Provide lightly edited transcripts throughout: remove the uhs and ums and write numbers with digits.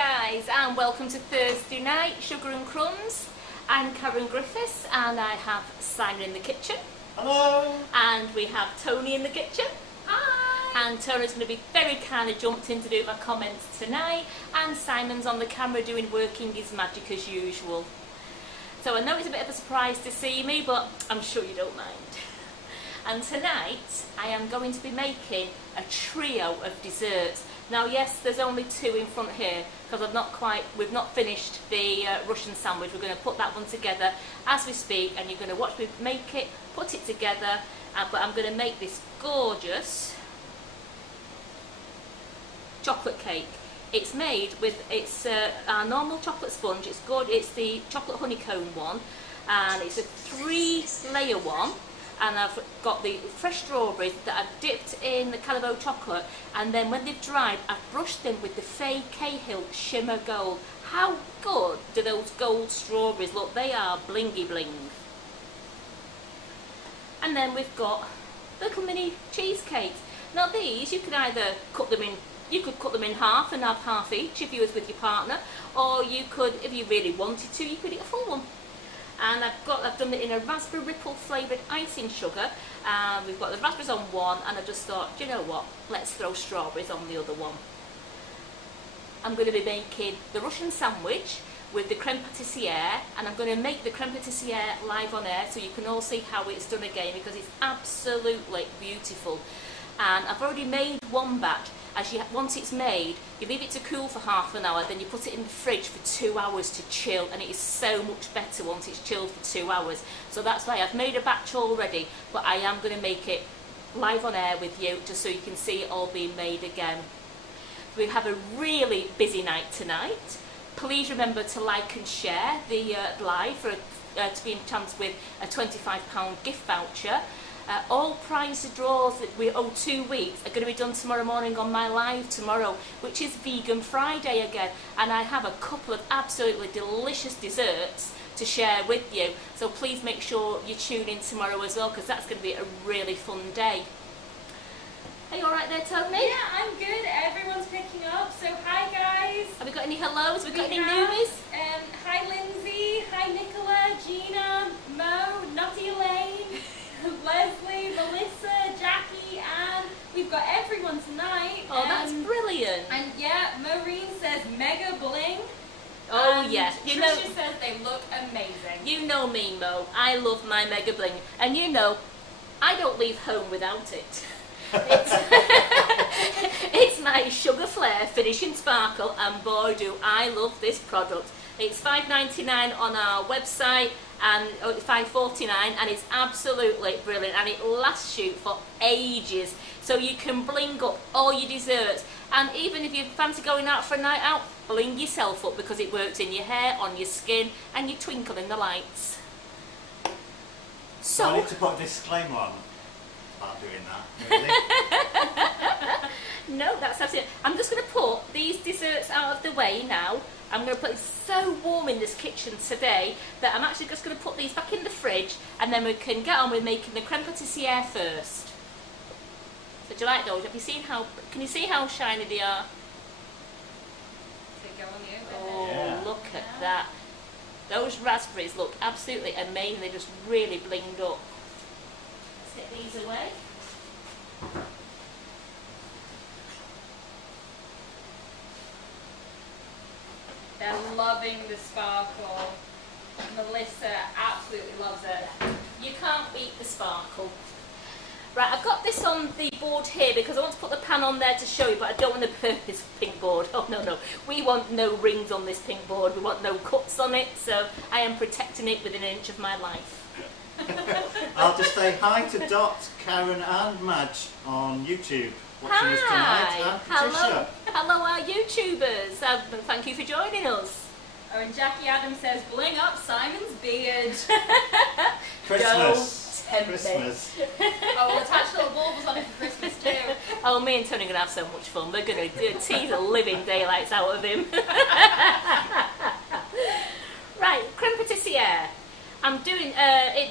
guys, and welcome to Thursday night Sugar and Crumbs. I'm Karen Griffiths and I have Simon in the kitchen. Hello! And we have Tony in the kitchen. Hi! And Tony's going to be very kind of jumped in to do my comments tonight, and Simon's on the camera working his magic as usual. So I know it's a bit of a surprise to see me, but I'm sure you don't mind. And tonight I am going to be making a trio of desserts. Now yes, there's only two in front here because we've not finished the Russian sandwich. We're going to put that one together as we speak, and you're going to watch me make it, put it together, but I'm going to make this gorgeous chocolate cake. It's made with, our normal chocolate sponge. It's good. It's the chocolate honeycomb one, and it's a 3-layer one. And I've got the fresh strawberries that I've dipped in the Calavo chocolate, and then when they've dried, I've brushed them with the Faye Cahill Shimmer Gold. How good do those gold strawberries look? They are blingy bling. And then we've got little mini cheesecakes. Now these, you could either cut them in half and have half each if you was with your partner, or you could, if you really wanted to, you could eat a full one. And I've done it in a raspberry ripple flavoured icing sugar. We've got the raspberries on one, and I just thought, you know what, let's throw strawberries on the other one. I'm going to be making the Russian sandwich with the creme patissiere, and I'm going to make the creme patissiere live on air so you can all see how it's done again, because it's absolutely beautiful. And I've already made one batch. Once it's made, you leave it to cool for half an hour, then you put it in the fridge for 2 hours to chill, and it is so much better once it's chilled for 2 hours. So that's why I've made a batch already, but I am going to make it live on air with you just so you can see it all being made again. We have a really busy night tonight. Please remember to like and share the live to be in chance with a £25 gift voucher. All prize draws that we owe 2 weeks are going to be done tomorrow morning on my live tomorrow, which is Vegan Friday again, and I have a couple of absolutely delicious desserts to share with you, so please make sure you tune in tomorrow as well, because that's going to be a really fun day. Are you alright there, Tony? Yeah, I'm good. Everyone's picking up. So hi guys. Have we got any hellos? Have we got any newbies? Hi Lindsay, hi Nicola, Gina, Mo, Nutty Elaine, Leslie, Melissa, Jackie, and we've got everyone tonight. Oh, that's brilliant. And yeah, Maureen says mega bling. Oh and yes, Tricia says they look amazing. You know me, Mo. I love my mega bling, and you know, I don't leave home without it. It's my Sugar Flare Finishing Sparkle, and boy do I love this product. It's $5.99 on our website, and it's $5.49, and it's absolutely brilliant, and it lasts you for ages, so you can bling up all your desserts. And even if you fancy going out for a night out, bling yourself up, because it works in your hair, on your skin, and you twinkle in the lights. So I need to put a disclaimer on about doing that, really. No, that's absolutely. I'm just going to put these desserts out of the way now. I'm going to put it so warm in this kitchen today that I'm actually just going to put these back in the fridge, and then we can get on with making the creme patissiere first. So do you like those? Have you seen how? Can you see how shiny they are? They go on you. Oh, yeah. Look at that! Those raspberries look absolutely amazing. They just really blinged up. Let's get these away. They're loving the sparkle. Melissa absolutely loves it. You can't beat the sparkle. Right, I've got this on the board here because I want to put the pan on there to show you, but I don't want to burn this pink board. Oh no, we want no rings on this pink board, we want no cuts on it, so I am protecting it within an inch of my life. I'll just say hi to Dot, Karen and Madge on YouTube watching us tonight, and Patricia. Hello our YouTubers, thank you for joining us. Oh, and Jackie Adams says, bling up Simon's beard. Christmas. Christmas. Oh, we'll attach little baubles on it for Christmas too. Oh, me and Tony are going to have so much fun. We're going to tease the living daylights out of him. Right, creme patissiere. I'm doing,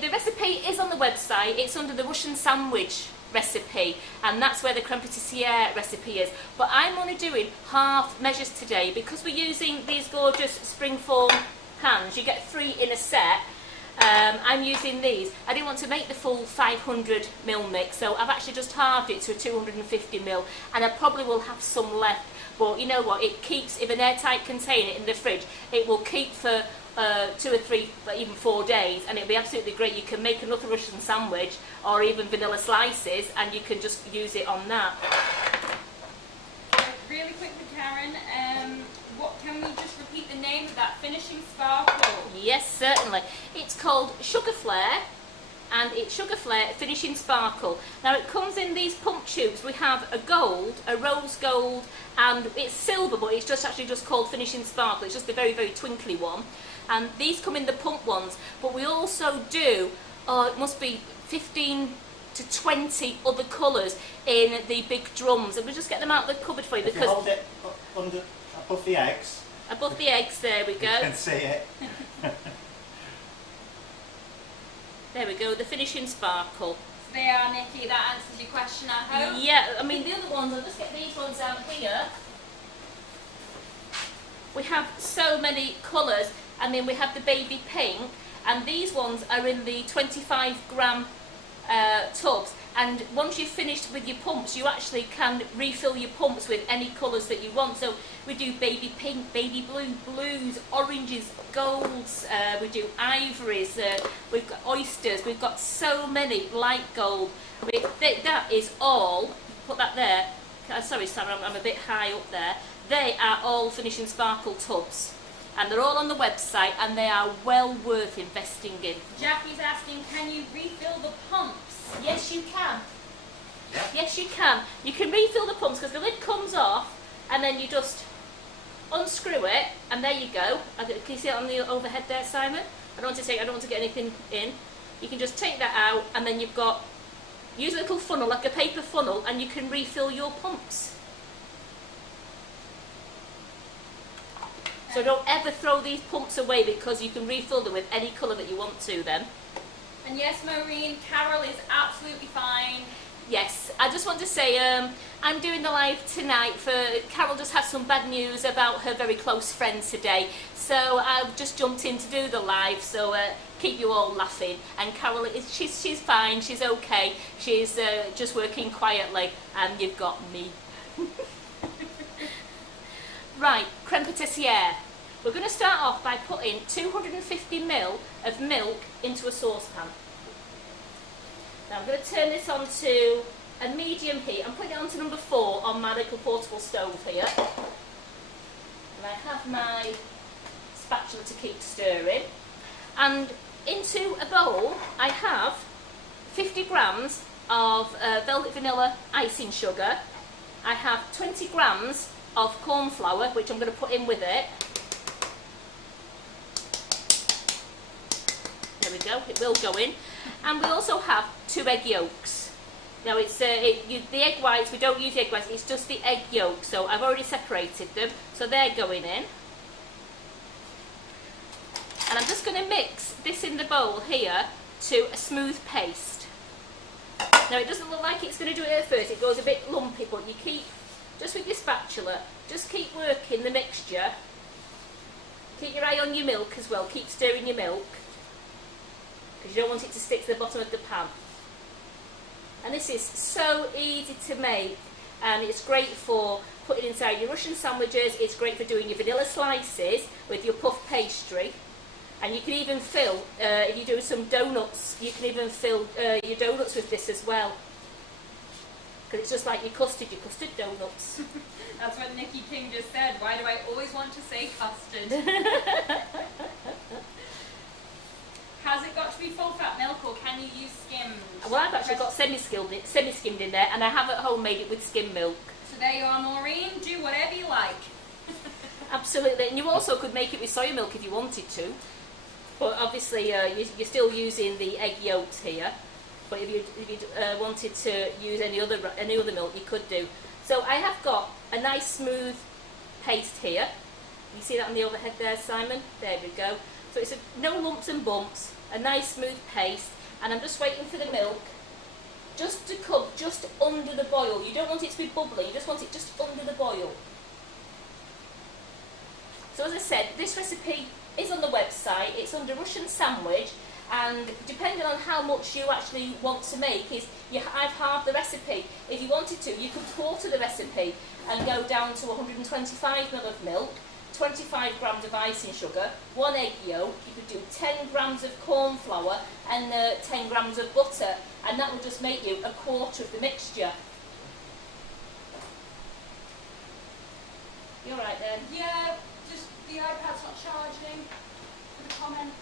the recipe is on the website. It's under the Russian sandwich recipe, and that's where the creme patissiere recipe is. But I'm only doing half measures today because we're using these gorgeous Spingform pans. You get 3 in a set. I'm using these. I didn't want to make the full 500ml mix, so I've actually just halved it to a 250ml, and I probably will have some left. But you know what, it keeps, if an airtight container in the fridge, it will keep for 2 or 3, even 4 days, and it'll be absolutely great. You can make another Russian sandwich or even vanilla slices, and you can just use it on that. Really quickly, Karen, can we just repeat the name of that finishing sparkle? Yes, certainly. It's called Sugar Flare, and it's Sugar Flare Finishing Sparkle. Now it comes in these pump tubes. We have a gold, a rose gold, and it's silver, but it's just actually just called Finishing Sparkle. It's just a very, very twinkly one. And these come in the pump ones, but we also do, it must be 15 to 20 other colours in the big drums, and we'll just get them out of the cupboard for you. Because if you hold it above the eggs. Above the eggs, there we go. You can see it. There we go, the Finishing Sparkle. So they are, Nikki, that answers your question at home? Yeah, I mean the other ones, I'll just get these ones out here. We have so many colours, and then we have the baby pink, and these ones are in the 25g tubs, and once you've finished with your pumps, you actually can refill your pumps with any colours that you want. So we do baby pink, baby blue, blues, oranges, golds, we do ivories, we've got oysters, we've got so many, light gold. That is all, put that there, sorry Sarah, I'm a bit high up there. They are all Finishing Sparkle tubs, and they're all on the website, and they are well worth investing in. Jackie's asking, can you refill the pumps? Yes, you can. Yeah. Yes, you can. You can refill the pumps because the lid comes off, and then you just unscrew it, and there you go. Can you see it on the overhead there, Simon? I don't want to get anything in. You can just take that out, and then you've got, use a little funnel, like a paper funnel, and you can refill your pumps. So don't ever throw these pumps away, because you can refill them with any colour that you want to then. And yes, Maureen, Carol is absolutely fine. Yes, I just want to say I'm doing the live tonight for Carol. Just had some bad news about her very close friend today, so I've just jumped in to do the live, so keep you all laughing. And Carol, she's fine, she's okay, she's just working quietly, and you've got me. Right, creme patissiere. We're going to start off by putting 250ml of milk into a saucepan. Now I'm going to turn this on to a medium heat. I'm putting it on to number 4 on my little portable stove here. And I have my spatula to keep stirring. And into a bowl I have 50 grams of velvet vanilla icing sugar. I have 20 grams of corn flour, which I'm going to put in with it. There we go, it will go in. And we also have 2 egg yolks. Now it's the egg whites, we don't use egg whites, it's just the egg yolk. So I've already separated them, so they're going in. And I'm just going to mix this in the bowl here to a smooth paste. Now it doesn't look like it's going to do it at first, it goes a bit lumpy, but you keep, just with your spatula, just keep working the mixture. Keep your eye on your milk as well, keep stirring your milk, because you don't want it to stick to the bottom of the pan. And this is so easy to make, and it's great for putting inside your Russian sandwiches, it's great for doing your vanilla slices with your puff pastry, and you can even fill, if you do some donuts, you can even fill your donuts with this as well. Because it's just like your custard donuts. That's what Nikki King just said. Why do I always want to say custard? Has it got to be full fat milk, or can you use skimmed? Well, I've actually got semi-skimmed in there, and I have at home made it with skim milk. So there you are, Maureen. Do whatever you like. Absolutely, and you also could make it with soy milk if you wanted to. But obviously, you're still using the egg yolks here. But if you wanted to use any other milk, you could do. So I have got a nice smooth paste here. You see that on the overhead there, Simon? There we go. So it's no lumps and bumps, a nice smooth paste, and I'm just waiting for the milk just to cook just under the boil. You don't want it to be bubbly, you just want it just under the boil. So as I said, this recipe is on the website, it's under Russian sandwich, and depending on how much you actually want to make, I've halved the recipe. If you wanted to, you could quarter the recipe and go down to 125 ml of milk, 25 grams of icing sugar, 1 egg yolk, you could do 10 grams of corn flour and 10 grams of butter, and that will just make you a quarter of the mixture. You alright then? Yeah, just the iPad's not charging for the comments.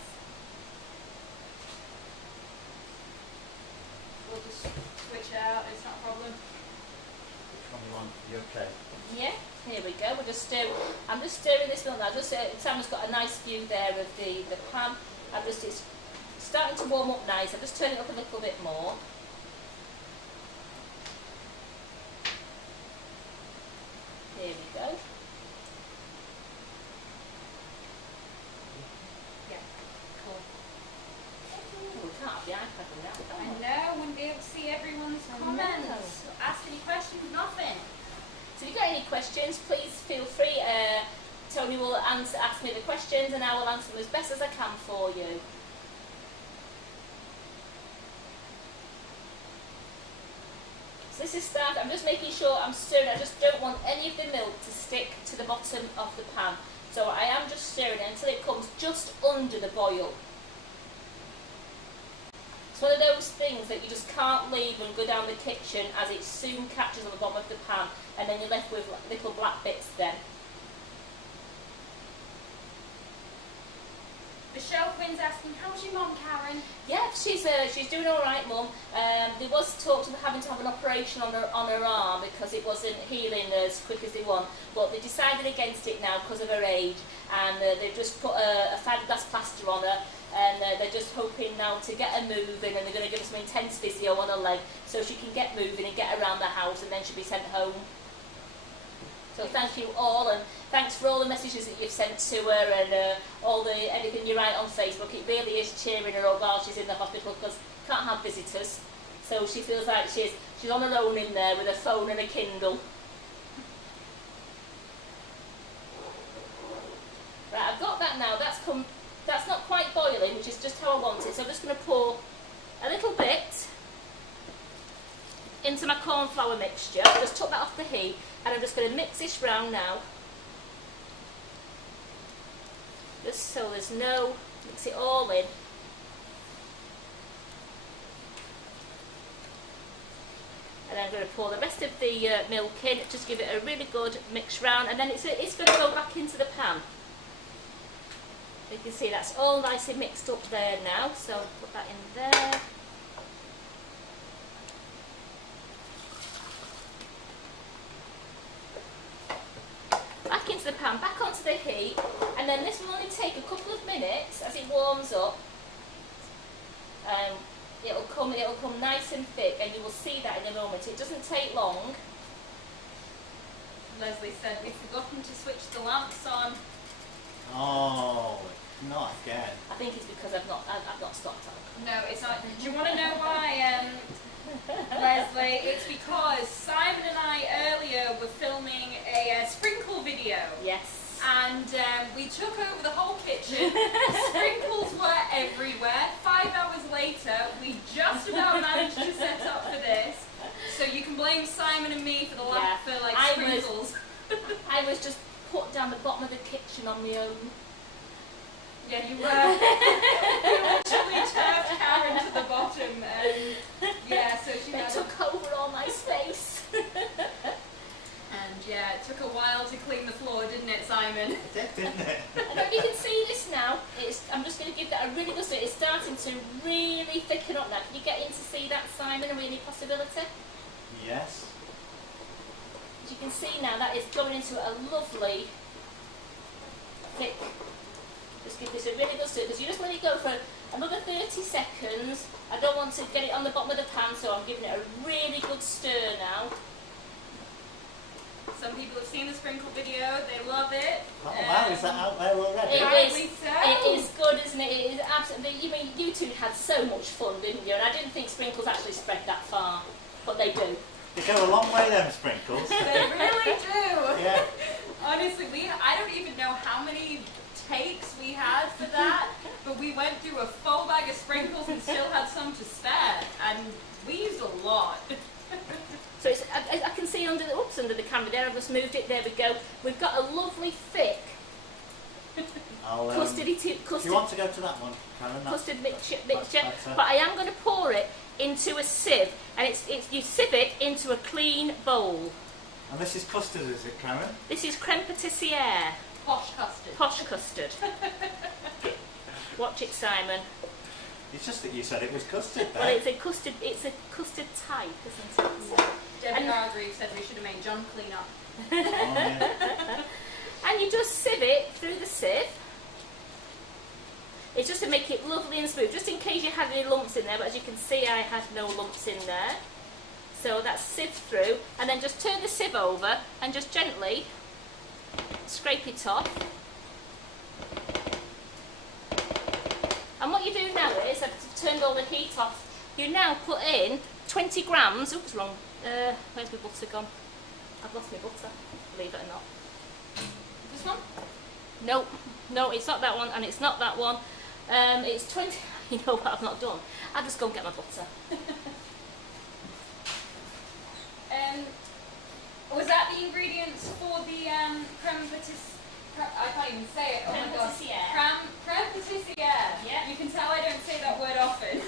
We'll just switch it out, it's not a problem. Which one you want? You okay? Yeah, here we go. I'm just stirring this milk now. Sam's got a nice view there of the pan. It's starting to warm up nice. I'll just turn it up a little bit more. Here we go. Yeah, cool. We can't have the iPad on that. I know, wouldn't be able to see everyone's comments. Ask any questions, nothing. So if you've got any questions, please feel free. Tony will ask me the questions and I will answer them as best as I can for you. So this is started. I'm just making sure I'm stirring. I just don't want any of the milk to stick to the bottom of the pan. So I am just stirring it until it comes just under the boil. It's one of those things that you just can't leave and go down the kitchen, as it soon catches on the bottom of the pan and then you're left with little black bits then. Michelle Quinn's asking, how's your mum, Karen? Yeah, she's doing all right, Mum. There was talk of having to have an operation on her arm because it wasn't healing as quick as they want, but they decided against it now because of her age, and they've just put a fiberglass plaster on her, and they're just hoping now to get her moving, and they're going to give her some intense physio on her leg so she can get moving and get around the house, and then she'll be sent home. So thank you all, and thanks for all the messages that you've sent to her and anything you write on Facebook. It really is cheering her up while she's in the hospital because can't have visitors. So she feels like she's on her own in there with a phone and a Kindle. Right, I've got that now. That's not quite boiling, which is just how I want it. So I'm just going to pour a little bit into my corn flour mixture. I just took that off the heat. And I'm just going to mix this round now, just so there's mix it all in. And I'm going to pour the rest of the milk in, just give it a really good mix round, and then it's going to go back into the pan. You can see that's all nicely mixed up there now, so I'll put that in there. Back into the pan, back onto the heat, and then this will only take a couple of minutes as it warms up. It'll come nice and thick, and you will see that in a moment. It doesn't take long. Leslie said we've forgotten to switch the lamps on. Oh, not again. I think it's because I've not stopped on. No, it's not. Do you want to know why, Leslie? It's because Simon and I earlier were filming a sprinkle video. Yes. And we took over the whole kitchen. Sprinkles were everywhere. 5 hours later, we just about managed to set up for this. So you can blame Simon and me for the lack for sprinkles. I was just put down the bottom of the kitchen on my own. Yeah, you were. You literally turfed Karen to the bottom, and yeah, so she took over all my space. And yeah, it took a while to clean the floor, didn't it, Simon? It did, didn't it? I don't know if you can see this now. I'm just going to give that a really good stir. It's starting to really thicken up now. Can you get in to see that, Simon? Any possibility? Yes. As you can see now, that is going into a lovely thick. Just give this a really good stir, because you just let it go for another 30 seconds. I don't want to get it on the bottom of the pan, so I'm giving it a really good stir now. Some people have seen the sprinkle video, they love it. Oh wow, is that out there already? It is good, isn't it? It is absolutely. You two had so much fun, didn't you? And I didn't think sprinkles actually spread that far, but they do. They go a long way, them sprinkles. They really do. Yeah. Honestly, I don't even know how many takes we had for that, but we went through a full bag of sprinkles and still had some to spare, and we used a lot. So it's, I can see under the camera there. I've just moved it. There we go. We've got a lovely thick custard. If you want to go to that one, Karen, custard mixture. But I am going to pour it into a sieve, and it's you sieve it into a clean bowl. And this is custard, is it, Karen? This is creme patissiere. Posh custard. Posh custard. Watch it, Simon. It's just that you said it was custard, though. Well, it's a custard type, isn't it? Debbie Hargreaves said we should have made John clean up. Oh, yeah. And you just sieve it through the sieve. It's just to make it lovely and smooth, just in case you had any lumps in there, but as you can see I had no lumps in there. So that's sieved through, and then just turn the sieve over and just gently scrape it off. And what you do now is, I've turned all the heat off, you now put in 20 grams, oops wrong, where's my butter gone? I've lost my butter, believe it or not. This one? Nope, no, it's not that one, and it's not that one. It's 20, you know what I've not done? I'll just go and get my butter. Was that the ingredients for the creme patissiere? I can't even say it. Oh my god. Creme patissiere. Yeah. You can tell I don't say that word often.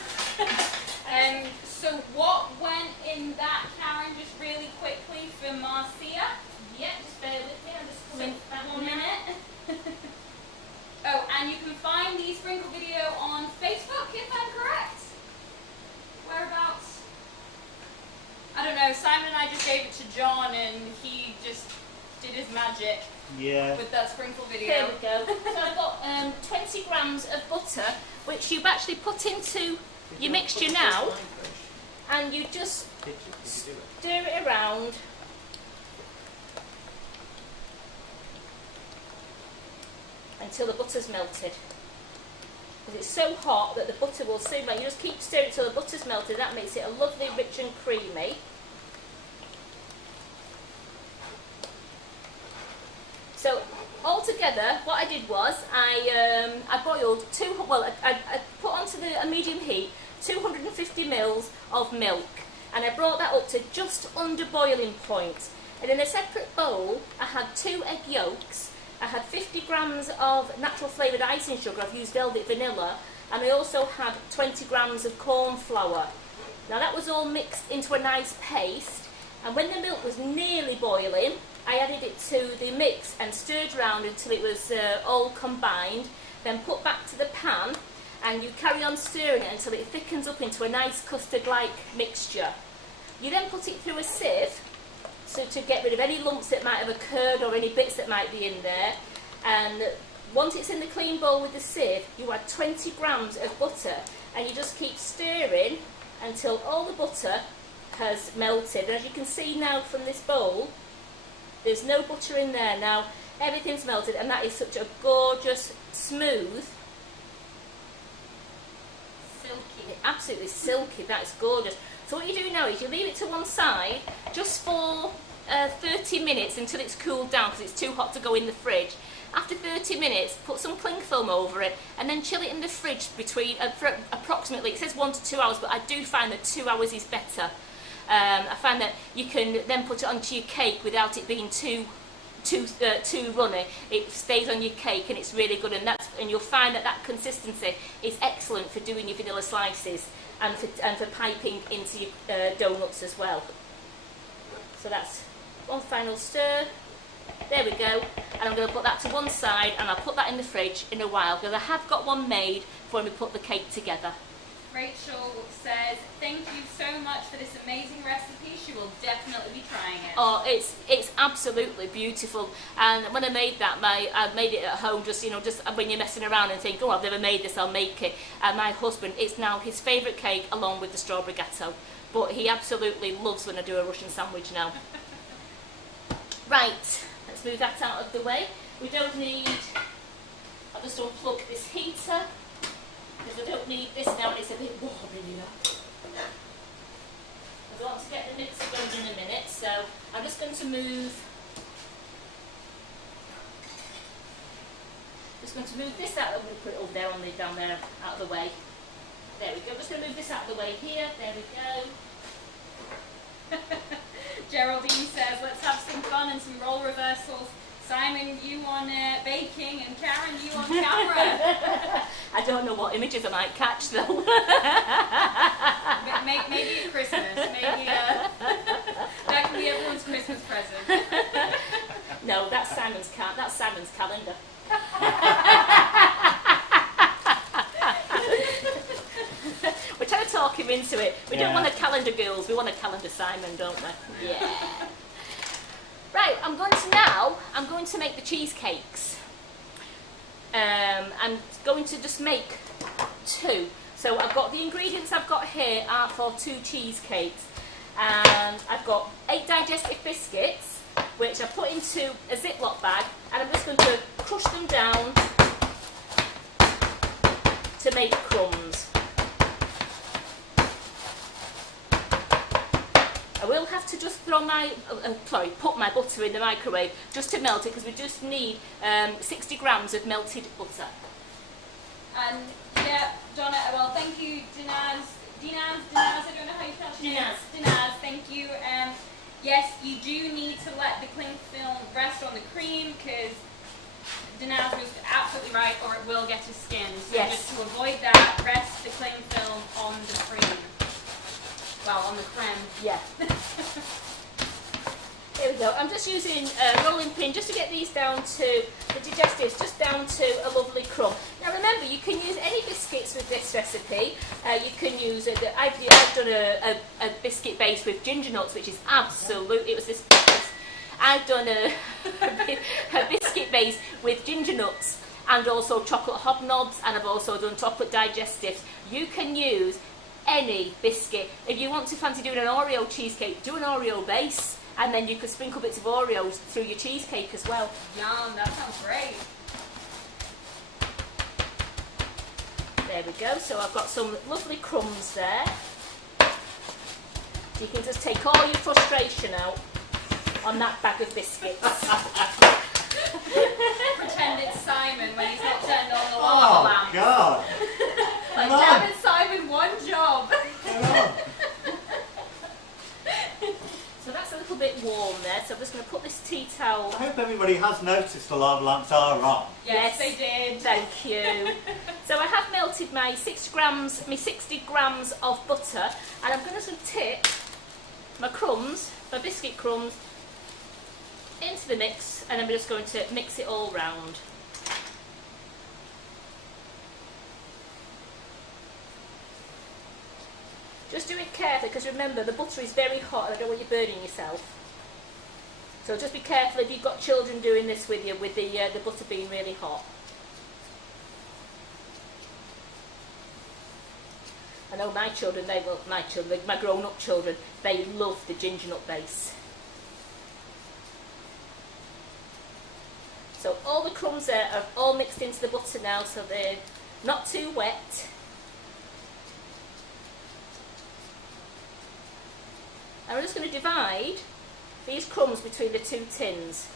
So what went in that, Karen, just really quickly for Marcia? Yeah, just bear with me. I'm just coming back 1 minute. Oh, and you can find the sprinkle video on Facebook, if I'm correct. Whereabouts? I don't know. Simon and I just gave it to John, and he just did his magic. Yeah. With that sprinkle video. There we go. So I've got 20 grams of butter, which you've actually put into your mixture now, and you just stir it around. Until the butter's melted. Because it's so hot that the butter will soon melt. You just keep stirring until the butter's melted. That makes it a lovely, rich and creamy. So altogether, what I did was I boiled I put onto a medium heat 250 mils of milk, and I brought that up to just under boiling point. And in a separate bowl, I had 2 egg yolks. I had 50 grams of natural flavoured icing sugar. I've used velvet vanilla, and I also had 20 grams of corn flour. Now that was all mixed into a nice paste, and when the milk was nearly boiling, I added it to the mix and stirred around until it was all combined, then put back to the pan, and you carry on stirring it until it thickens up into a nice custard-like mixture. You then put it through a sieve, so to get rid of any lumps that might have occurred or any bits that might be in there. And once it's in the clean bowl with the sieve, you add 20 grams of butter, and you just keep stirring until all the butter has melted. And as you can see now from this bowl, there's no butter in there now. Everything's melted, and that is such a gorgeous, smooth, silky, absolutely silky. That's gorgeous. So what you do now is you leave it to one side just for 30 minutes until it's cooled down, because it's too hot to go in the fridge. After 30 minutes, put some cling film over it, and then chill it in the fridge between for approximately, it says 1 to 2 hours, but I do find that 2 hours is better. I find that you can then put it onto your cake without it being too runny. It stays on your cake, and it's really good, and you'll find that consistency is excellent for doing your vanilla slices and for piping into your donuts as well. So that's one final stir. There we go, and I'm going to put that to one side, and I'll put that in the fridge in a while, because I have got one made for when we put the cake together. Rachel says, thank you so much for this amazing recipe. She will definitely be trying it. Oh, it's absolutely beautiful. And when I made that, I made it at home, just when you're messing around and think, oh, I've never made this, I'll make it. And my husband, it's now his favourite cake along with the strawberry gâteau. But he absolutely loves when I do a Russian sandwich now. Right, let's move that out of the way. We don't need, I'll just unplug this heater because I don't need this now and it's a bit warm in here. I want to get the mixer going in a minute, so I'm just going to move this out. I'm going to put it over there on the down there out of the way. There we go. I'm just going to move this out of the way here. There we go. Geraldine says, let's have some fun and some role reversals. Simon, you on baking, and Karen, you on camera. I don't know what images I might catch though. Maybe at Christmas. Maybe that can be everyone's Christmas present. No, that's Simon's calendar. We're trying to talk him into it. We don't want a calendar girls, we want a calendar Simon, don't we? Yeah. Right, I'm going to make the cheesecakes. I'm going to just make 2. So I've got the ingredients I've got here are for 2 cheesecakes. And I've got 8 digestive biscuits, which I put into a Ziploc bag, and I'm just going to crush them down to make crumbs. I will have to just throw put my butter in the microwave just to melt it, because we just need 60 grams of melted butter. And yeah, Donna, well, thank you, Dinaz, I don't know how you pronounce your name. Dinaz, thank you. Yes, you do need to let the cling film rest on the cream, because Dinaz was absolutely right, or it will get a skin. So just to avoid that, rest the cling film on the cream. Well, on the creme. Yeah. Here we go. I'm just using a rolling pin just to get these down to the digestives, just down to a lovely crumb. Now remember, you can use any biscuits with this recipe. You can use, I've done a biscuit base with ginger nuts, which is absolute, it was this, I've done a biscuit base with ginger nuts and also chocolate hobnobs, and I've also done chocolate digestives. You can use any biscuit. If you want to fancy doing an Oreo cheesecake, do an Oreo base, and then you could sprinkle bits of Oreos through your cheesecake as well. Yum, that sounds great. There we go, so I've got some lovely crumbs there. You can just take all your frustration out on that bag of biscuits. Pretend it's Simon when he's not turned on the lava lamp. Oh, God. Like, damn it, Simon, one job. So that's a little bit warm there, so I'm just going to put this tea towel. I hope everybody has noticed the lava lamps are on. Yes, they did. Thank you. So I have melted my 60 grams of butter, and I'm going to tip my crumbs, my biscuit crumbs, into the mix, and I'm just going to mix it all round. Just do it carefully, because remember the butter is very hot and I don't want you burning yourself. So just be careful if you've got children doing this with you, with the butter being really hot. I know my children, my grown-up children, they love the ginger nut base. So all the crumbs there are all mixed into the butter now, so they're not too wet. And I'm just going to divide these crumbs between the 2 tins.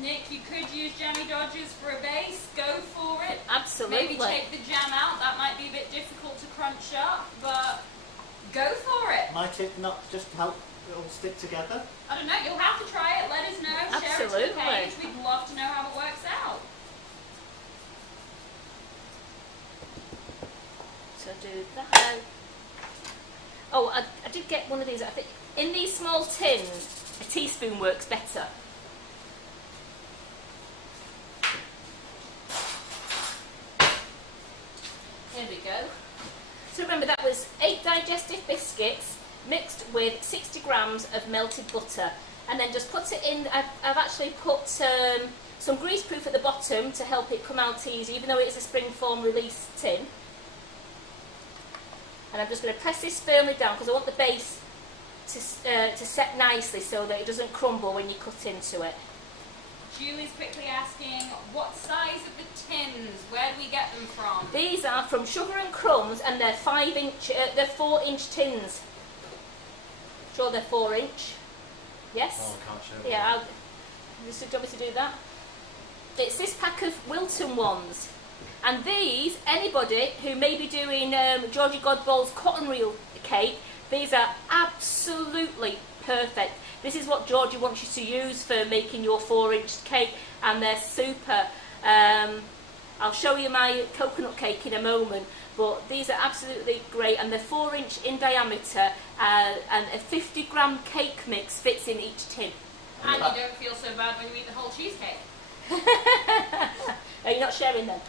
Nick, you could use Jammy Dodgers for a base. Go for it. Absolutely. Maybe take the jam out. That might be a bit difficult to crunch up, but go for it. Might it not just help it all stick together? I don't know. You'll have to try it. Let us know. Absolutely. Share it to the page. We'd love to know how it works out. So do that. Oh, I did get one of these. I think in these small tins, a teaspoon works better. Here we go. So remember, that was 8 digestive biscuits mixed with 60 grams of melted butter, and then just put it in. I've actually put some greaseproof at the bottom to help it come out easy, even though it is a Spingform release tin. And I'm just going to press this firmly down because I want the base to set nicely so that it doesn't crumble when you cut into it. Julie's quickly asking, what size of the tins? Where do we get them from? These are from Sugar and Crumbs, and they're 4-inch tins. Sure, they're 4-inch. Yes. Oh, I can't show Yeah. Do you want me to do that? It's this pack of Wilton ones, and these, anybody who may be doing Georgie Godbol's cotton reel cake, these are absolutely perfect. This is what Georgie wants you to use for making your 4-inch cake, and they're super. I'll show you my coconut cake in a moment, but these are absolutely great, and they're 4-inch in diameter, and a 50-gram cake mix fits in each tin. And you don't feel so bad when you eat the whole cheesecake. Are you not sharing them?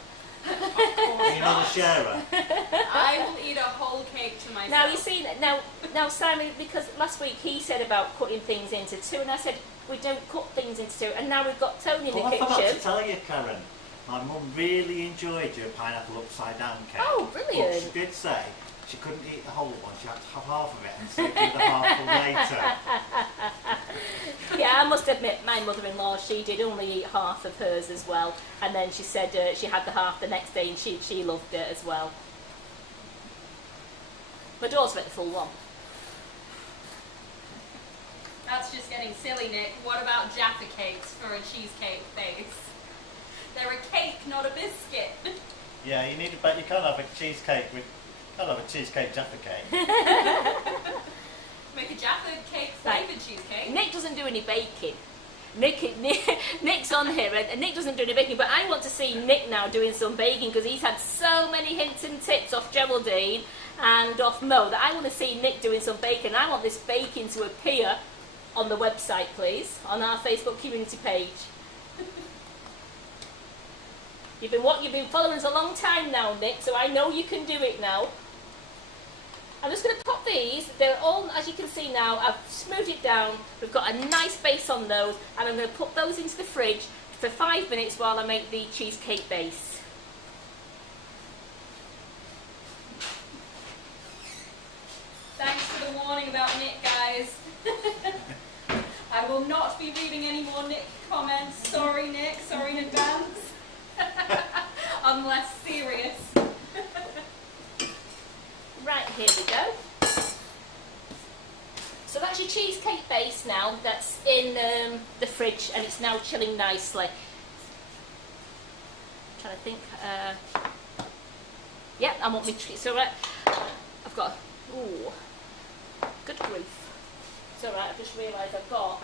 You're not a sharer. I will eat a whole cake to myself. Now you see, now Simon, because last week he said about cutting things into two, and I said we don't cut things into two, and now we've got Tony in the I forgot kitchen. to tell you, Karen, my mum really enjoyed your pineapple upside down cake. Oh, brilliant. But she did say she couldn't eat the whole one, she had to have half of it and save you the half for later. Yeah, I must admit, my mother-in-law, she did only eat half of hers as well, and then she said she had the half the next day, and she loved it as well. My daughter ate the full one. That's just getting silly, Nick. What about Jaffa cakes for a cheesecake base? They're a cake, not a biscuit. Yeah, you need you can't have a cheesecake with. Can't have a cheesecake Jaffa cake. Make a Jaffa cake flavoured cheesecake. Nick doesn't do any baking. Nick's on here, and Nick doesn't do any baking, but I want to see Nick now doing some baking because he's had so many hints and tips off Geraldine and off Mo that I want to see Nick doing some baking. I want this baking to appear on the website, please, on our Facebook community page. You've been following us a long time now, Nick, so I know you can do it now. I'm just going to pop these. They're all, as you can see now, I've smoothed it down. We've got a nice base on those, and I'm going to put those into the fridge for 5 minutes while I make the cheesecake base. Thanks for the warning about Nick, guys. I will not be reading any more Nick comments. Sorry, Nick. Sorry in advance. I'm less serious. Right, here we go. So that's your cheesecake base now. That's in the fridge, and it's now chilling nicely. I'm trying to think. Yeah, I want me to. It's alright. I've got. Ooh, good grief. It's alright. I've just realised I've got.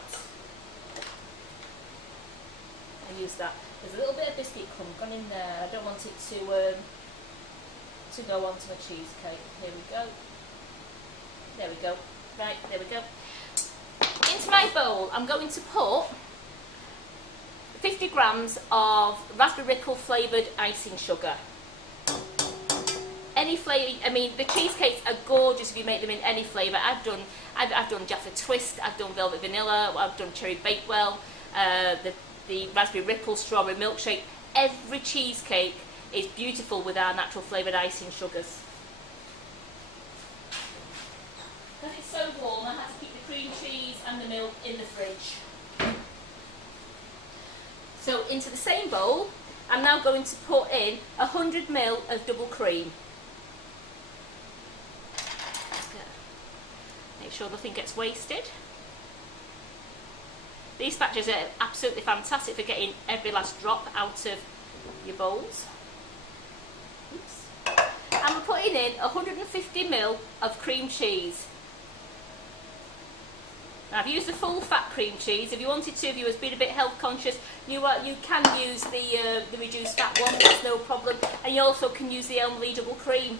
I use that. There's a little bit of biscuit crumb gone in there. I don't want it to go onto my cheesecake. Here we go. There we go. Right, there we go. Into my bowl, I'm going to put 50 grams of raspberry ripple flavoured icing sugar. Any flavour, I mean, the cheesecakes are gorgeous if you make them in any flavour. I've done Jaffa Twist, I've done Velvet Vanilla, I've done Cherry Bakewell, the raspberry ripple strawberry milkshake. Every cheesecake is beautiful with our natural flavoured icing sugars. Because it's so warm, I had to keep the cream cheese and the milk in the fridge. So into the same bowl, I'm now going to put in 100 ml of double cream. Make sure nothing gets wasted. These batches are absolutely fantastic for getting every last drop out of your bowls. Oops. And we're putting in 150 ml of cream cheese. Now I've used the full fat cream cheese. If you wanted to, if you was being a bit health conscious, you can use the reduced fat one, that's no problem. And you also can use the Elmley double cream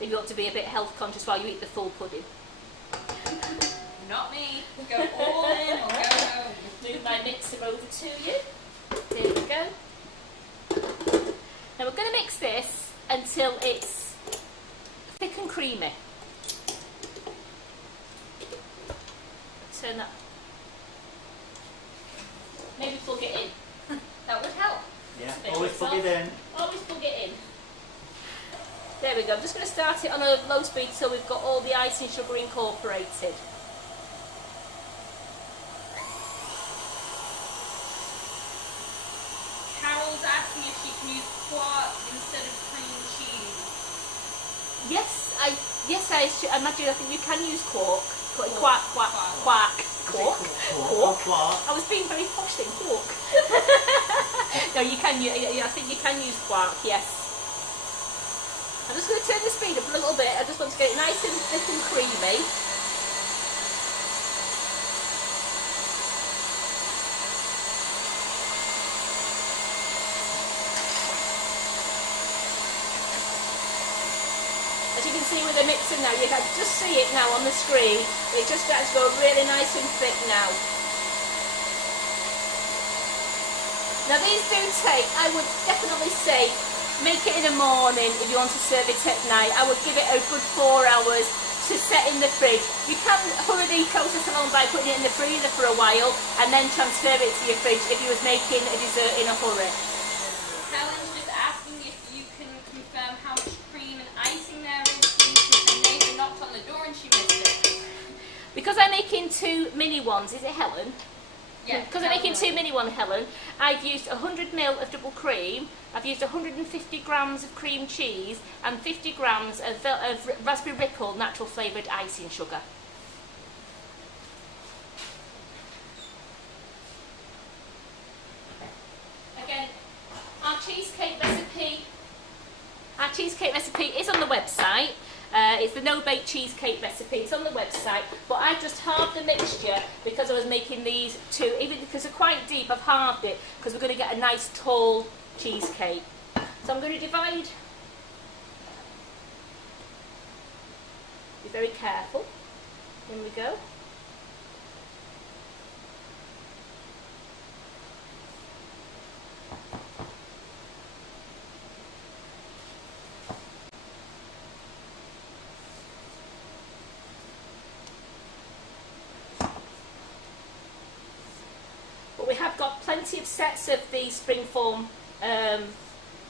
if you want to be a bit health conscious while you eat the full pudding. Not me. Go all in or go home. Move my mixer over to you. There we go. Now we're going to mix this until it's thick and creamy. Turn that. Maybe plug it in. That would help. Yeah, always plug it in. Always plug it in. There we go. I'm just going to start it on a low speed so we've got all the icing sugar incorporated. Carol's asking if she can use quark instead of cream cheese. Yes, I imagine. I think you can use quark. Quark. I was being very posh then, quark. No, you can. I think you can use quark. Yes. I'm just going to turn the speed up a little bit. I just want to get it nice and thick and creamy. As you can see with the mixer now, you can just see it now on the screen. It just starts to go really nice and thick now. Now these do take, I would definitely say, make it in the morning if you want to serve it at night. I would give it a good 4 hours to set in the fridge. You can hurry the process along by putting it in the freezer for a while and then transfer it to your fridge if you was making a dessert in a hurry. Helen's just asking if you can confirm how much cream and icing there is, please, because the neighbour knocked on the door and she missed it. Because I'm making 2 mini ones, is it Helen? Yeah. Because I'm making 2 mini ones, Helen, I've used 100ml of double cream, I've used 150 grams of cream cheese and 50 grams of raspberry ripple natural flavoured icing sugar. Again, our cheesecake recipe is on the website. It's the no-bake cheesecake recipe. It's on the website, but I've just halved the mixture because I was making these 2, even because they're quite deep. I've halved it because we're going to get a nice tall cheesecake. So I'm going to divide. Be very careful. Here we go. We have got plenty of sets of the Spingform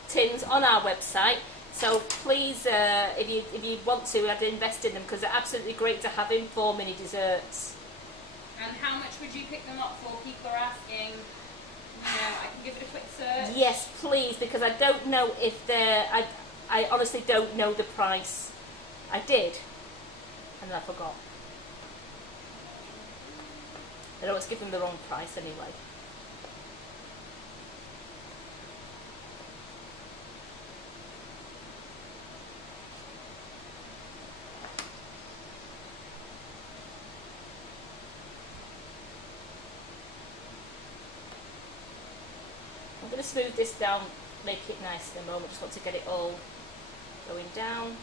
tins on our website, so please, if you want to, I'd invest in them because they're absolutely great to have in for mini desserts. And how much would you pick them up for? People are asking. I can give it a quick search. Yes, please, because I don't know if they're. I honestly don't know the price. I did, and then I forgot. I always give them the wrong price anyway. I'm going to smooth this down, make it nice in a moment. Just want to get it all going down.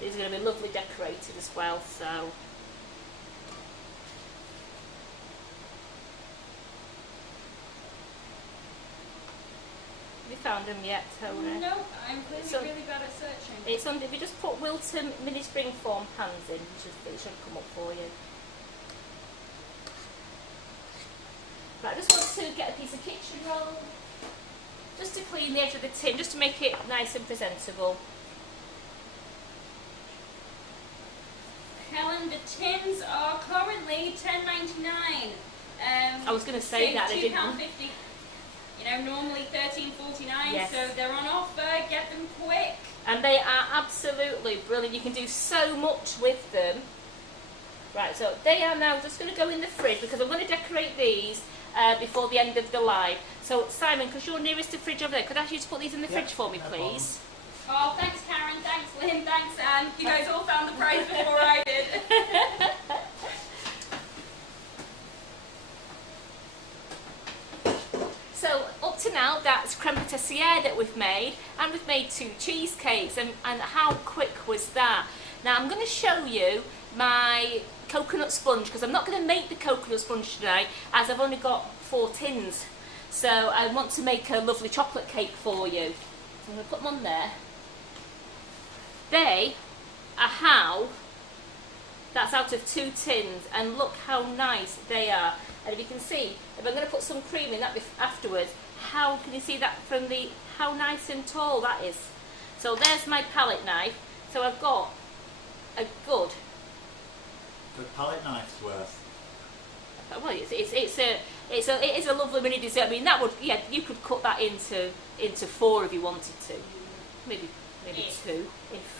These are going to be lovely decorated as well, so. Have you found them yet, Tony? No, I'm clearly really bad at searching. It's under, if you just put Wilton mini Spingform pans in, it should come up for you. Right, I just want to get a piece of kitchen roll, just to clean the edge of the tin, just to make it nice and presentable. Helen, the tins are currently $10.99. I was going to say that, I didn't. £2.50. You know, normally $13.49, yes. So they're on offer. Get them quick. And they are absolutely brilliant. You can do so much with them. Right, so they are now just going to go in the fridge because I'm going to decorate these before the end of the live. So Simon, because you're nearest the fridge over there, could I ask you to put these in the fridge for me, please? Oh, thanks Karen, thanks Lynn, thanks Anne. You guys all found the prize before I did. So up to now, that's creme patissiere that we've made, and we've made 2 cheesecakes, and how quick was that? Now I'm going to show you my coconut sponge, because I'm not going to make the coconut sponge tonight, as I've only got 4 tins. So I want to make a lovely chocolate cake for you. So I'm going to put them on there. They are how, that's out of 2 tins, and look how nice they are. And if you can see, if I'm going to put some cream in that afterwards, how can you see that from the, how nice and tall that is? So there's my palette knife. So I've got a good palette knife's worth. Well, it is a lovely mini dessert. I mean, that would, yeah, you could cut that into 4 if you wanted to. Maybe 2. If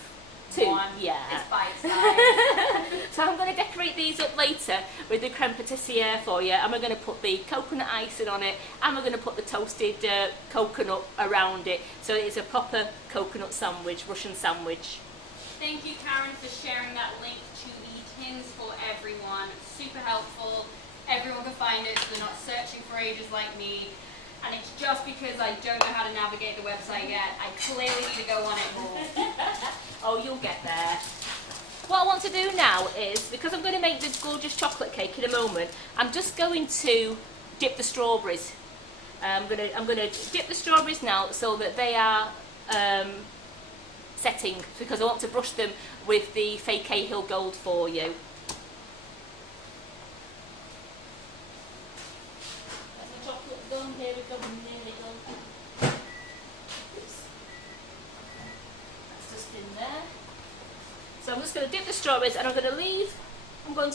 2, one. yeah. It's bite-sized. So I'm going to decorate these up later with the creme patissiere for you, and we're going to put the coconut icing on it, and we're going to put the toasted coconut around it. So it's a proper coconut sandwich, Russian sandwich. Thank you, Karen, for sharing that link to the tins for everyone. Super helpful. Everyone can find it, so they're not searching for ages like me. And it's just because I don't know how to navigate the website yet. I clearly need to go on it more. Oh, you'll get there. What I want to do now is, because I'm going to make the gorgeous chocolate cake in a moment, I'm just going to dip the strawberries. I'm going to dip the strawberries now so that they are setting, because I want to brush them with the fake Cahill Gold for you. That's the chocolate done. Here we go. Nearly done. Oops. That's just in there. So I'm just going to dip the strawberries, and I'm going to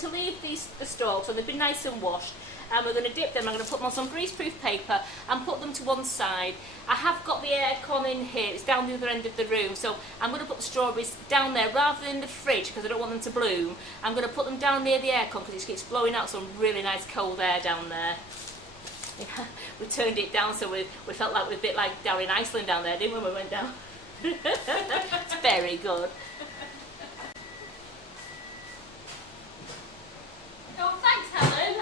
leave the stalks, so they've been nice and washed. And we're going to dip them. I'm going to put them on some greaseproof paper and put them to one side. I have got the aircon in here, it's down the other end of the room, so I'm going to put the strawberries down there rather than in the fridge because I don't want them to bloom. I'm going to put them down near the aircon because it's blowing out some really nice cold air down there. We turned it down so we felt like we were a bit like down in Iceland down there, didn't we, when we went down? It's very good. Oh, thanks, Helen.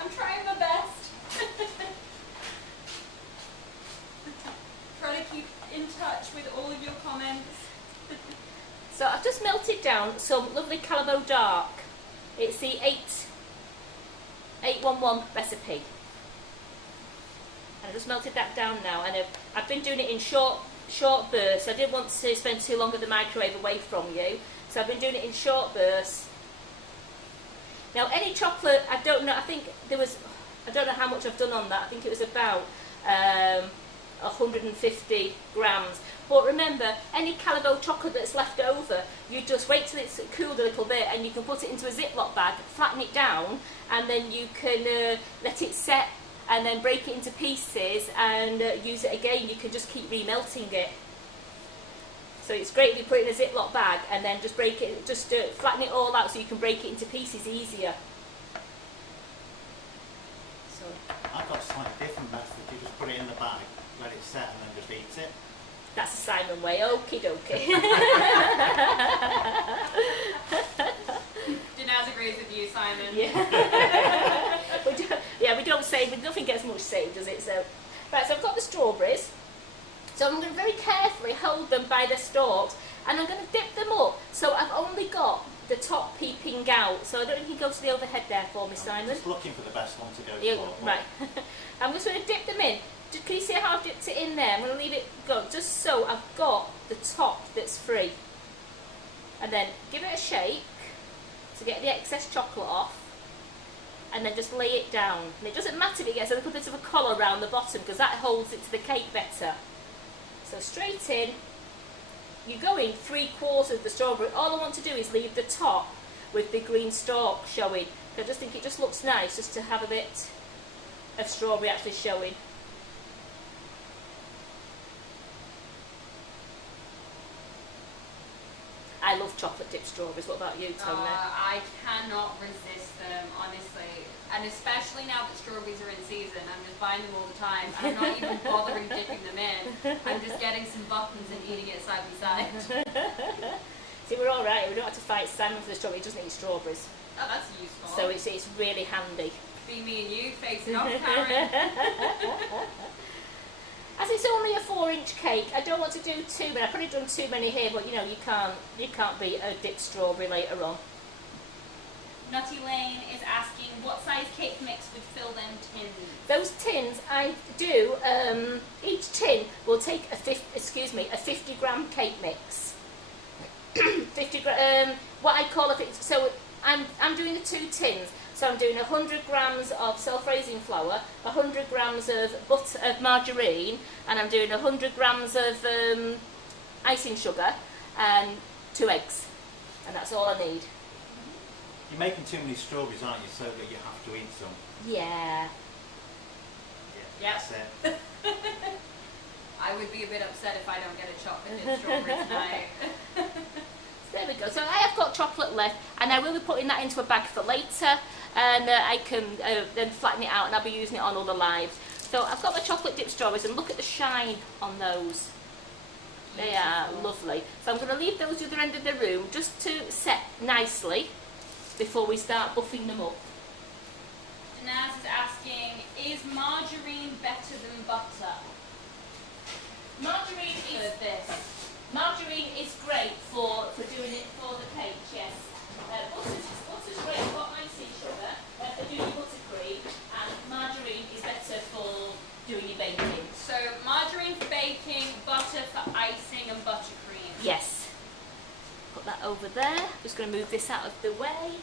I'm trying my best. Try to keep in touch with all of your comments. So I've just melted down some lovely Calabo Dark. It's the 811 recipe. And I've just melted that down now, and I've been doing it in short bursts. I didn't want to spend too long at the microwave away from you, so I've been doing it in short bursts. Now, any chocolate, I don't know how much I've done on that. I think it was about 150 grams. But remember, any Calabo chocolate that's left over, you just wait till it's cooled a little bit, and you can put it into a Ziploc bag, flatten it down, and then you can let it set, and then break it into pieces and use it again. You can just keep remelting it. So it's great if you put it in a Ziploc bag and then just break it, flatten it all out so you can break it into pieces easier. So I've got a slightly different method. You just put it in the bag, let it set, and then just eat it. That's a Simon way. Okie dokie. Dinaz agrees with you, Simon. Yeah. we don't save, but nothing gets much saved, does it? So, right, so I've got the strawberries. So I'm going to very carefully hold them by the stalks, and I'm going to dip them up. So I've only got the top peeping out. So I don't think you can go to the overhead there for me, Simon. Just looking for the best one to go for. Right. I'm just going to dip them in. Can you see how I've dipped it in there? I'm going to leave it go just so I've got the top that's free. And then give it a shake to get the excess chocolate off. And then just lay it down. And it doesn't matter if it gets a little bit of a collar around the bottom, because that holds it to the cake better. So straight in, you go in 3/4 of the strawberry. All I want to do is leave the top with the green stalk showing. I just think it just looks nice just to have a bit of strawberry actually showing. I love chocolate dipped strawberries. What about you, Tony? I cannot resist them, honestly. And especially now that strawberries are in season, I'm just buying them all the time. I'm not even bothering dipping them in. I'm just getting some buttons and eating it side by side. See, we're all right. We don't have to fight Simon for the strawberry. He doesn't eat strawberries. Oh, that's useful. So it's really handy. Be me and you facing off, Karen. As it's only a 4-inch cake, I don't want to do too many. I've probably done too many here, but you know, you can't beat a dipped strawberry later on. Nutty Lane is asking what size cake mix would fill them tins? Those tins, I do, each tin will take a 50 gram cake mix. 50 gram, what I call so I'm doing the 2 tins. So I'm doing 100 grams of self-raising flour, 100 grams of margarine, and I'm doing 100 grams of icing sugar, and 2 eggs. And that's all I need. You're making too many strawberries, aren't you, so that you have to eat some? Yeah. Yeah. That's it. I would be a bit upset if I don't get a chocolate strawberry tonight. There we go. So I have got chocolate left, and I will be putting that into a bag for later, and I can then flatten it out, and I'll be using it on other lives. So I've got my chocolate dipped strawberries, and look at the shine on those. They are lovely. So I'm going to leave those at the other end of the room just to set nicely before we start buffing them up. Naz is asking, is margarine better than butter? Margarine is great for doing it for the cake, yes. Butter's great for icing sugar, for doing your buttercream, and margarine is better for doing your baking. So margarine for baking, butter for icing and buttercream. Yes. Put that over there. Just going to move this out of the way.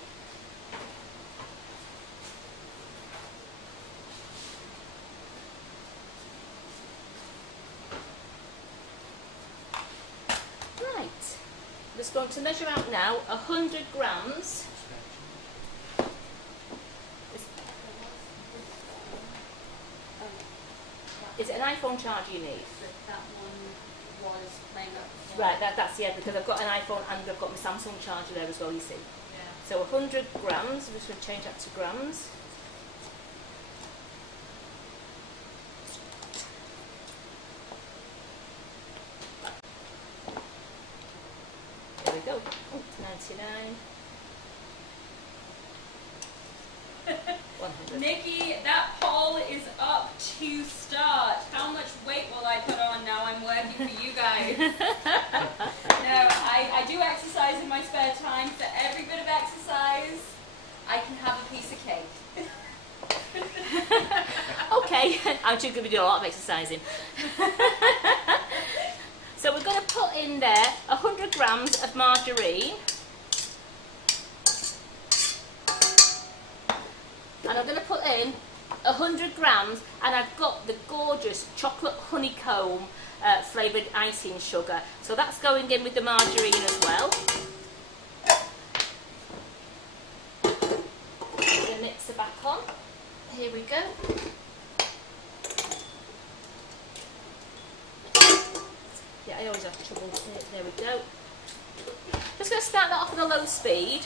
Just going to measure out now 100 grams. Is it an iPhone charger you need? That one was playing up. Right, that's because I've got an iPhone and I've got my Samsung charger there as well, you see. Yeah. So 100 grams, I'm just going to change that to grams. There we go. Oh, 99. 100. Nikki, that poll is up to start. How much weight will I put on now I'm working for you guys? No, I do exercise in my spare time. For every bit of exercise, I can have a piece of cake. Okay, I'm too good to do a lot of exercising. So we're going to put in there 100 grams of margarine. And I'm going to put in 100 grams, and I've got the gorgeous chocolate honeycomb flavoured icing sugar. So that's going in with the margarine as well. Put the mixer back on. Here we go. Yeah, I always have trouble with it. There we go. Just going to start that off at a low speed,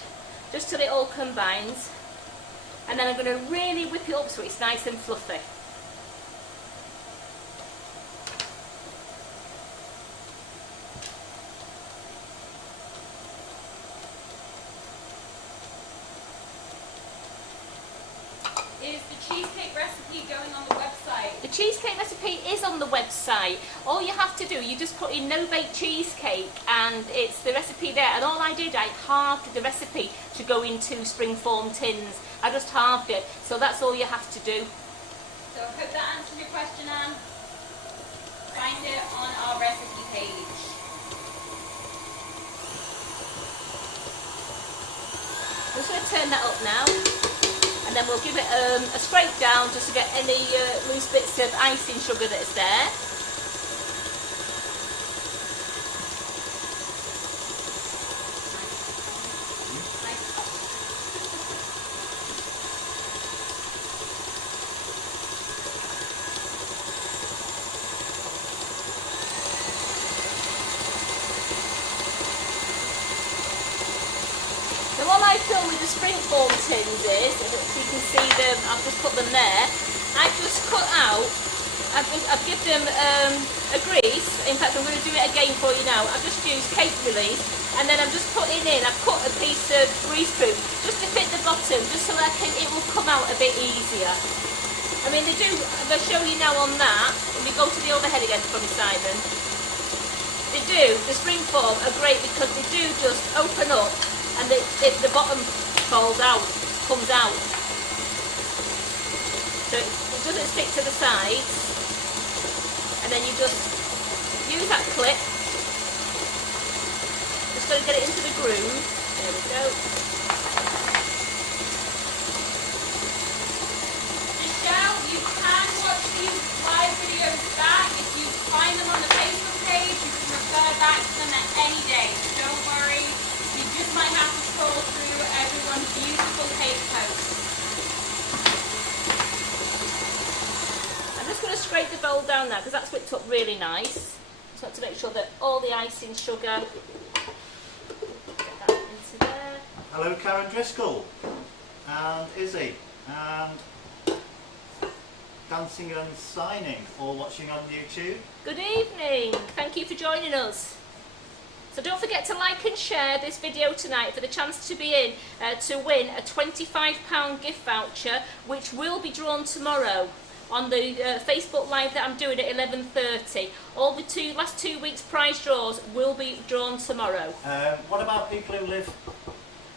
just till it all combines. And then I'm going to really whip it up so it's nice and fluffy. Is the cheesecake recipe going on the website? The cheesecake recipe is on the website. All you have to do, you just put in no-bake cheesecake and it's the recipe there. And all I did, I halved the recipe to go into Spingform tins. I just halved it, so that's all you have to do. So I hope that answers your question, Anne. Find it on our recipe page. I'm just going to turn that up now, and then we'll give it a scrape down just to get any loose bits of icing sugar that's there. So what I've done with the Spingform tins is, so you can see them, I've just put them there, I've just cut out, I've given them a grease. In fact I'm going to do it again for you now. I've just used cake release, and then I'm just putting in, I've cut a piece of grease proof just to fit the bottom, just so that it will come out a bit easier. I mean they do, I'll show you now on that, and we go to the overhead again for me, Simon. They do, the Spingform are great because they do just open up, and the bottom falls out, comes out. So it doesn't stick to the sides. And then you just use that clip. Just got to get it into the groove. There we go. You can watch these live videos back. If you find them on the Facebook page, you can refer back to them at any day. So don't worry, you just might have to scroll through everyone's beautiful cake posts. I'm just going to scrape the bowl down now because that's whipped up really nice. Just want to make sure that all the icing sugar, get that into there. Hello Karen Driscoll and Izzy and Dancing and Signing, all watching on YouTube. Good evening, thank you for joining us. So don't forget to like and share this video tonight for the chance to be in to win a £25 gift voucher, which will be drawn tomorrow on the Facebook Live that I'm doing at 11:30. All the last 2 weeks prize draws will be drawn tomorrow. What about people who live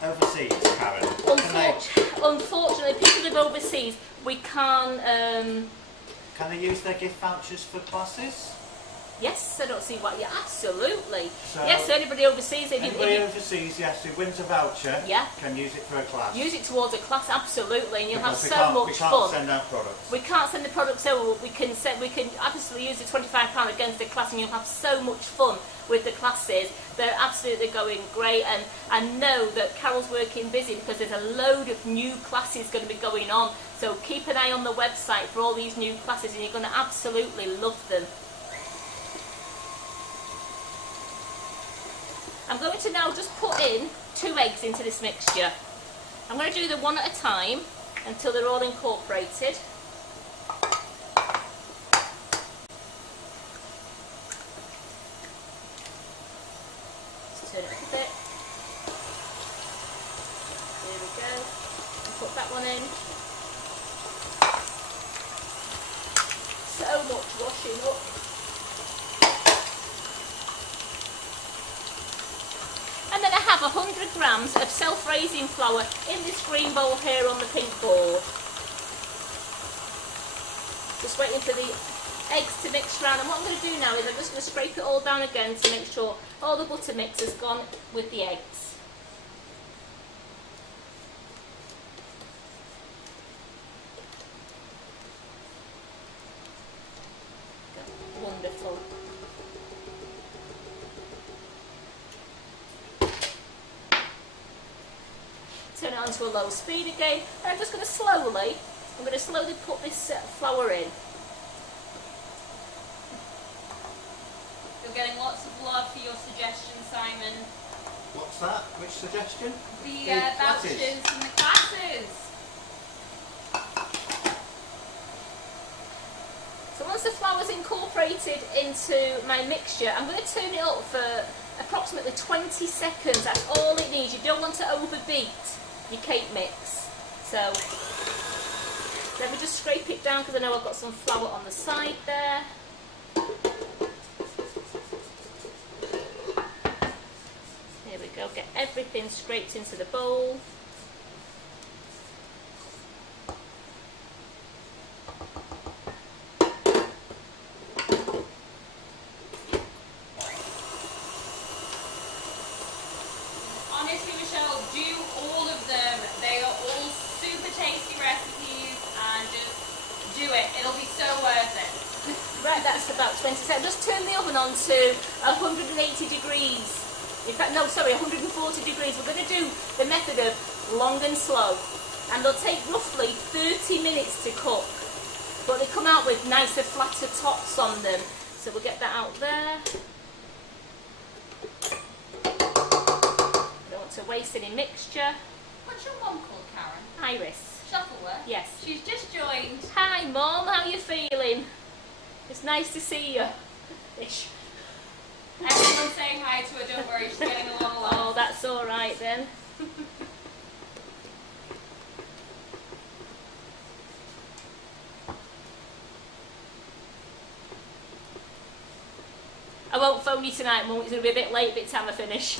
overseas, Karen? Unfortunately, people live overseas. We can't. Can they use their gift vouchers for classes? Yes, I don't see why. Yeah, absolutely. So yes, anybody overseas. Anybody overseas, yes, who wins a voucher, yeah, can use it for a class. Use it towards a class, absolutely, and you'll because have so much fun. We can't send out products. We can't send the products over. We can obviously use the £25 against the class, and you'll have so much fun with the classes. They're absolutely going great, and I know that Carol's working busy because there's a load of new classes going to be going on. So keep an eye on the website for all these new classes, and you're going to absolutely love them. I'm going to now just put in 2 eggs into this mixture. I'm going to do them one at a time until they're all incorporated. Just turn it up a bit. There we go. And put that one in. So much washing up. And then I have 100 grams of self-raising flour in this green bowl here on the pink board. Just waiting for the eggs to mix around, and what I'm going to do now is I'm just going to scrape it all down again to make sure all the butter mix has gone with the eggs. Wonderful. Turn it on to a low speed again, and I'm just going to slowly put this flour in. You're getting lots of love for your suggestion, Simon. What's that? Which suggestion? The vouchers and the classes. So once the flour's incorporated into my mixture, I'm going to turn it up for approximately 20 seconds. That's all it needs. You don't want to overbeat your cake mix. So let me just scrape it down because I know I've got some flour on the side there. Here we go, get everything scraped into the bowl. That's about 20 seconds. Just turn the oven on to 180 degrees. In fact, no, sorry, 140 degrees. We're going to do the method of long and slow. And they'll take roughly 30 minutes to cook. But they come out with nicer, flatter tops on them. So we'll get that out there. I don't want to waste any mixture. What's your mum called, Karen? Iris. Shuttleworth? Yes. She's just joined. Hi, Mum. How are you feeling? It's nice to see you. Ish. Everyone's saying hi to her, don't worry, she's getting a lot of love. Oh, that's alright then. I won't phone you tonight, Mum. It's going to be a bit late by the time I finish.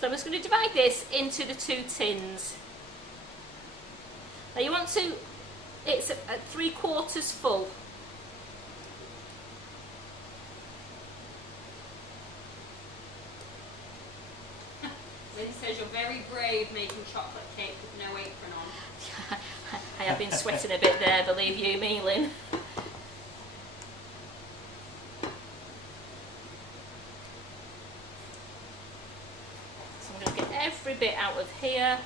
So I'm just going to divide this into the 2 tins. Now you want to, it's at 3/4 full. Lynn says you're very brave making chocolate cake with no apron on. I have been sweating a bit there, believe you me, Lynn. So I'm going to get every bit out of here.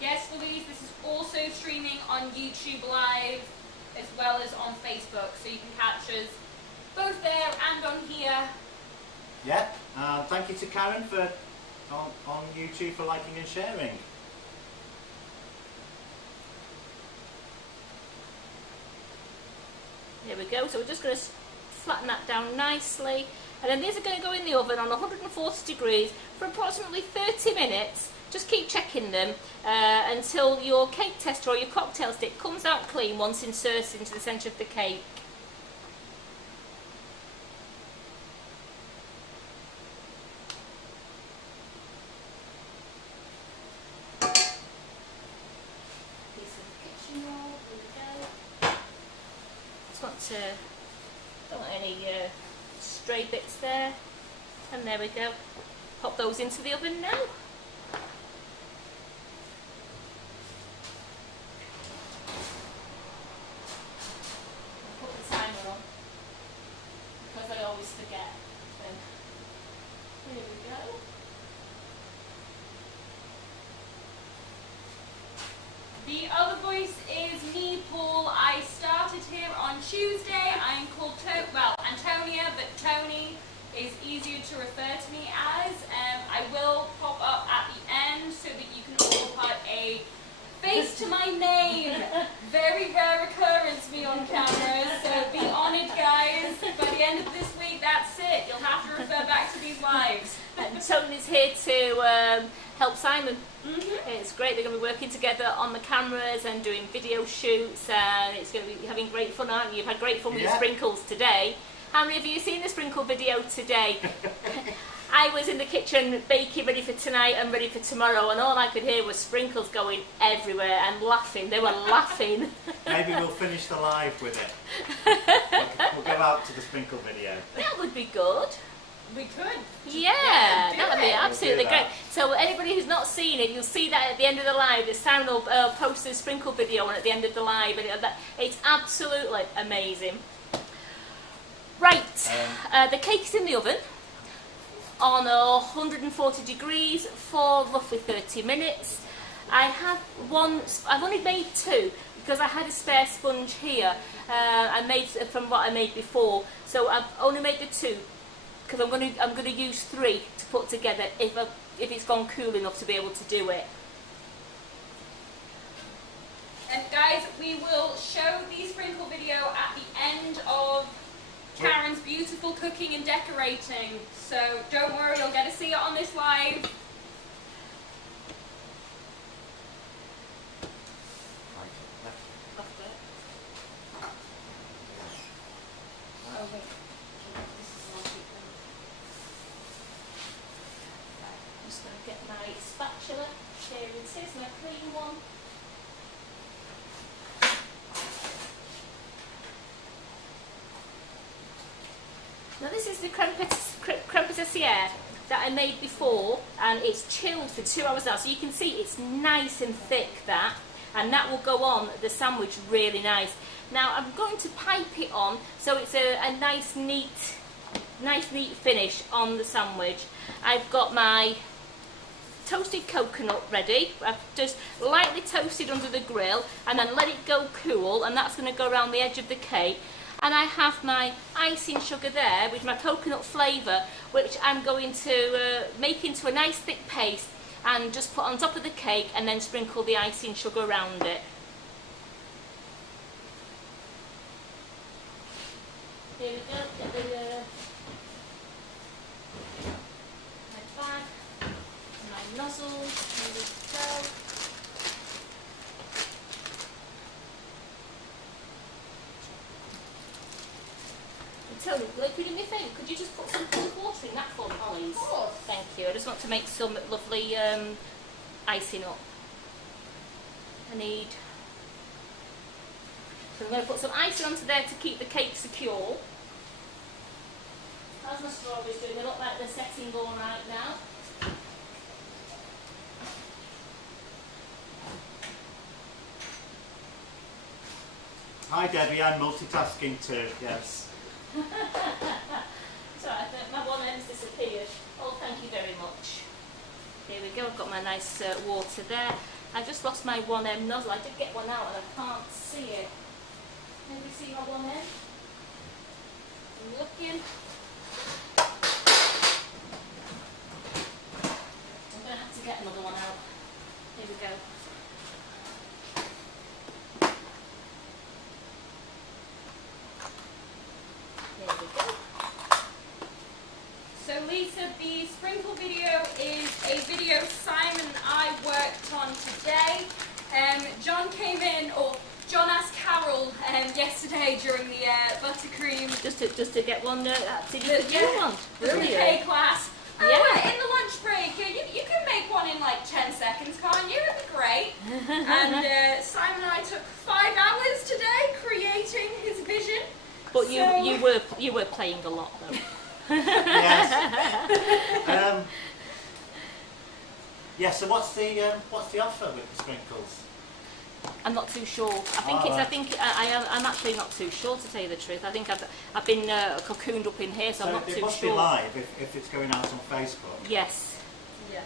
Yes, Louise, this is also streaming on YouTube Live as well as on Facebook, so you can catch us both there and on here. Yep. Thank you to Karen for on YouTube for liking and sharing. There we go. So we're just going to flatten that down nicely, and then these are going to go in the oven on 140 degrees for approximately 30 minutes. Just keep checking them until your cake tester or your cocktail stick comes out clean once inserted into the centre of the cake. Piece of kitchen roll, there we go. Don't want any stray bits there. And there we go. Pop those into the oven now. Forget. Here we go. The other voice is me, Paul. I started here on Tuesday. I'm called Antonia, but Tony is easier to refer to me as. I will pop up at the end so that you can all put a face to my name. Very rare occurrence me on camera, so be honoured, guys. By the end of this week, that's it. You'll have to refer back to these lives. And Tony's here to help Simon. Mm-hmm. It's great. They're going to be working together on the cameras and doing video shoots, and it's going to be having great fun, aren't you? You've had great fun with your sprinkles today. How many of you have seen the sprinkle video today? I was in the kitchen baking, ready for tonight and ready for tomorrow, and all I could hear was sprinkles going everywhere and laughing. They were laughing. Maybe we'll finish the live with it. We'll go out to the sprinkle video. That would be good. We could. Yeah, that would be absolutely great. So anybody who's not seen it, you'll see that at the end of the live. The Sam will post the sprinkle video on at the end of the live, and it's absolutely amazing. Right, the cake's in the oven on 140 degrees for roughly 30 minutes. I've only made 2 because I had a spare sponge here. I made from what I made before, so I've only made the 2 because I'm going to use 3 to put together if it's gone cool enough to be able to do it. And guys, we will show the sprinkle video at the end of Karen's beautiful cooking and decorating, so don't worry, you'll get to see it on this live. Oh, wait. This is one sheet then. I'm just going to get my spatula. Here it is, my clean one. Now this is the creme patissiere that I made before, and it's chilled for 2 hours now, so you can see it's nice and thick, and that will go on the sandwich really nice. Now I'm going to pipe it on so it's a nice neat finish on the sandwich. I've got my toasted coconut ready. I've just lightly toasted under the grill and then let it go cool, and that's going to go around the edge of the cake. And I have my icing sugar there with my coconut flavour, which I'm going to make into a nice thick paste and just put on top of the cake and then sprinkle the icing sugar around it. Here we go, get my bag, my nozzles, here we go. could you do me a favour? Could you just put some cold water in that for me, please? Of course. Thank you. I just want to make some lovely icing up. I need... So I'm going to put some icing onto there to keep the cake secure. How's my strawberries doing? They look like they're setting all right now. Hi Debbie, I'm multitasking too, yes. Sorry, I think my one end's disappeared. Oh, thank you very much. Here we go, I've got my nice water there. I just lost my 1M nozzle. I did get one out and I can't see it. Can you see my 1M? I'm looking. I'm going to have to get another one out. Here we go. There we go. So Lisa, the sprinkle video is a video Simon and I worked on today. John came in, or John asked Carol yesterday during the buttercream. Just to get one to do one. Brilliant. K class. Yeah. In the lunch break, you can make one in like 10 seconds, can't you? It'd be great. And Simon and I took 5 hours today creating his vision. But you were playing a lot though. Yes. Yeah, so what's the offer with the sprinkles? I'm not too sure. I'm actually not too sure, to tell you the truth. I think I've been cocooned up in here, so I'm not too sure. It must be live if it's going out on Facebook. Yes. Yeah.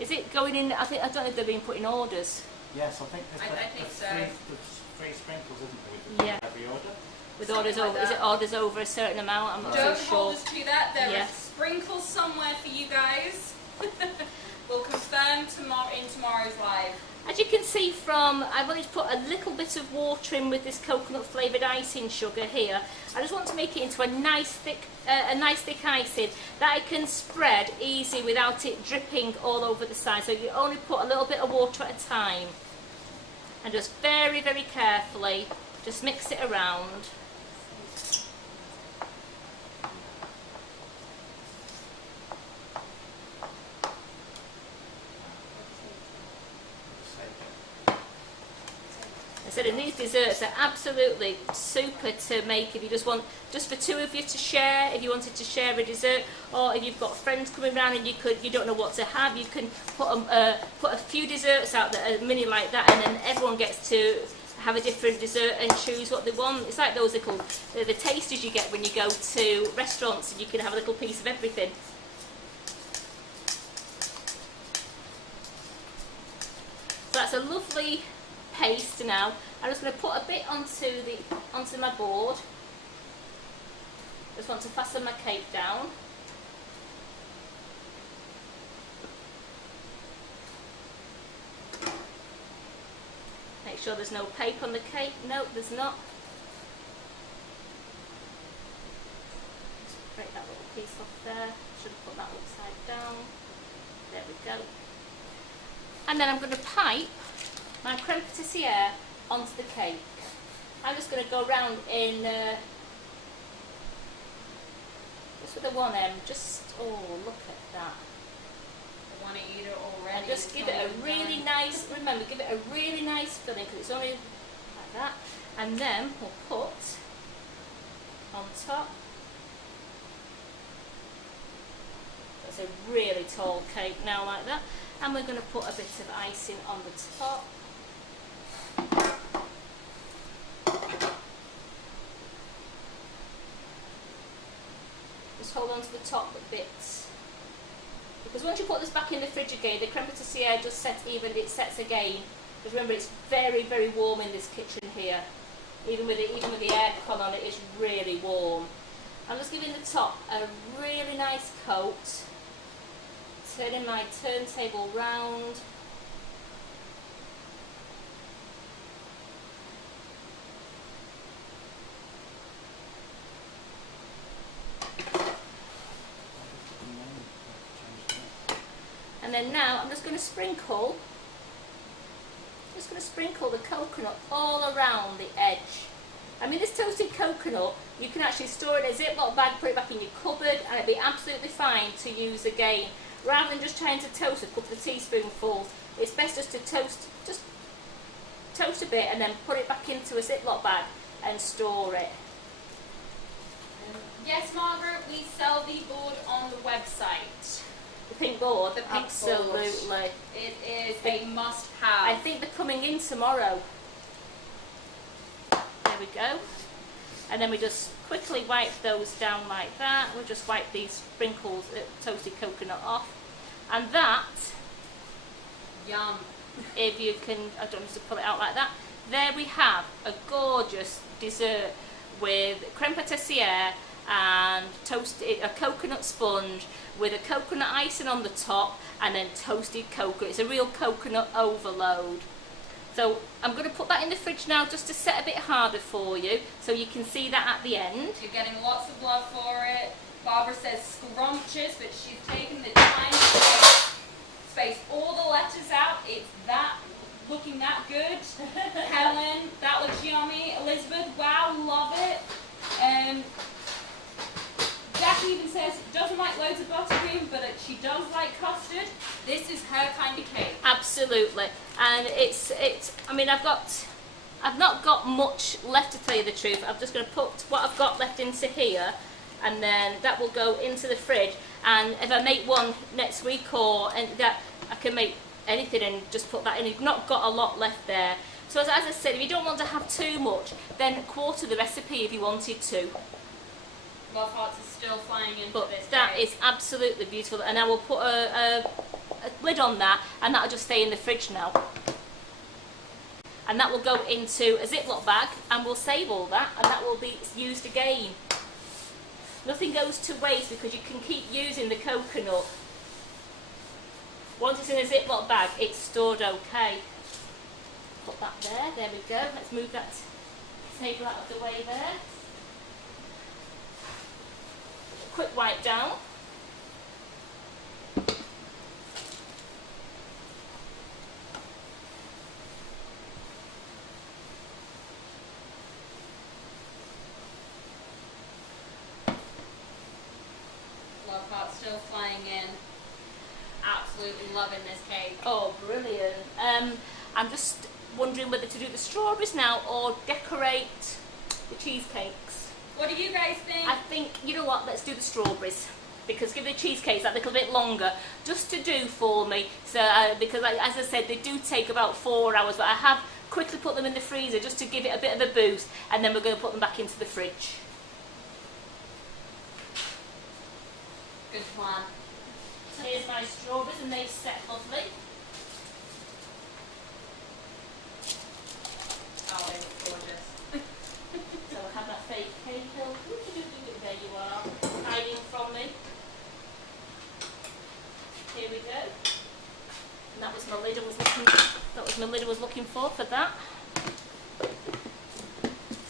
Is it going in? I don't know if they've been putting orders. Yes, I think I think so. There's 3 sprinkles, isn't there, with every order? With orders over, is it orders over a certain amount? I'm not Don't too hold sure. us to that. There Yeah. are sprinkles somewhere for you guys. We'll confirm in tomorrow's live. As you can see from, I've only put a little bit of water in with this coconut flavoured icing sugar here. I just want to make it into a nice thick icing that I can spread easy without it dripping all over the side. So you only put a little bit of water at a time, and just very, very carefully just mix it around. I said, and these desserts are absolutely super to make if you just want, just for 2 of you to share, if you wanted to share a dessert, or if you've got friends coming around and you don't know what to have, you can put a few desserts out that are mini like that, and then everyone gets to have a different dessert and choose what they want. It's like those little, the tasters you get when you go to restaurants and you can have a little piece of everything. So that's a lovely paste now. I'm just going to put a bit onto my board. Just want to fasten my cake down. Make sure there's no paper on the cake. No, there's not. Just break that little piece off there. Should have put that upside down. There we go. And then I'm going to pipe my creme patissiere onto the cake. I'm just going to go around in just with a 1M. Just, oh, look at that. I want to eat it already. And just give it a really nice, remember, give it a really nice filling because it's only like that. And then we'll put on top. That's a really tall cake now like that. And we're going to put a bit of icing on the top. Just hold on to the top bits. Because once you put this back in the fridge again, the creme patissiere just sets even, it sets again. Because remember, it's very, very warm in this kitchen here. Even with the aircon on it, it's really warm. I'm just giving the top a really nice coat. Turning my turntable round. And then now I'm just going to sprinkle the coconut all around the edge I mean, this toasted coconut, you can actually store it in a Ziploc bag, put it back in your cupboard, and it'd be absolutely fine to use again. Rather than just trying to toast a couple of teaspoonfuls, it's best just to toast a bit and then put it back into a Ziploc bag and store it. Yes, Margaret, we sell the board on the website. The pink board? The pink absolutely. board. It is a must-have. I think they're coming in tomorrow. There we go. And then we just quickly wipe those down like that. We'll just wipe these sprinkles of toasted coconut off. And that, yum. if you can, I don't need to pull it out like that. There we have a gorgeous dessert with creme patissiere and toasted a coconut sponge with a coconut icing on the top and then toasted coconut. It's a real coconut overload. So I'm going to put that in the fridge now just to set a bit harder for you so you can see that at the end. You're getting lots of love for it. Barbara says scrumptious, but she's taken the time to space all the letters out. It's that looking that good. Helen, that looks yummy. Elizabeth, wow, love it. Jackie even says doesn't like loads of buttercream, but she does like custard. This is her kind of cake. Absolutely, and it's. I mean, I've not got much left, to tell you the truth. I'm just going to put what I've got left into here, and then that will go into the fridge. And if I make one next week that I can make anything and just put that in. You've not got a lot left there. So as I said, if you don't want to have too much, then quarter the recipe if you wanted to. Love hearts are still flying in But for this that day. is absolutely beautiful, and I will put a lid on that, and that'll just stay in the fridge now. And that will go into a Ziploc bag, and we'll save all that, and that will be used again. Nothing goes to waste because you can keep using the coconut. Once it's in a Ziploc bag, it's stored okay. Put that there, there we go. Let's move that table out of the way there. Quick wipe down. Love hearts still flying in. Absolutely loving this cake. Oh, brilliant. I'm just wondering whether to do the strawberries now or decorate the cheesecakes. What do you guys think? I think, you know what, let's do the strawberries, because give the cheesecakes that little bit longer just to do for me. So because as I said, they do take about 4 hours, but I have quickly put them in the freezer just to give it a bit of a boost, and then we're going to put them back into the fridge. Good plan. So here's my strawberries, and they've set lovely. Oh, they look gorgeous. So I have that fake cake hill. There you are, hiding from me. Here we go. And that was my lid I was looking for that.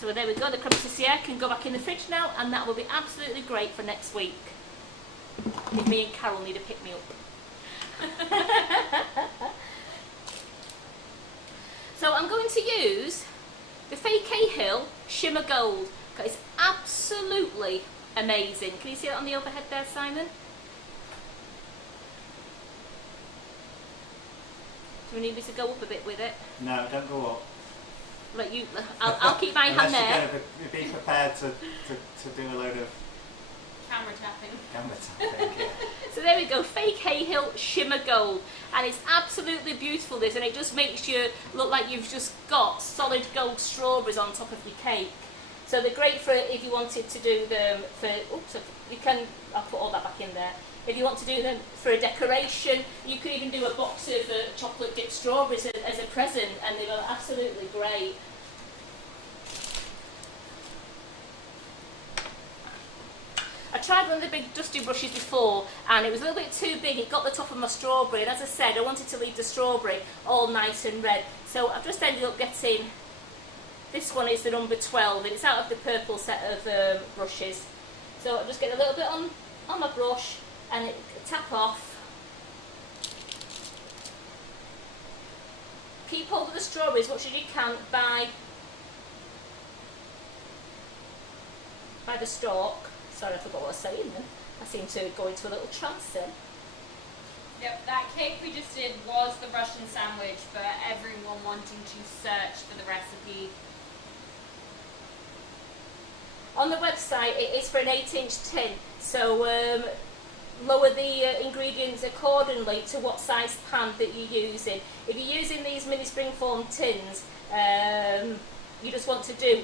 So there we go. The creme patissiere can go back in the fridge now, and that will be absolutely great for next week. If me and Carol need a pick me up. So I'm going to use the fake Cahill Shimmer Gold. It's absolutely amazing. Can you see that on the overhead there, Simon? Do we need me to go up a bit with it? No, don't go up. Let you. I'll keep my hand there. Unless you're going to be prepared to do a load of Camera tapping. camera tapping. Yeah. So there we go, fake Cahill Shimmer Gold, and it's absolutely beautiful this, and it just makes you look like you've just got solid gold strawberries on top of your cake. So they're great for if you wanted to do them for, oops, you can, I'll put all that back in there. If you want to do them for a decoration, you could even do a box of chocolate dipped strawberries as a present, and they were absolutely great. I tried one of the big dusty brushes before, and it was a little bit too big. It got the top of my strawberry, and as I said, I wanted to leave the strawberry all nice and red. So I've just ended up getting, this one is the number 12, and it's out of the purple set of brushes. So I'll just get a little bit on my brush, and it tap off. Keep hold of the strawberries as much as you can by by the stalk. Sorry, I forgot what I was saying then. I seem to go into a little trance then. Yep, that cake we just did was the Russian sandwich for everyone wanting to search for the recipe. On the website, it is for an 8-inch tin, so lower the ingredients accordingly to what size pan that you're using. If you're using these mini Spingform tins, you just want to do,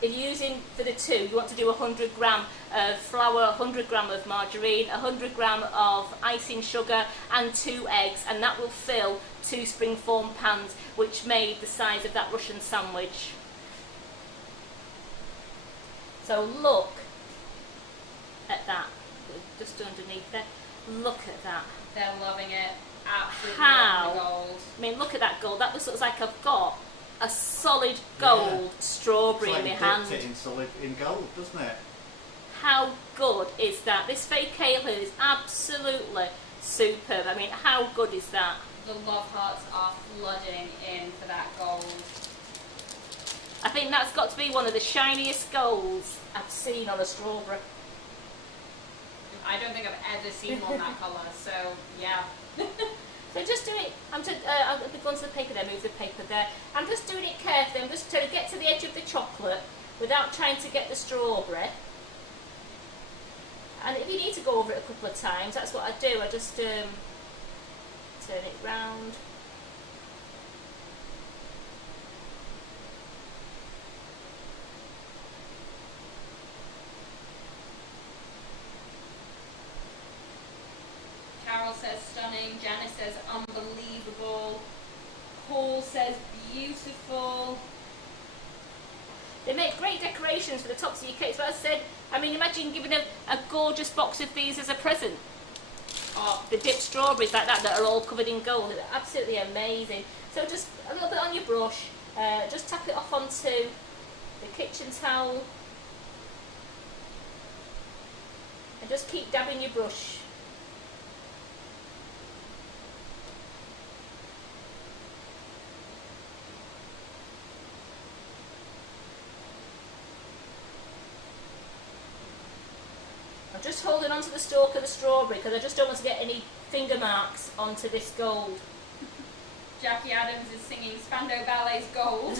if you're using for the 2, you want to do 100 gram of flour, 100 gram of margarine, 100 gram of icing sugar and 2 eggs, and that will fill 2 Spingform pans, which made the size of that Russian sandwich. So look at that, just underneath there. Look at that. They're loving it. Absolutely How? loving the gold. I mean, look at that gold. That looks like I've got a solid gold strawberry it's in my like hand. dipped it in gold, doesn't it? How good is that? This fake kale is absolutely superb. I mean, how good is that? The love hearts are flooding in for that gold. I think that's got to be one of the shiniest golds I've seen on a strawberry. I don't think I've ever seen one that colour, so yeah. So just do it, I'm going to the paper there, move the paper there. I'm just doing it carefully, I'm just trying to get to the edge of the chocolate without trying to get the strawberry. And if you need to go over it a couple of times, that's what I do, I just turn it round. Carol says stunning, Janice says unbelievable, Paul says beautiful. They make great decorations for the tops of your cakes, but as I said, I mean, imagine giving a gorgeous box of these as a present. Oh, the dipped strawberries like that are all covered in gold, they're absolutely amazing. So just a little bit on your brush, just tap it off onto the kitchen towel, and just keep dabbing your brush. Just holding onto the stalk of the strawberry because I just don't want to get any finger marks onto this gold. Jackie Adams is singing Spandau Ballet's Gold.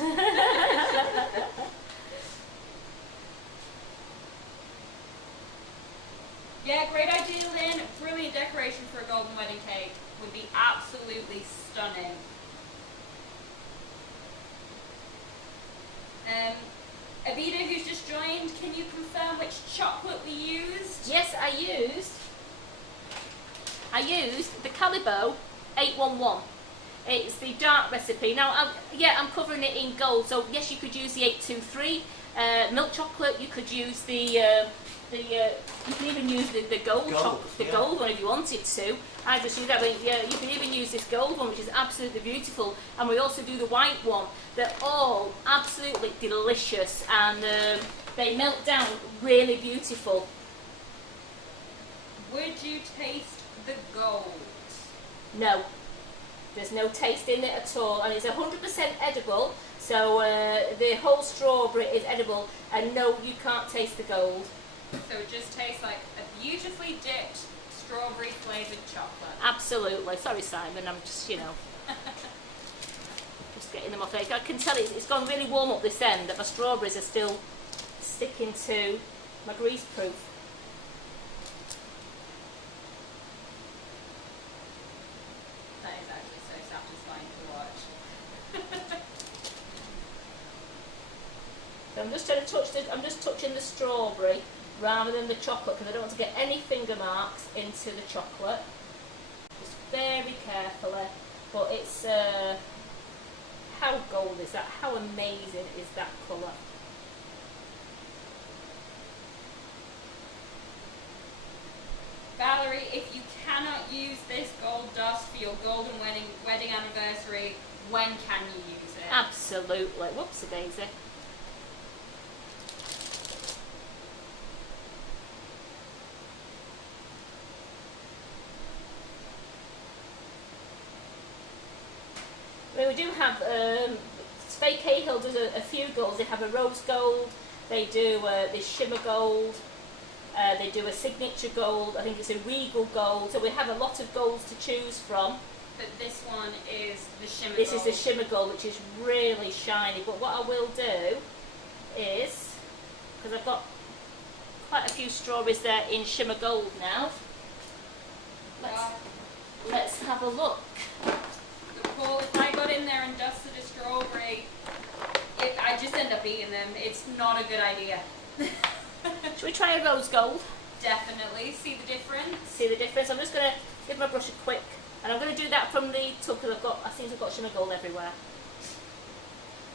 Yeah, great idea, Lynn. Brilliant decoration for a golden wedding cake. Would be absolutely stunning. Avida, who's just joined, can you confirm which chocolate we used? Yes, I used the Calibo 811. It's the dark recipe. Now, I'm covering it in gold, so yes, you could use the 823 milk chocolate. You could use you can even use the gold chocolate, the gold one if you wanted to. I just use that. But yeah, you can even use this gold one, which is absolutely beautiful. And we also do the white one. They're all absolutely delicious, and they melt down really beautiful. Would you taste the gold? No, there's no taste in it at all, and it's 100% edible. So the whole strawberry is edible, and no, you can't taste the gold. So it just tastes like a beautifully dipped strawberry flavoured chocolate. Absolutely. Sorry, Simon. I'm just, just getting them off there. I can tell it's gone really warm up this end, that my strawberries are still sticking to my grease proof. That is actually so satisfying to watch. So I'm just touching the strawberry rather than the chocolate because I don't want to get any finger marks into the chocolate. Just very carefully, but it's how gold is that? How amazing is that colour? Valerie, if you cannot use this gold dust for your golden wedding anniversary, when can you use it? Absolutely. Whoopsie daisy. I mean, we do have Fake Cake does a few golds. They have a rose gold, They do this shimmer gold. They do a signature gold. I think it's a regal gold. So we have a lot of golds to choose from. But this one is the shimmer This gold. is the shimmer gold, which is really shiny. But what I will do is, because I've got quite a few strawberries there in shimmer gold now, let's have a look. Paul, if I got in there and dusted a strawberry, I just end up eating them. It's not a good idea. Should we try a rose gold? Definitely. See the difference? See the difference? I'm just going to give my brush a quick, and I'm going to do that from the tub because I seem to have got shimmer gold everywhere.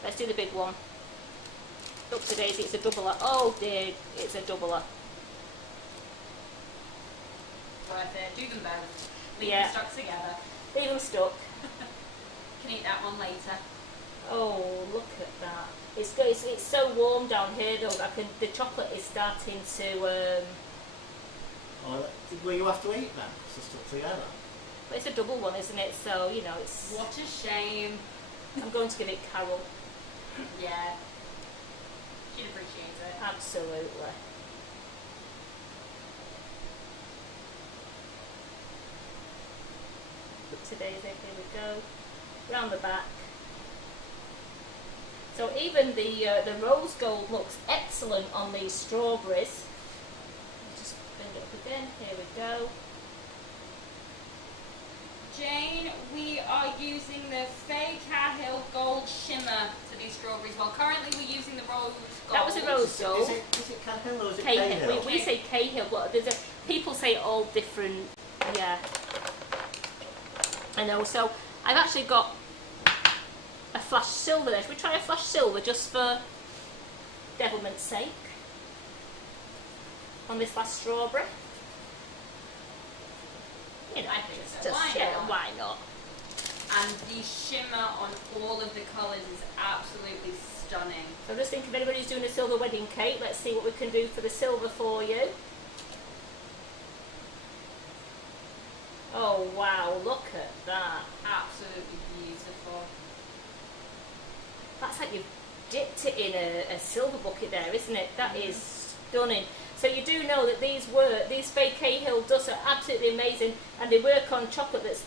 Let's do the big one. Look to Daisy, it's a doubler. Oh dear, it's a doubler. Worth it. Do them both. Leave Yeah. them stuck together. Leave them stuck. Can eat that one later. Oh, look at that. It's so warm down here though. The chocolate is starting to. Will you have to eat them? Because they're stuck together. But it's a double one, isn't it? So you know, it's. What a shame. I'm going to give it Carol. Yeah. She'd appreciate it. Absolutely. Look to Daisy. Here we go. Round the back. So even the rose gold looks excellent on these strawberries. Just bring it up again. Here we go. Jane, we are using the Fay Cahill Gold Shimmer for these strawberries. Well, currently we're using the rose gold. That was a rose gold. Is it Cahill or is it Cahill. Cahill? We say Cahill, but people say all different. Yeah. I know. So I've actually got a flash silver there. Should we try a flash silver just for devilment's sake on this last strawberry? You know, I think so. Why not? And the shimmer on all of the colours is absolutely stunning. So I'm just thinking if anybody's doing a silver wedding cake, let's see what we can do for the silver for you. Oh wow, look at that. Absolutely beautiful. That's like you've dipped it in a silver bucket there, isn't it? That is stunning. So you do know that these Fay Cahill dust are absolutely amazing, and they work on chocolate that's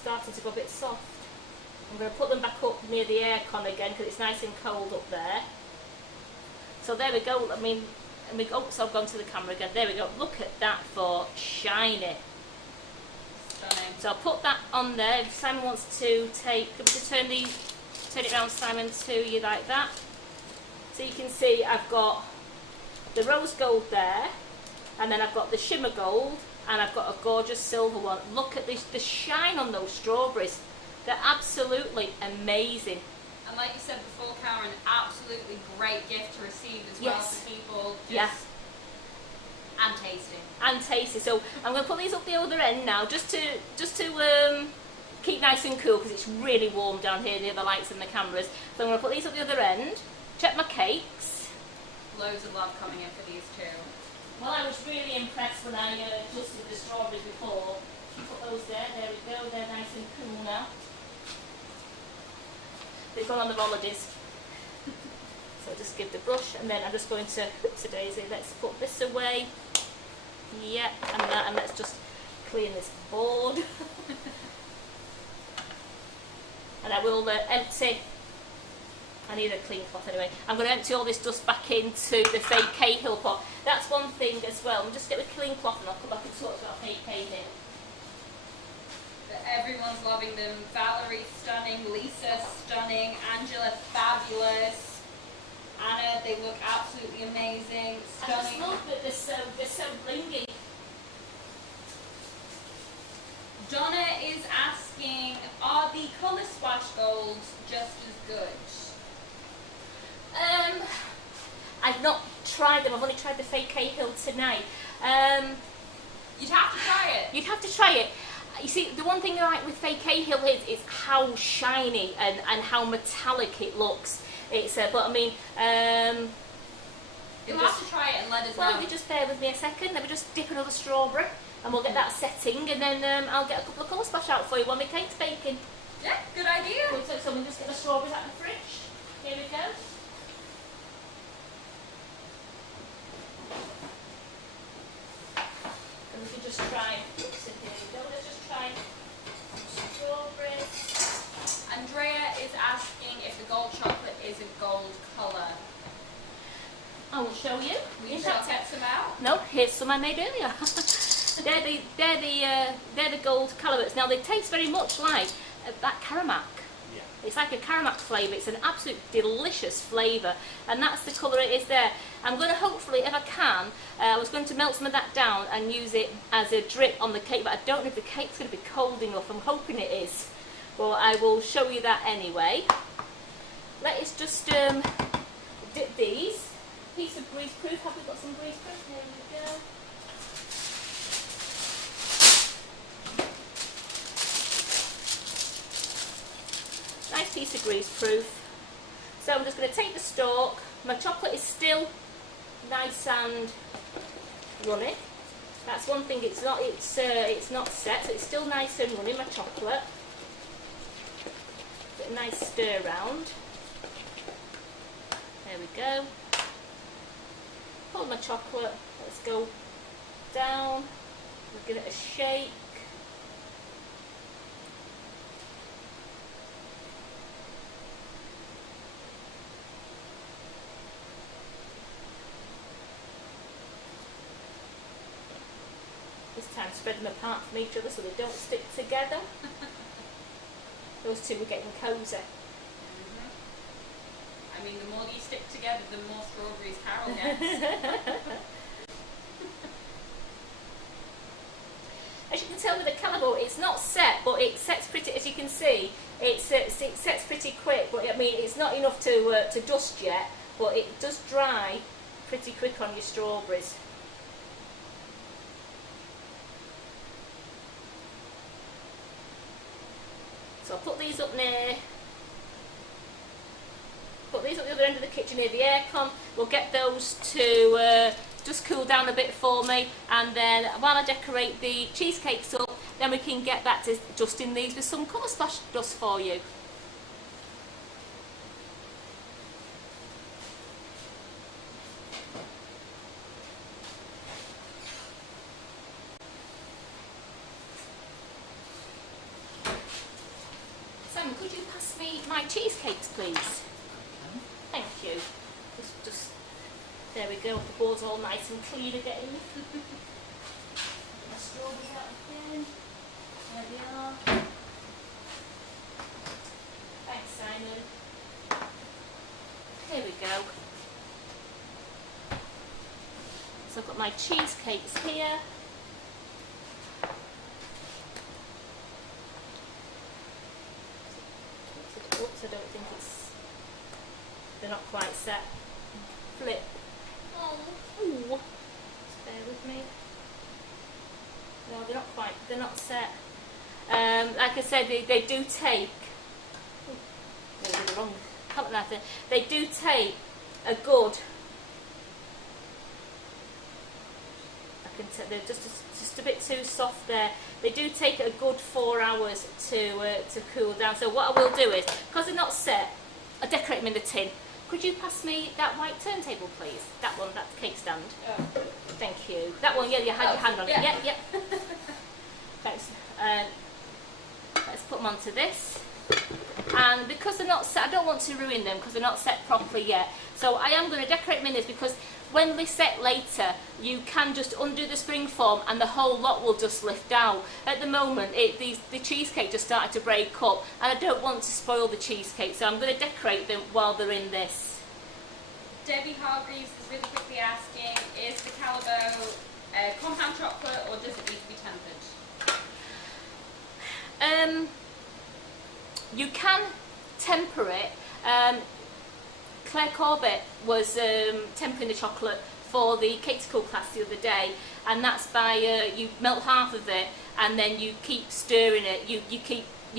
starting to go a bit soft. I'm going to put them back up near the aircon again because it's nice and cold up there. So there we go. I mean, so I've gone to the camera again. There we go. Look at that for shiny. Stunning. So I'll put that on there. If Simon wants to turn it around, Simon, to you like that. So you can see I've got the rose gold there, and then I've got the shimmer gold, and I've got a gorgeous silver one. Look at this, the shine on those strawberries. They're absolutely amazing. And like you said before, Karen, absolutely great gift to receive as well Yes. for people. Yeah. And tasty. And tasty. So I'm going to put these up the other end now, just to keep nice and cool, because it's really warm down here near the lights and the cameras. So I'm going to put these up the other end. Check my cakes. Loads of love coming in for these two. Well, I was really impressed when I adjusted the strawberries before. Put those there. There we go. They're nice and cool now. They've gone on the roller disc. So just give the brush, and then I'm just going to, Daisy, let's put this away. Yeah, and that, and let's just clean this board. And I will empty. I need a clean cloth anyway. I'm going to empty all this dust back into the Fay Cahill pot. That's one thing as well. I'll just get the clean cloth and I'll come back and talk about Fay Cahill. But everyone's loving them. Valerie, stunning. Lisa, stunning. Angela, fabulous. Anna, they look absolutely amazing. I just Stunning. love that they're so blingy. Donna is asking, are the colour splash golds just as good? I've not tried them. I've only tried the Fay Cahill tonight. You'd have to try it. You'd have to try it. You see, the one thing I like with Fay Cahill is how shiny and how metallic it looks. It's but I mean, You'll have to try it and let us well, know. if you just bear with me a second, let me just dip another strawberry, and we'll get that setting, and then I'll get a couple of colour splash out for you when my cake's baking. Yeah, good idea. So we'll just get the strawberries out of the fridge. Here we go. here's some I made earlier. they're the gold calibers. Now they taste very much like that Caramac. Yeah. It's like a Caramac flavour. It's an absolute delicious flavour, and that's the colour it is there. I'm going to hopefully, if I can, I was going to melt some of that down and use it as a drip on the cake, but I don't know if the cake's going to be cold enough. I'm hoping it is. Well, I will show you that anyway. Let's just dip these. Piece of greaseproof. Have we got some greaseproof? There we go. Nice piece of greaseproof. So I'm just going to take the stalk. My chocolate is still nice and runny. That's one thing. It's not set, so it's still nice and runny. My chocolate. Get a nice stir round. There we go. Hold my chocolate. Let's go down. We'll give it a shake. This time spread them apart from each other so they don't stick together. Those two are getting cosy. I mean, the more you stick together, the more strawberries Carol gets. As you can tell with the caliber, it's not set, but it sets pretty. As you can see, it sets pretty quick. But I mean, it's not enough to dust yet, but it does dry pretty quick on your strawberries. So I'll put these up near. Put these at the other end of the kitchen near the aircon. We'll get those to just cool down a bit for me, and then while I decorate the cheesecakes up, then we can get back to dusting these with some colour splash dust for you. Simon, could you pass me my cheesecakes, please? Thank you. Just there we go. The board's all nice and clean again. My strawberries out again. There we are. Thanks, Simon. Here we go. So I've got my cheesecakes here. Oops, I don't think they're not quite set. Flip. Oh, ooh. Just bear with me. No, they're not set. Like I said, they do take, maybe the wrong colour now. They do take a good, I can tell they're just a bit too soft there. They do take a good 4 hours to cool down. So what I will do is, because they're not set, I decorate them in the tin. Could you pass me that white turntable, please? That one, that cake stand. Oh. Thank you. That one, yeah, you had your hand on it. Yeah. Thanks. Let's put them onto this. And because they're not set, I don't want to ruin them because they're not set properly yet. So I am going to decorate them in this because when they set later, you can just undo the Spingform and the whole lot will just lift out. At the moment, the cheesecake just started to break up, and I don't want to spoil the cheesecake, so I'm going to decorate them while they're in this. Debbie Hargreaves is really quickly asking, is the Calabo compound chocolate or does it need to be tempered? You can temper it. Claire Corbett was tempering the chocolate for the Cake to Cool class the other day, and that's by you melt half of it and then you keep stirring it. You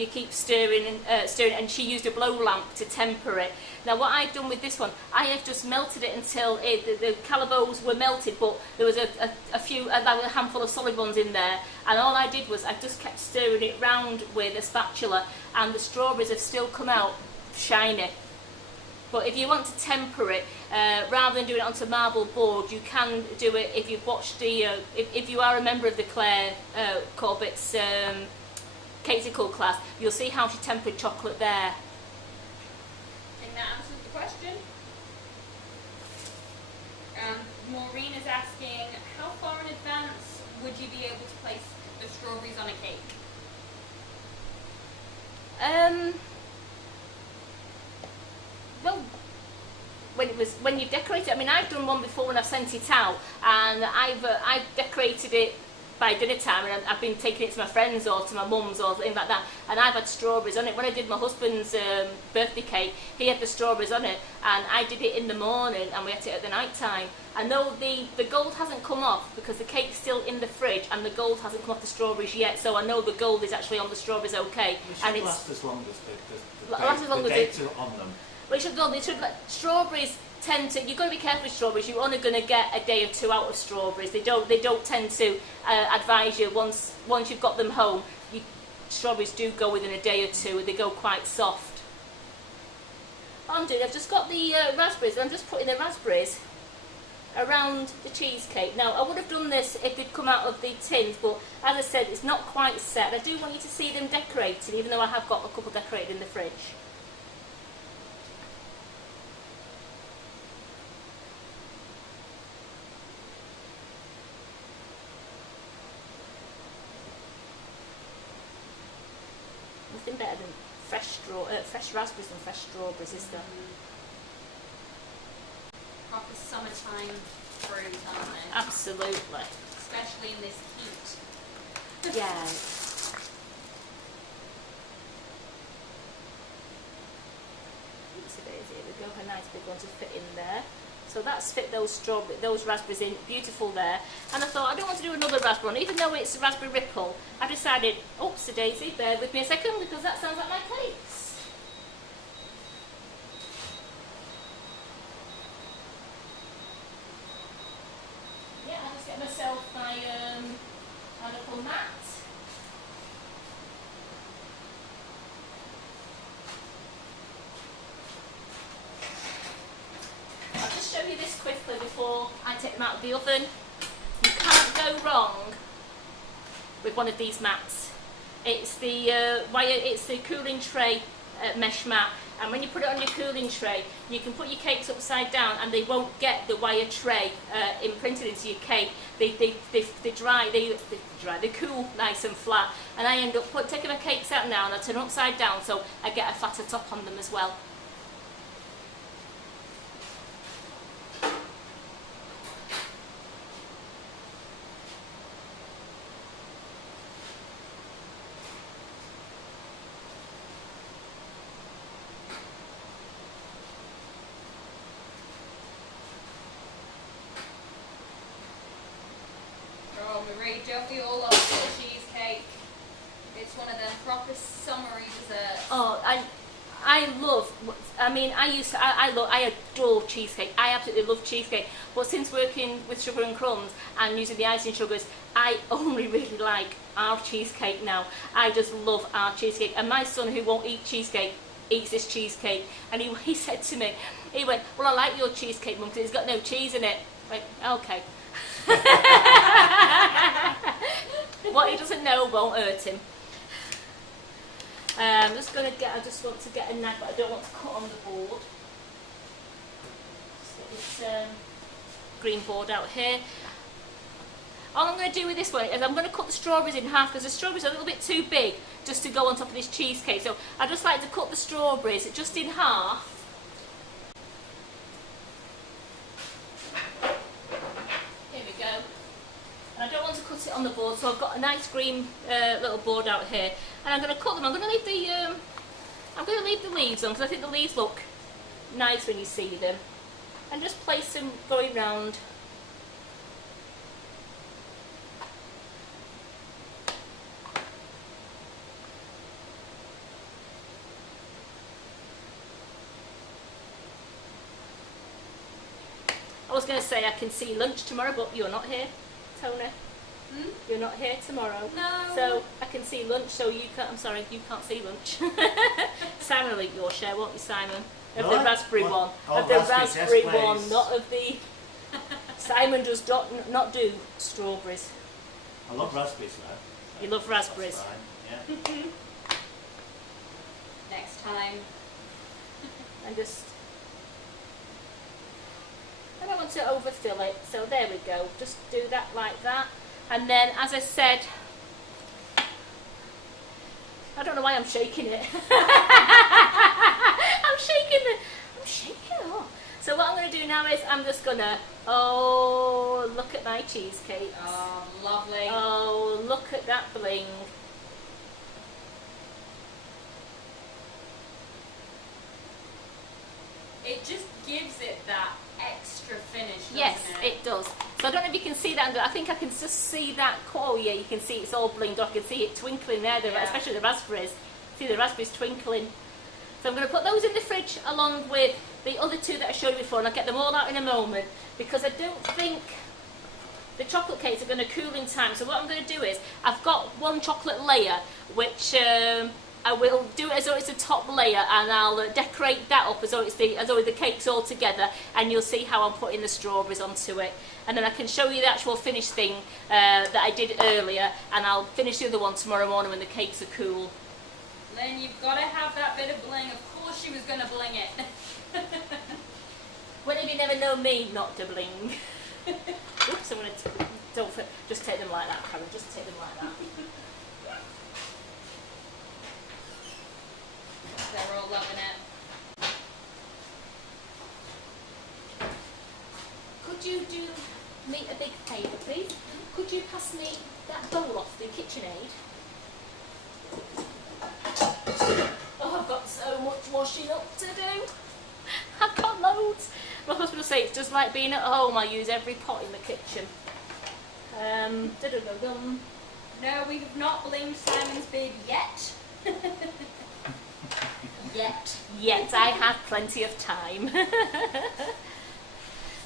keep stirring and she used a blow lamp to temper it. Now what I've done with this one, I have just melted it until the calabos were melted, but there was a handful of solid ones in there, and all I did was I just kept stirring it round with a spatula, and the strawberries have still come out shiny. But if you want to temper it, rather than doing it onto marble board, you can do it if you've watched the, if you are a member of the Claire Corbett's Cake to Cool class, you'll see how she tempered chocolate there. I think that answers the question. Maureen is asking, how far in advance would you be able to place the strawberries on a cake? Well, when you've decorated it, I mean, I've done one before when I've sent it out, and I've decorated it by dinner time, and I've been taking it to my friends or to my mum's or things like that, and I've had strawberries on it. When I did my husband's birthday cake, he had the strawberries on it, and I did it in the morning, and we ate it at the night time. And though the gold hasn't come off because the cake's still in the fridge, and the gold hasn't come off the strawberries yet, so I know the gold is actually on the strawberries okay. It should last as long as the date on them. Well, it should, strawberries tend to, you've got to be careful with strawberries. You're only going to get a day or two out of strawberries. They don't tend to advise you once you've got them home. Strawberries do go within a day or two, and they go quite soft. What I'm doing, I've just got the raspberries, and I'm just putting the raspberries around the cheesecake. Now, I would have done this if they'd come out of the tins, but as I said, it's not quite set. I do want you to see them decorated, even though I have got a couple decorated in the fridge. Nothing better than fresh raspberries and fresh strawberries, is there? Proper summertime fruit, aren't they? Absolutely. Especially in this heat. Yeah. Here we go, a nice big one to fit in there. So that's fit those raspberries in, beautiful there. And I thought, I don't want to do another raspberry one, even though it's a raspberry ripple. I decided, oops, a daisy, bear with me a second, because that sounds like my cakes. Yeah, I'll just get myself my little mat. I'll just show you this quickly before I take them out of the oven. You can't go wrong with one of these mats. It's the cooling tray mesh mat, and when you put it on your cooling tray, you can put your cakes upside down, and they won't get the wire tray imprinted into your cake. They dry, they cool nice and flat, and I end up taking my cakes out now, and I turn them upside down so I get a flatter top on them as well. Oh, Marie, don't we all love the cheesecake? It's one of the proper summery desserts. Oh, I love. I mean, I adore cheesecake. I absolutely love cheesecake. But since working with sugar and crumbs and using the icing sugars, I only really like our cheesecake now. I just love our cheesecake. And my son, who won't eat cheesecake, eats this cheesecake. And he said to me, he went, "Well, I like your cheesecake, Mum, because it's got no cheese in it." I went, okay. What he doesn't know won't hurt him. I just want to get a knife, but I don't want to cut on the board. Just get this green board out here. All I'm going to do with this one is I'm going to cut the strawberries in half, because the strawberries are a little bit too big just to go on top of this cheesecake. So I just like to cut the strawberries just in half. Here we go. And I don't want to cut it on the board, so I've got a nice green little board out here, and I'm going to cut them. I'm going to leave the leaves on, because I think the leaves look nice when you see them, and just place them going round. I was going to say I can see lunch tomorrow, but you're not here, Tony. You're not here tomorrow. No. So I can see lunch, so you can't, I'm sorry, you can't see lunch. Simon will eat your share, won't you, Simon? Of the raspberry one. Oh, of the raspberry yes, one, not of the... Simon does not do strawberries. I love raspberries though. You love raspberries. That's fine, yeah. Next time. And just... I don't want want to overfill it. So there we go. Just do that like that. And then, as I said, I don't know why I'm shaking it. I'm shaking it off. So what I'm going to do now is I'm just going to, oh, look at my cheesecake. Oh, lovely. Oh, look at that bling. It just gives it that extra finish, doesn't Yes, it? it does. So I don't know if you can see that. I think I can just see that. Oh yeah, you can see it's all blinged. I can see it twinkling there, Yeah. especially the raspberries. See the raspberries twinkling. So I'm going to put those in the fridge along with the other two that I showed you before, and I'll get them all out in a moment because I don't think the chocolate cakes are going to cool in time. So what I'm going to do is I've got one chocolate layer which I will do it as though it's a top layer, and I'll decorate that up as though it's the cakes all together, and you'll see how I'm putting the strawberries onto it. And then I can show you the actual finished thing that I did earlier, and I'll finish the other one tomorrow morning when the cakes are cool. Lynn, you've got to have that bit of bling. Of course she was going to bling it. When have you never known me not to bling? Oops, I'm going to just take them like that, Karen. Just take them like that. They're all loving it. Could you do me a big favour, please? Could you pass me that bowl off the KitchenAid? Oh, I've got so much washing up to do. I've got loads. My husband will say it's just like being at home. I use every pot in the kitchen. No, we have not blinged Simon's beard yet. Yet I have plenty of time.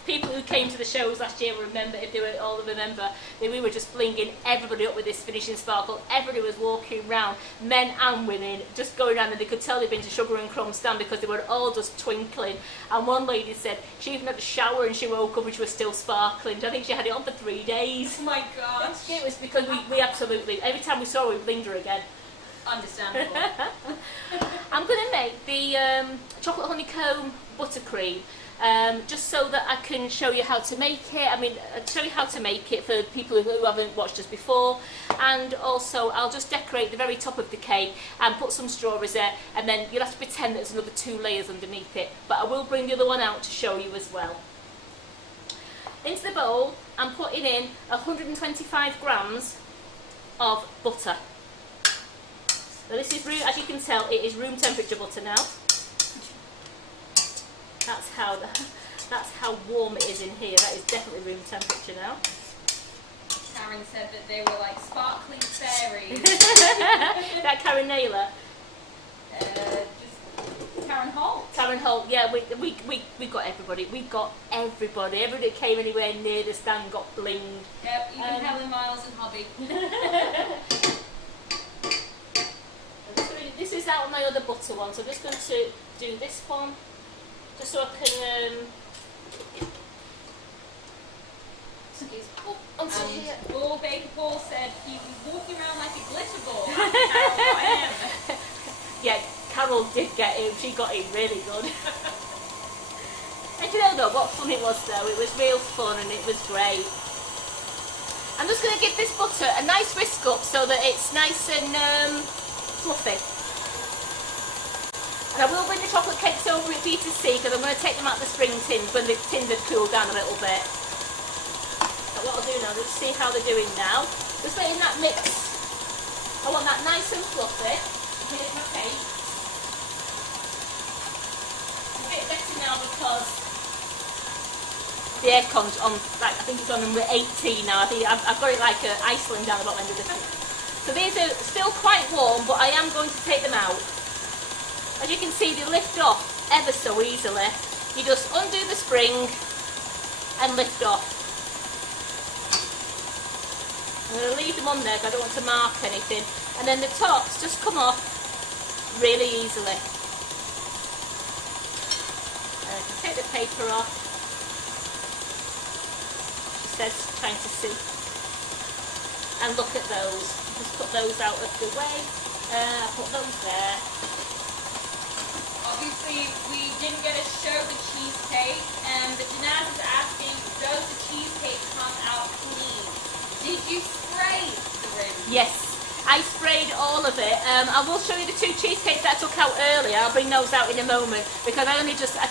People who came to the shows last year will remember, if they were all remember, that we were just blinging everybody up with this finishing sparkle. Everybody was walking around, men and women, just going around, and they could tell they'd been to Sugar and Crumbs stand because they were all just twinkling. And one lady said she even had a shower and she woke up and she was still sparkling. I think she had it on for 3 days. Oh my gosh. It was because we absolutely, every time we saw her, we blinged her again. Understandable. I'm going to make the chocolate honeycomb buttercream. Just so that I can show you how to make it. I mean, show you how to make it for people who haven't watched us before, and also I'll just decorate the very top of the cake and put some strawberries there, and then you'll have to pretend there's another 2 layers underneath it, but I will bring the other one out to show you as well. Into the bowl I'm putting in 125 grams of butter. So this is, as you can tell, it is room temperature butter now. That's how warm it is in here. That is definitely room temperature now. Karen said that they were like sparkling fairies. That Karen Naylor. Just Karen Holt. Karen Holt. Yeah, we got everybody. We got everybody. Everybody that came anywhere near the stand got blinged. Yep, even Helen Miles and Hobby. This is out of my other butter one, so I'm just going to do this one. Just so I can onto here. Paul Baker Paul said he was walking around like a glitter ball. I am. Yeah, Carol did get him. She got him really good. And you know though, what fun it was though. It was real fun and it was great. I'm just going to give this butter a nice whisk up so that it's nice and fluffy. And I will bring the chocolate cakes over for you to see, because I'm going to take them out the spring tins when the tins have cooled down a little bit. But what I'll do now, just see how they're doing now. Just letting that mix. I want that nice and fluffy. Here's my cake. It's a bit better now because the aircon's on, like, I think it's on number 18 now. I think I've got it like Iceland down the bottom end of the thing. So these are still quite warm, but I am going to take them out. As you can see, they lift off ever so easily. You just undo the spring and lift off. I'm going to leave them on there because I don't want to mark anything. And then the tops just come off really easily. I can take the paper off. She says, trying to see. And look at those. Just put those out of the way. Put those there. Obviously, we didn't get to show the cheesecake, but Janaz is asking I will show you the 2 cheesecakes that I took out earlier. I'll bring those out in a moment because I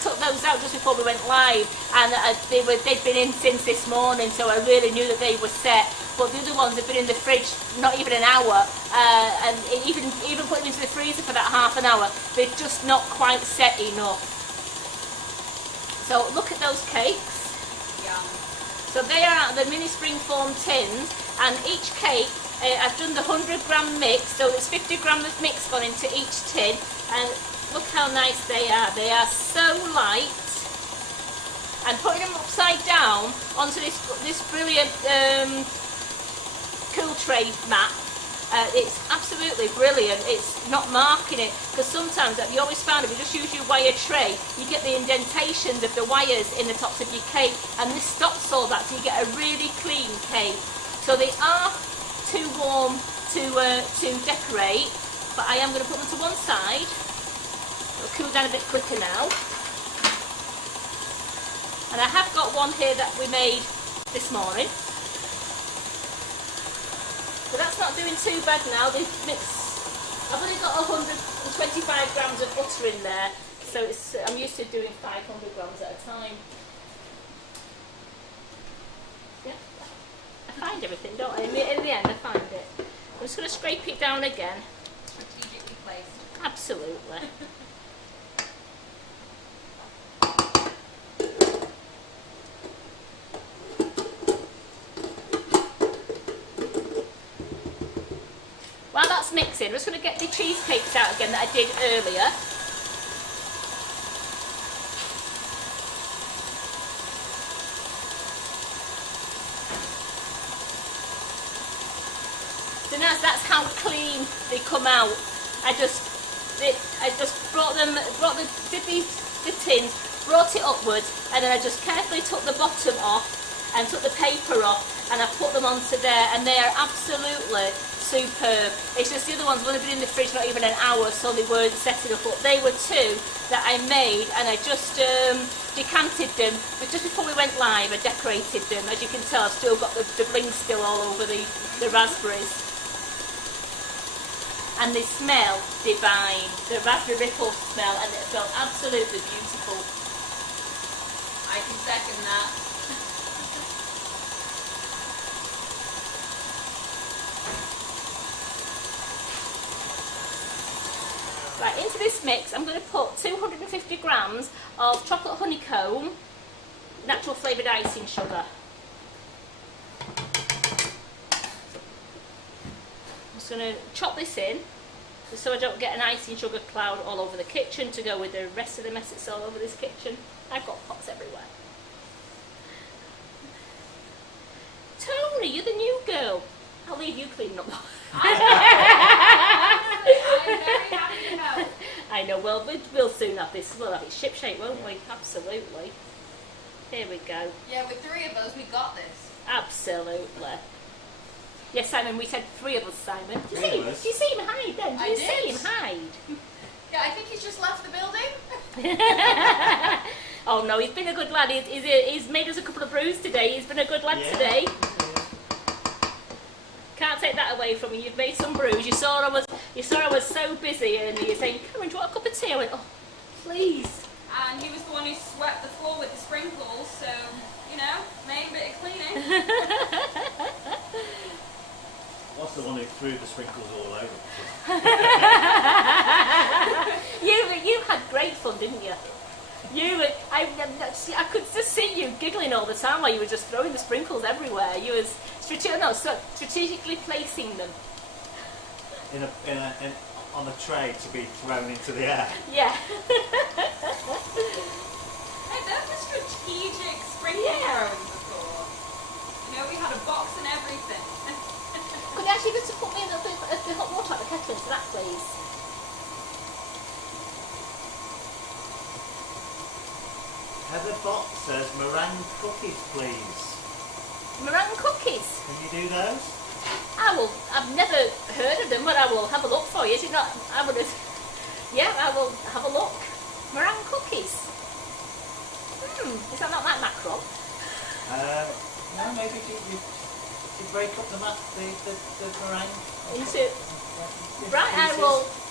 took those out just before we went live, and they'd been in since this morning, so I really knew that they were set. But the other ones have been in the fridge not even an hour, and even put them into the freezer for that half an hour, they're just not quite set enough. So look at those cakes. Yum. So they are out of the mini Spingform tins, and each cake, I've done the 100-gram mix, so there's 50 grams of mix gone into each tin, and look how nice they are. They are so light, and putting them upside down onto this brilliant cool tray mat, it's absolutely brilliant. It's not marking it, because sometimes you always found if you just use your wire tray, you get the indentations of the wires in the tops of your cake, and this stops all that, so you get a really clean cake. So they are too warm to decorate, but I am going to put them to one side. It'll cool down a bit quicker now. And I have got one here that we made this morning. So that's not doing too bad now. I've only got 125 grams of butter in there, so I'm used to doing 500 grams at a time. Yeah, I find everything, don't I? In the end, I find it. I'm just going to scrape it down again. Strategically placed. Absolutely. While that's mixing, I'm just going to get the cheesecakes out again that I did earlier. So now that's how clean they come out. I just did the tins, brought it upwards, and then I just carefully took the bottom off and took the paper off, and I put them onto there, and they are absolutely superb. It's just the other ones would have been in the fridge not even an hour, so they weren't setting up. But they were 2 that I made, and I just decanted them. But just before we went live, I decorated them. As you can tell, I've still got the bling still all over the raspberries. And they smell divine. The raspberry ripple smell, and it felt absolutely beautiful. I can second that. Right, into this mix, I'm going to put 250 grams of chocolate honeycomb, natural flavoured icing sugar. I'm just going to chop this in, just so I don't get an icing sugar cloud all over the kitchen to go with the rest of the mess that's all over this kitchen. I've got pots everywhere. Tony, you're the new girl. I'll leave you cleaning up. I'm very happy to help. I know, well, we'll soon have this, we'll have it shipshape, won't we? Absolutely. Here we go. Yeah, with 3 of us, we got this. Absolutely. Yes, Simon, we said 3 of us, Simon. Do you see him hide then? Do you see him hide? Yeah, I think he's just left the building. Oh no, he's been a good lad. He's made us a couple of brews today. He's been a good lad today. Can't take that away from you. You've made some brews. You saw I was so busy, and you're saying, "Karen, do you want a cup of tea?" I went, "Oh, please." And he was the one who swept the floor with the sprinkles, so you know, main bit of cleaning. What's the one who threw the sprinkles all over? You had great fun, didn't you? I could just see you giggling all the time while you were just throwing the sprinkles everywhere. You was strategically placing them on a tray to be thrown into the air. Yeah. Hey, those are strategic sprinkle throws before. You know, we had a box and everything. Could you actually just put me a little bit of the hot water at the kettle into that, please? Heather Bott says meringue cookies, please. Meringue cookies? Can you do those? I've never heard of them, but I will have a look for you. Is it not? I will have a look. Meringue cookies. Is that not like mackerel? No, maybe you break up the meringue. Into. Right,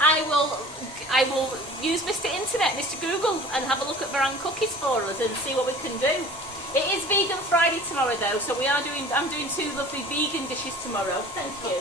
I will use Mr. Internet, Mr. Google, and have a look at meringue cookies for us and see what we can do. It is Vegan Friday tomorrow though, so I'm doing 2 lovely vegan dishes tomorrow. Thank you.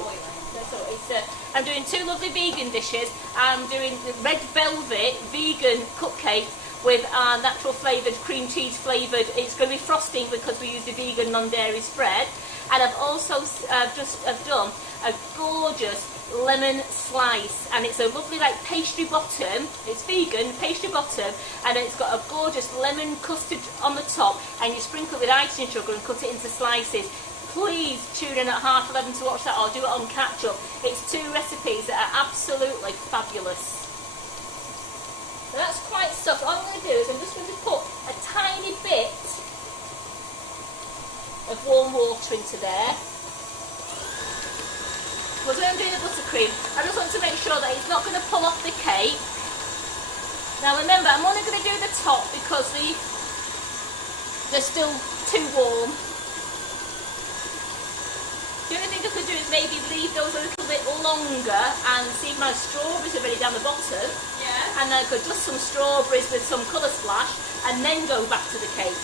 I'm doing 2 lovely vegan dishes. I'm doing the red velvet vegan cupcake with our natural flavoured cream cheese flavoured. It's going to be frosting because we use the vegan non-dairy spread. And I've also I've done a gorgeous lemon slice, and it's a lovely like pastry bottom. It's vegan pastry bottom, and it's got a gorgeous lemon custard on the top, and you sprinkle it with icing sugar and cut it into slices. Please tune in at 11:30 to watch that, or do it on catch up. It's 2 recipes that are absolutely fabulous. So that's quite soft. All I'm going to do is I'm just going to put a tiny bit of warm water into there. Because when I'm doing the buttercream, I just want to make sure that it's not going to pull off the cake. Now remember, I'm only going to do the top because they're still too warm. The only thing I could do is maybe leave those a little bit longer and see if my strawberries are ready down the bottom. Yeah. And then I could dust some strawberries with some colour splash and then go back to the cake.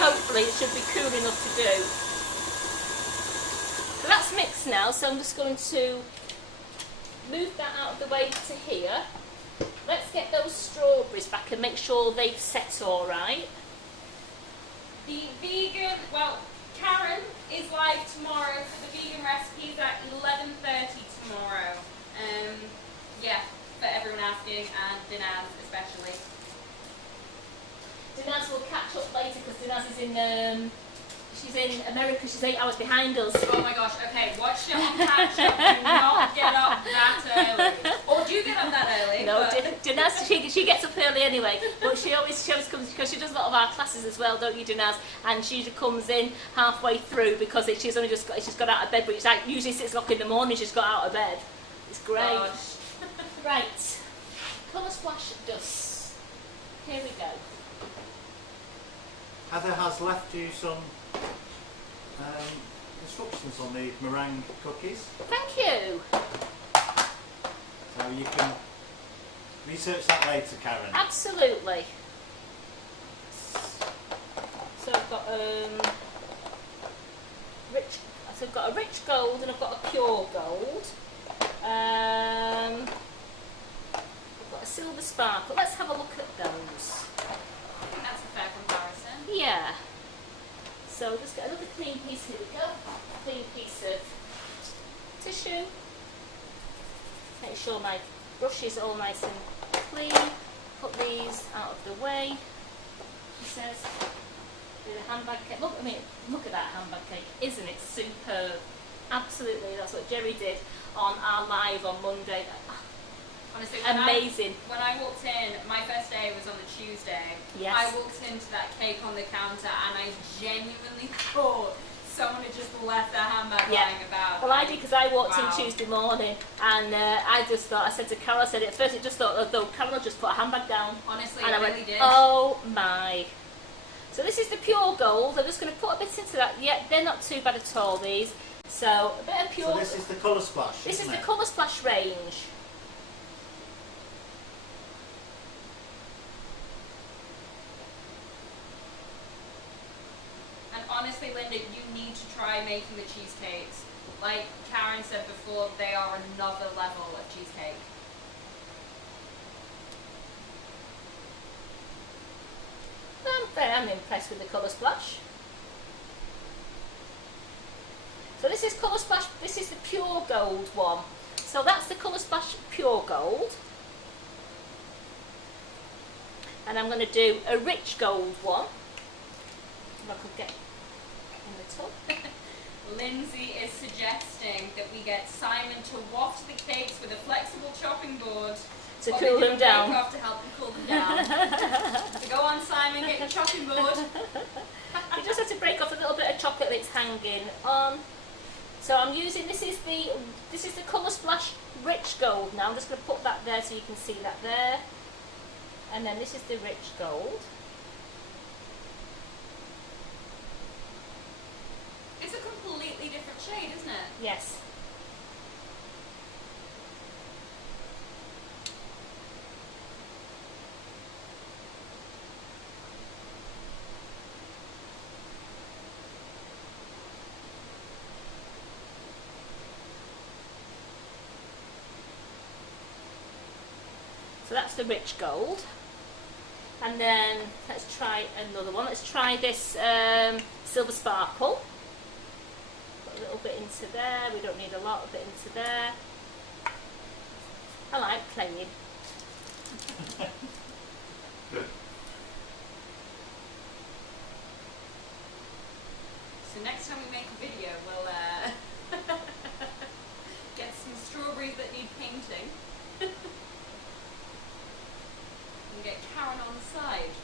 Hopefully it should be cool enough to do. So that's mixed now, so I'm just going to move that out of the way to here. Let's get those strawberries back and make sure they've set all right. The vegan, well, Karen is live tomorrow for the vegan recipes at 11:30 tomorrow. Yeah, for everyone asking, and Dinaz especially. Dinaz will catch up later because Dinaz is in, she's in America, she's 8 hours behind us. Oh my gosh, okay, watch it on catch up, do not get up that early. Or do you get up that early? No, Dinaz, she gets up early anyway, but she always comes, because she does a lot of our classes as well, don't you, Dinaz? And she usually comes in halfway through because she's only just got out of bed, but it's like usually 6 o'clock in the morning she's got out of bed. It's great. Gosh. Right, colour splash dust. Here we go. Heather has left you some instructions on the meringue cookies, Thank you. so you can research that later, Karen. Absolutely. So I've got I've got a rich gold and I've got a pure gold. I've got a silver sparkle. Let's have a look at those. I think that's a fair comparison. Yeah. So just get another clean piece. Here we go. Clean piece of tissue. Make sure my brush is all nice and clean. Put these out of the way. She says, do the handbag cake. Look at that handbag cake. Isn't it superb? Absolutely. That's what Jerry did on our live on Monday. Honestly, amazing. When I walked in, my first day was on a Tuesday. Yes. I walked into that cake on the counter and I genuinely thought someone had just left their handbag lying about. Well, I did because I walked Wow. in Tuesday morning and I just thought, I said to Carol, I said at first it just thought, though Carol just put a handbag down. Honestly, and it I really went, did. oh my. So this is the pure gold. I'm just going to put a bit into that. Yeah, they're not too bad at all, these. So a bit of pure. So this is the colour splash. This is isn't the it? colour splash range. And honestly, Linda, you need to try making the cheesecakes. Like Karen said before, they are another level of cheesecake. I'm impressed with the colour splash. So this is colour splash. This is the pure gold one. So that's the colour splash pure gold. And I'm going to do a rich gold one. If I could get in the tub. Lindsay is suggesting that we get Simon to waft the cakes with a flexible chopping board To while cool they do them a down. bake-off to help them cool them down. So go on, Simon, get your chopping board. You just have to break off a little bit of chocolate that's hanging on. So I'm using, this is the colour splash rich gold now. I'm just going to put that there so you can see that there. And then this is the rich gold. It's a completely different shade, isn't it? Yes. So that's the rich gold. And then let's try another one. Let's try this silver sparkle. Put a little bit into there. We don't need a lot, a bit into there. I like playing. Good. So next time we make a video, we'll get some strawberries that need painting. And get Karen on the side.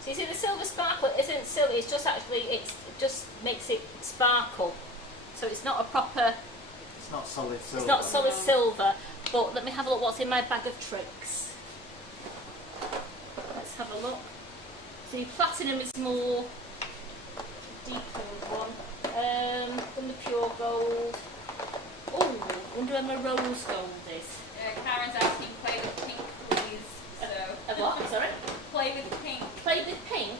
So you see the silver sparkle isn't silver, it's just actually, it just makes it sparkle. So it's not a proper, It's not solid silver. it's not solid silver, but let me have a look what's in my bag of tricks. Let's have a look. So your platinum is more deeper one than the pure gold. Oh, I wonder where my rose gold is. Karen's asking play with pink, please. So. A what? Sorry? Play with pink. Play with pink.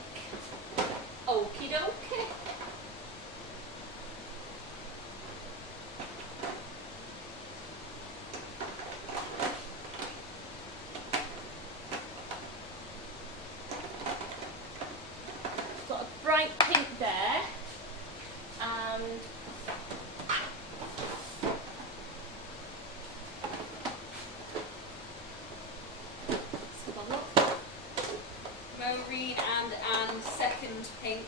Okie dokie. Got a bright pink there, and let's have a look. Maureen and Anne, second pink.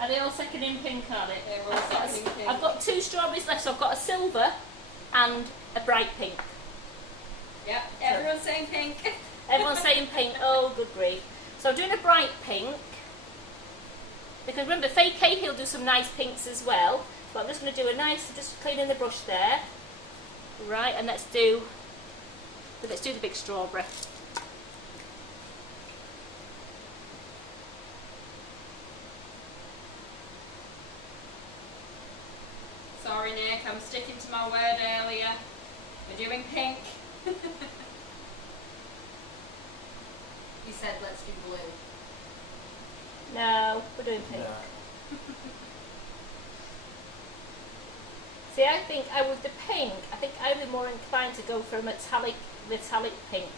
Are they all second in pink, are they? They're all second in pink. I've got 2 strawberries left, so I've got a silver and a bright pink. Yep, everyone's saying pink. Everyone's saying pink, oh good grief. So I'm doing a bright pink, because remember Faye Cahill do some nice pinks as well, but I'm just going to do a nice, just cleaning the brush there. Right, and let's do the big strawberry. Sorry Nick, I'm sticking to my word earlier. We're doing pink. You said let's do blue. No, we're doing pink. Yeah. See, I think with the pink, I think I'd be more inclined to go for a metallic pink.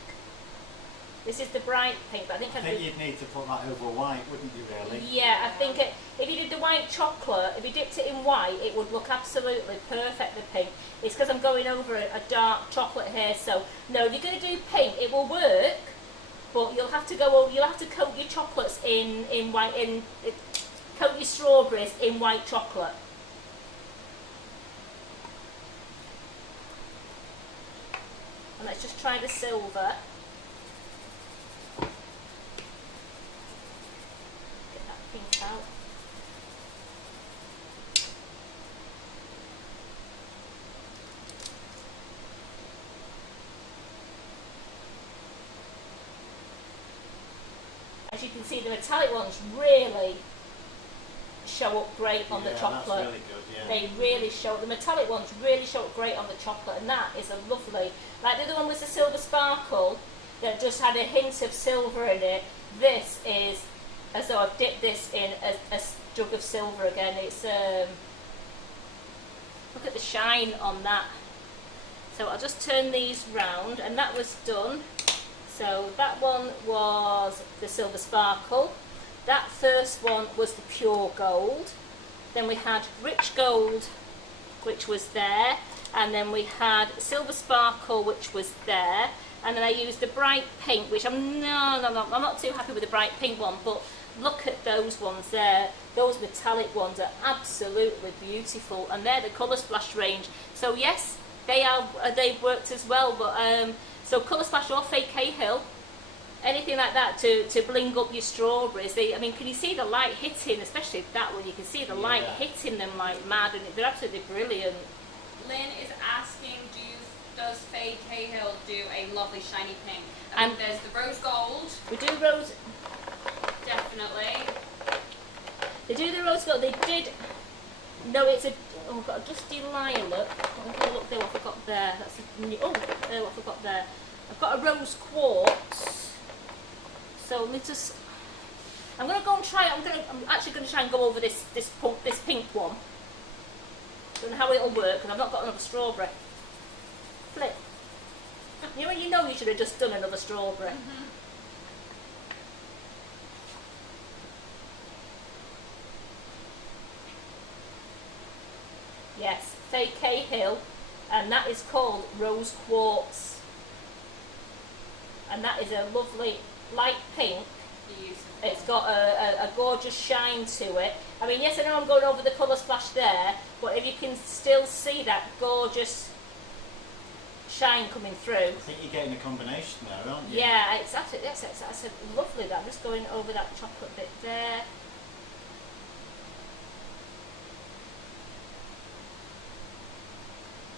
This is the bright pink, but I think I think you'd need to put that over white, wouldn't you really? Yeah, I think if you did the white chocolate, if you dipped it in white, it would look absolutely perfect, the pink. It's because I'm going over a dark chocolate here, so no, if you're going to do pink, it will work, but you'll have to coat your chocolates in white, coat your strawberries in white chocolate. And let's just try the silver. Get that pink out. As you can see, the metallic ones really show up great on the chocolate. That's really good, yeah. They really show, the metallic ones really show up great on the chocolate, and that is a lovely, like the other one was the silver sparkle that just had a hint of silver in it. This is as though I've dipped this in a jug of silver again. It's look at the shine on that. So I'll just turn these round, and that was done. So that one was the silver sparkle. That first one was the pure gold. Then we had rich gold, which was there. And then we had silver sparkle, which was there. And then I used the bright pink, which I'm not too happy with the bright pink one, but look at those ones there. Those metallic ones are absolutely beautiful, and they're the Colour Splash range. So yes, they've worked as well. But so Colour Splash or Faye Cahill, anything like that to bling up your strawberries. I mean, can you see the light hitting, especially that one? You can see the light hitting them like mad, and they're absolutely brilliant. Lynn is asking, does Faye Cahill do a lovely shiny pink? And there's the rose gold. We do rose. Definitely. They do the rose gold. They did. No, it's a. Oh, I've got a dusty lilac. Oh, look there, what I've got there. That's a new. Oh, there, what I've got there. I've got a rose quartz. So let us. I'm going to go and try. I'm actually going to try and go over this pink one. Don't know how it'll work, because I've not got another strawberry. you know you should have just done another strawberry. Yes, Fake Hill, and that is called Rose Quartz. And that is a lovely light pink. Beautiful. It's got a gorgeous shine to it. I mean, yes, I know I'm going over the colour splash there, but if you can still see that gorgeous shine coming through. I think you're getting a combination there, aren't you? Yeah, it's absolutely, that's lovely. That, just going over that chocolate bit there.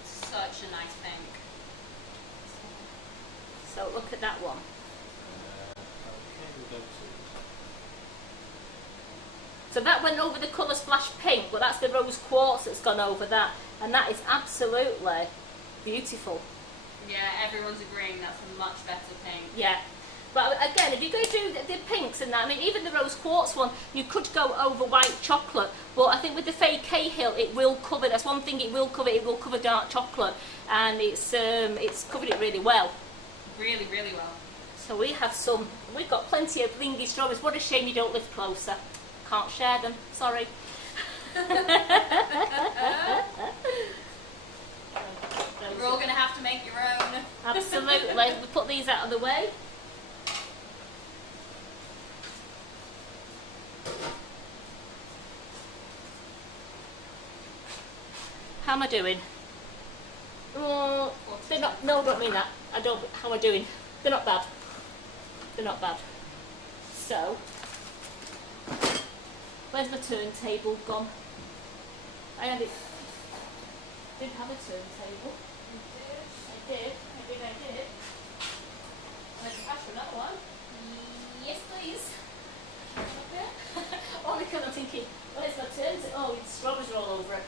Such a nice pink. So look at that one. Okay, we'll go to... So that went over the colour splash pink, but that's the rose quartz that's gone over that, and that is absolutely beautiful. Yeah, everyone's agreeing that's a much better pink. Yeah, but again, if you go through the pinks and that, I mean, even the rose quartz one, you could go over white chocolate, but I think with the Fake Hill, it will cover. That's one thing it will cover. It will cover dark chocolate, and it's covered it really well. Really, really well. So we've got plenty of blingy strawberries. What a shame you don't live closer. Can't share them. Sorry. You're all going to have to make your own. Absolutely. We put these out of the way. How am I doing? Oh, they're not. No, I don't mean that. I don't. How am I doing? They're not bad. They're not bad. So, where's my turntable gone? I did have a turntable. I did. There's a cash for that one. Yes, please. Oh, because I'm thinking, where's my turntable? Oh, it's strawberries all over it.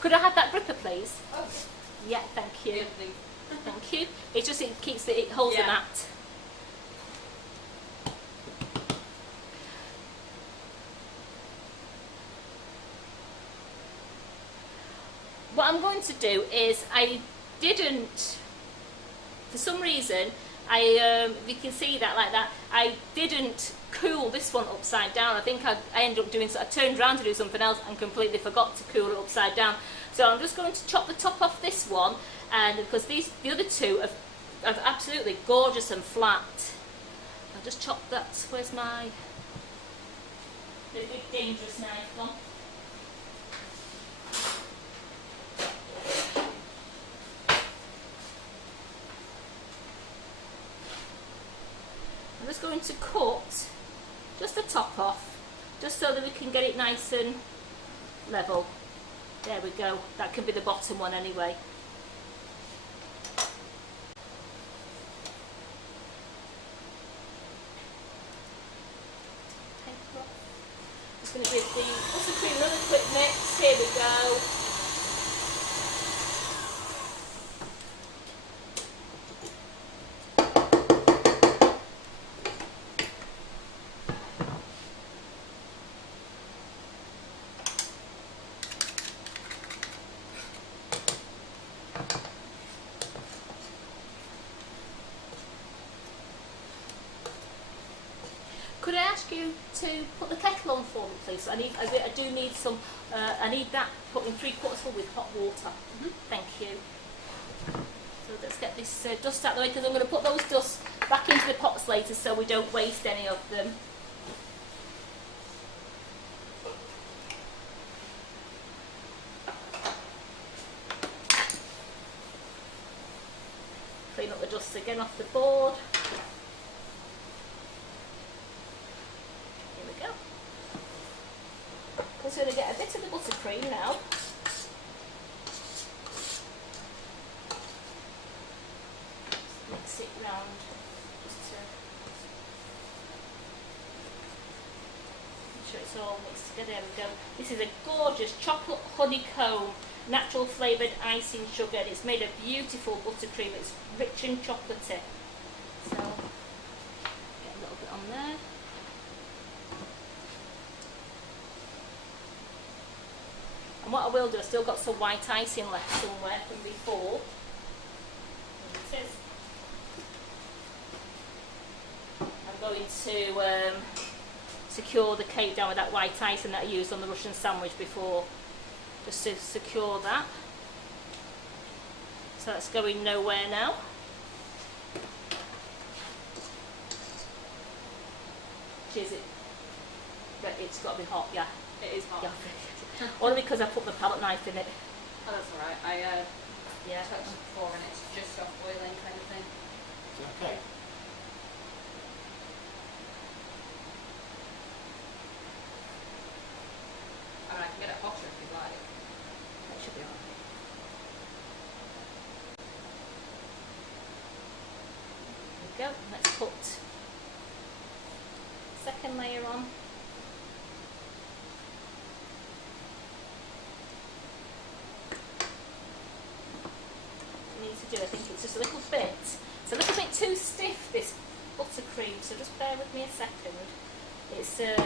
Could I have that gripper, please? Oh, Yeah, thank you. yeah, please. Thank you. It holds the Yeah. mat. What I'm going to do is for some reason, you can see that like that, I didn't cool this one upside down. I think I ended up I turned around to do something else and completely forgot to cool it upside down. So I'm just going to chop the top off this one, and because the other two are absolutely gorgeous and flat. I'll just chop that. Where's the big dangerous knife gone? I'm just going to cut just the top off, just so that we can get it nice and level. There we go. That can be the bottom one anyway. Just going to give the buttercream another quick mix. Here we go. Could I ask you to put the kettle on for me, please? I do need some. I need that put in 3/4 full with hot water. Thank you. So let's get this dust out of the way, because I'm going to put those dusts back into the pots later, so we don't waste any of them. Clean up the dust again off the board. I'm just going to get a bit of the buttercream now. Mix it round just to make sure it's all mixed together. There we go. This is a gorgeous chocolate honeycomb, natural flavoured icing sugar. It's made of beautiful buttercream. It's rich and chocolatey. So, get a little bit on there. And what I will do, I've still got some white icing left somewhere from before. it is. I'm going to secure the cake down with that white icing that I used on the Russian sandwich before, just to secure that. So that's going nowhere now. Is it? But it's got to be hot, yeah. It is hot. Yeah. Only because I put the palette knife in it. Oh, that's alright. I Yeah. touched it before and it's just off boiling kind of thing. Is it okay? I mean, I can get it hotter if you like. That should be alright. There we go. Let's put second layer on. Need to do, I think it's just a little bit. It's a little bit too stiff, this buttercream, so just bear with me a second. It's I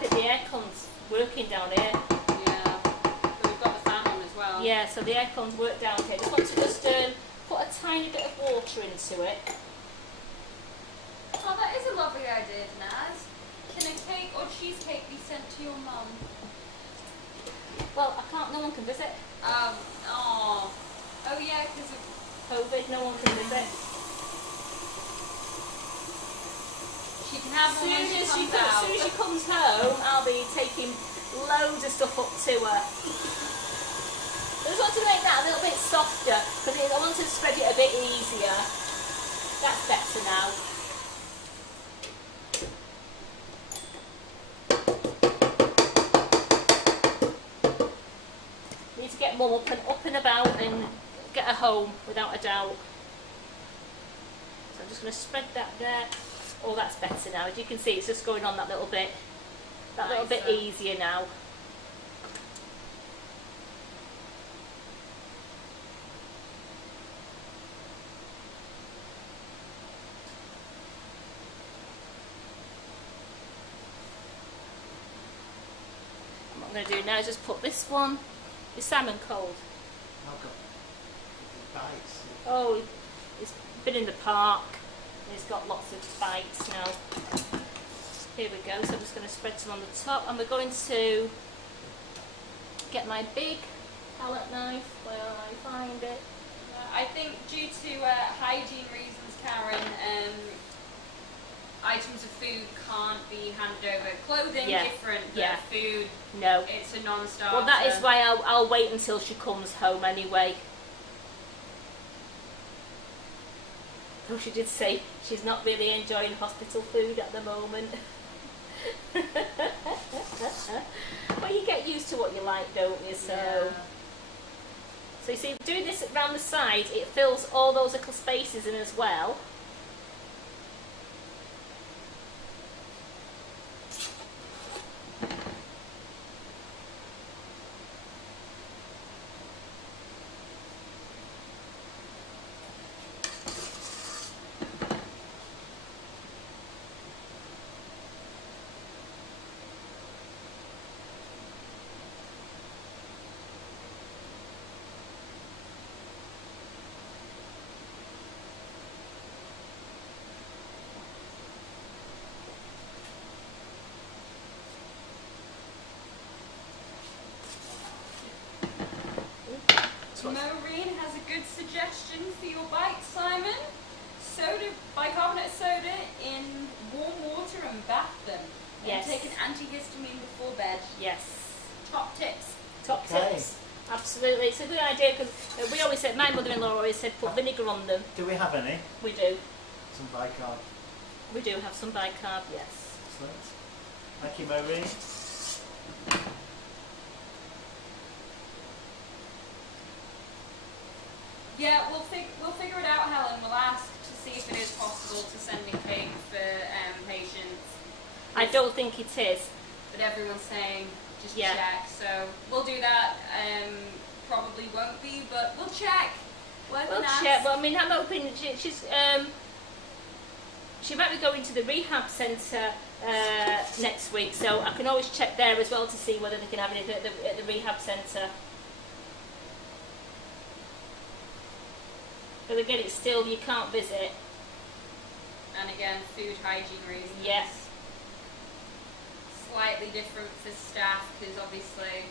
think the aircon's working down here. Yeah. But we've got the fan on as well. Yeah, so the aircon's worked down here. Just want to put a tiny bit of water into it. Oh, that is a lovely idea, Naz. Can a cake or cheesecake be sent to your mum? Well, I can't, no one can visit. Oh yeah, because of COVID, no one can visit. she can have one when she comes out. As soon as she comes home, I'll be taking loads of stuff up to her. I just want to make that a little bit softer, because I want to spread it a bit easier. That's better now. Need to get Mum up and about and get her home without a doubt. So I'm just going to spread that there. Oh, that's better now. As you can see, it's just going on that little bit easier now. And what I'm going to do now is just put this one. Is salmon cold? I've got bites. Oh, it's been in the park. It's got lots of bites now. Here we go. So I'm just going to spread some on the top, and we're going to get my big palette knife where I find it. I think due to hygiene reasons, Karen, items of food can't be handed over. Clothing, Yeah. different, but Yeah. food, No. it's a non-starter. Well, that is why I'll wait until she comes home anyway. Oh, she did say she's not really enjoying hospital food at the moment. Well, you get used to what you like, don't you? So, Yeah. so you see, doing this around the side, it fills all those little spaces in as well. Maureen has a good suggestion for your bite, Simon. Soda, bicarbonate soda in warm water and bath them. Yes. And take an antihistamine before bed. Yes. Top tips. Top Okay. tips. Absolutely, it's a good idea because we always said, my mother-in-law always said, put vinegar on them. Do we have any? We do. Some bicarb. We do have some bicarb, yes. Excellent. Thank you, Maureen. Yeah, we'll figure it out, Helen. We'll ask to see if it is possible to send a cake for patients. I don't think it is. But everyone's saying just Yeah. check. So we'll do that. Probably won't be, but we'll check. Well, check. Well, I mean, I'm hoping she might be going to the rehab centre next week, so I can always check there as well to see whether they can have anything at the rehab centre. But again, it's still, you can't visit. And again, food hygiene reasons. Yes. Slightly different for staff because obviously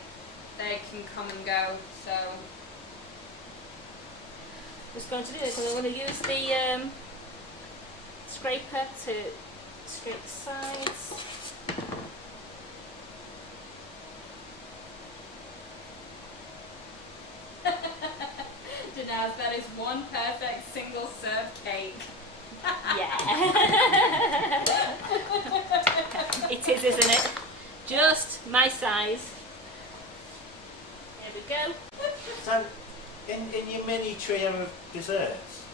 they can come and go. So Just going to do this, I'm going to use the scraper to scrape the sides. Danaz, that is one perfect single serve cake. Yeah. It is, isn't it? Just my size. There we go. So, in your mini trio of desserts,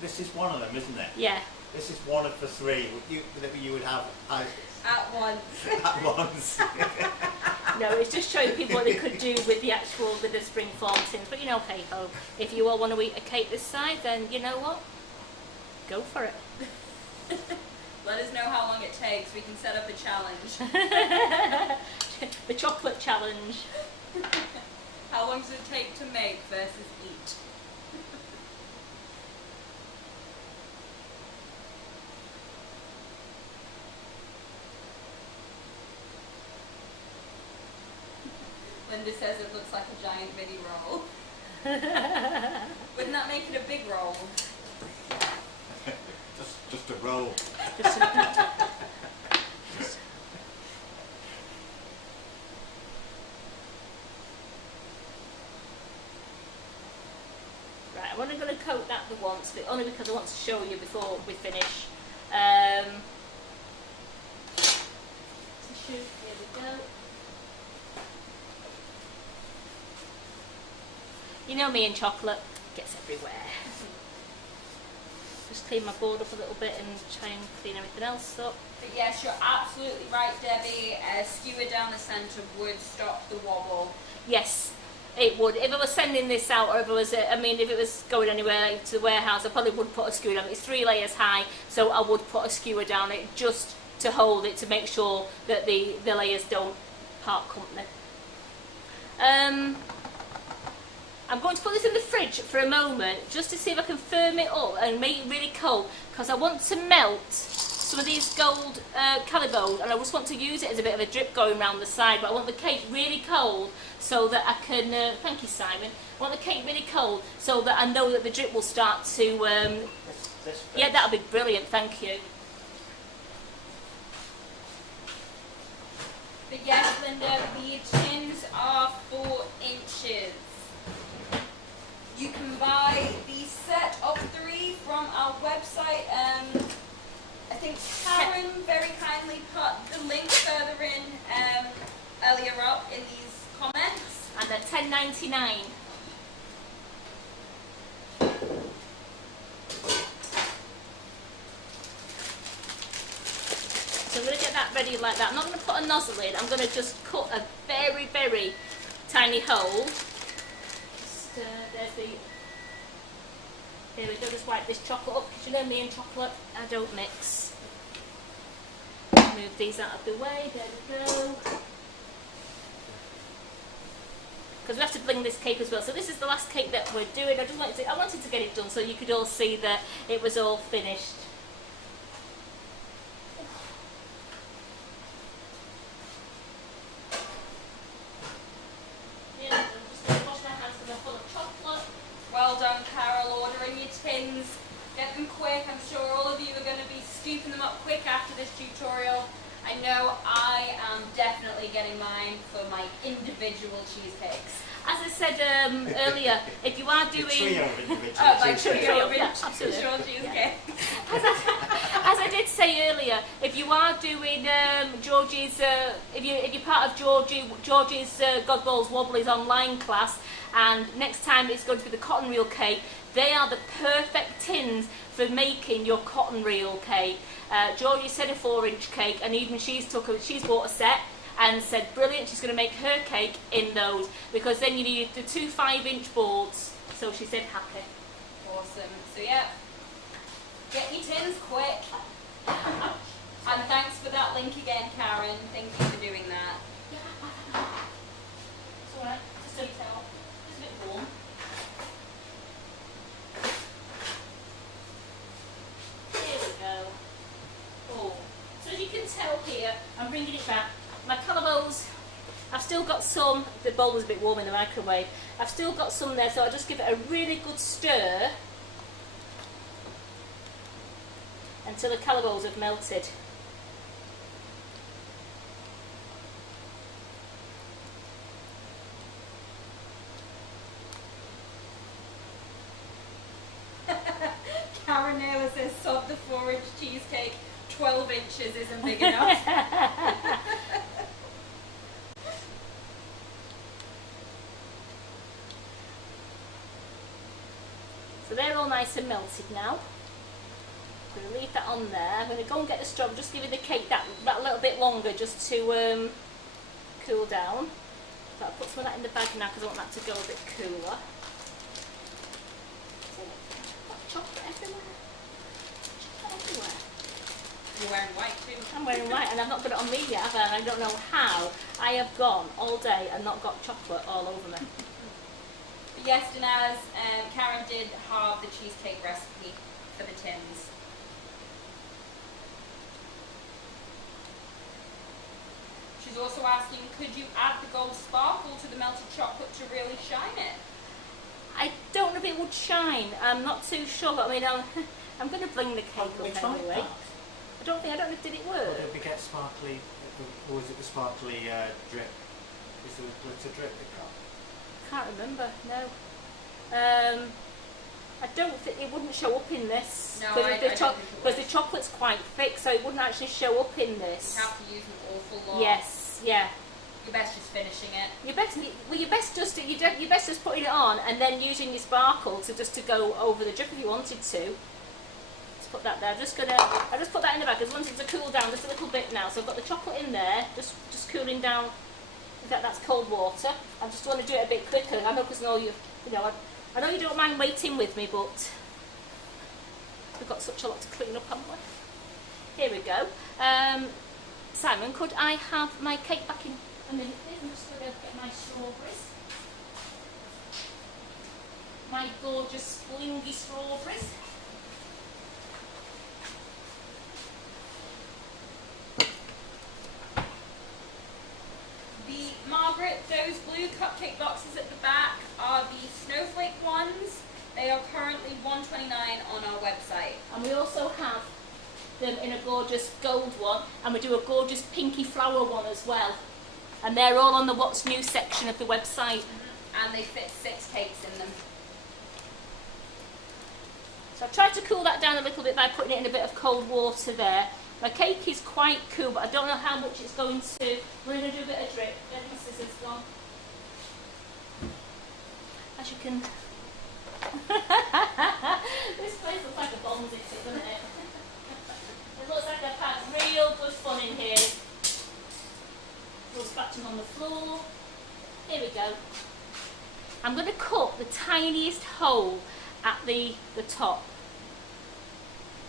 this is one of them, isn't it? Yeah. This is one of the three that you would have At once. at once. No, it's just showing people what they could do with the Spingform tins. But you know, hey ho, if you all want to eat a cake this size, then you know what? Go for it. Let us know how long it takes. We can set up a challenge. The chocolate challenge. How long does it take to make versus eat? Linda says it looks like a giant mini roll. Wouldn't that make it a big roll? just a roll. Right, I'm only going to coat that the once, but only because I want to show you before we finish. Tissue, here we go. You know me and chocolate, gets everywhere. Just clean my board up a little bit and try and clean everything else up. But yes, you're absolutely right, Debbie. A skewer down the centre would stop the wobble. Yes, it would. If I was sending this out, or if it was, if it was going anywhere to the warehouse, I probably would put a skewer down. It's 3 layers high, so I would put a skewer down it just to hold it, to make sure that the layers don't part company. I'm going to put this in the fridge for a moment just to see if I can firm it up and make it really cold, because I want to melt some of these gold calibos, and I just want to use it as a bit of a drip going around the side, but I want the cake really cold so that I can, thank you Simon, I want the cake really cold so that I know that the drip will start to, yeah, that'll be brilliant, thank you. But yes, Linda, the tins are 4 inches. You can buy the set of 3 from our website. I think Karen very kindly put the link further in earlier up in these comments. And they're $10.99. So I'm going to get that ready like that. I'm not going to put a nozzle in, I'm going to just cut a very, very tiny hole. There's the, here we go, just wipe this chocolate up, because you know me and chocolate, I don't mix. Move these out of the way, there we go. Because we have to bling this cake as well. So this is the last cake that we're doing. I wanted to get it done so you could all see that it was all finished. Well done, Carol, ordering your tins. Get them quick. I'm sure all of you are going to be scooping them up quick after this tutorial. I know I am definitely getting mine for my individual cheesecakes. As I said earlier, if you are doing... Trio of individual my cheesecakes. trio of Yeah, absolutely. individual cheesecake. As I did say earlier, if you are doing Georgie's, if you're part of Georgie's Godballs Wobblies online class, and next time it's going to be the cotton reel cake, they are the perfect tins for making your cotton reel cake. Georgie said a 4-inch cake, and even she's bought a set and said brilliant, she's going to make her cake in those, because then you need the 2 5-inch boards. So she said happy. Awesome. So yeah, get your tins quick. And thanks for that link again, Karen. Thank you for doing that. It's alright, just a towel. It's a bit warm. up here, I'm bringing it back. My calabos, I've still got some, the bowl was a bit warm in the microwave, I've still got some there, so I'll just give it a really good stir until the calabos have melted. Karen Naylor says, sod the 4-inch cheesecake, 12 inches isn't big enough. So they're all nice and melted now. I'm going to leave that on there. I'm going to go and get the straw, just giving the cake that little bit longer just to cool down. So I'll put some of that in the bag now because I want that to go a bit cooler. Chocolate everywhere. Chocolate everywhere. You're wearing white too. I'm wearing white and I've not got it on me yet, have I? I don't know how I have gone all day and not got chocolate all over me. Yes, Dinaz, Karen did halve the cheesecake recipe for the tins. She's also asking, could you add the gold sparkle to the melted chocolate to really shine it? I don't know if it would shine. I'm not too sure, but I mean, I'm going to bling the cake up anyway. I don't know if did it work. Or did we get sparkly, or was it the sparkly drip? Is there a glitter drip we got? Can't remember, no. I don't think it wouldn't show up in this. No, because the chocolate's quite thick, so it wouldn't actually show up in this. You have to use an awful lot. Yes, yeah. You're best just finishing it. You're best just putting it on and then using your sparkle to go over the drip if you wanted to. Let's put that there. I just put that in the bag. I just wanted to cool down just a little bit now. So I've got the chocolate in there, just cooling down. In fact, that's cold water. I just want to do it a bit quicker. I know because I know you don't mind waiting with me, but we've got such a lot to clean up, haven't we? Here we go. Simon, could I have my cake back in a minute, please? I'm just going to get my strawberries. My gorgeous blingy strawberries. Margaret, those blue cupcake boxes at the back are the snowflake ones. They are currently $1.29 on our website. And we also have them in a gorgeous gold one, and we do a gorgeous pinky flower one as well. And they're all on the What's New section of the website. And they fit 6 cakes in them. So I've tried to cool that down a little bit by putting it in a bit of cold water there. My cake is quite cool, but I don't know how much it's going to. We're going to do a bit of drip. Then my scissors gone. As you can... This place looks like a bomb exit, doesn't it? It looks like I've had real good fun in here. Little scratching on the floor. Here we go. I'm going to cut the tiniest hole at the top.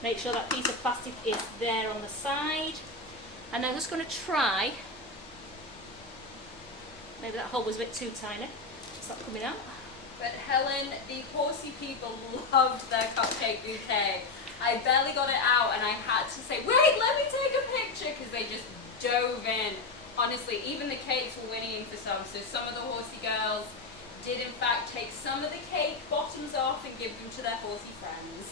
Make sure that piece of plastic is there on the side. And I'm just going to try. Maybe that hole was a bit too tiny. It's not coming out. But Helen, the horsey people loved their cupcake bouquet. I barely got it out and I had to say, wait, let me take a picture, because they just dove in. Honestly, even the cakes were whinnying for some. So some of the horsey girls did in fact take some of the cake bottoms off and give them to their horsey friends.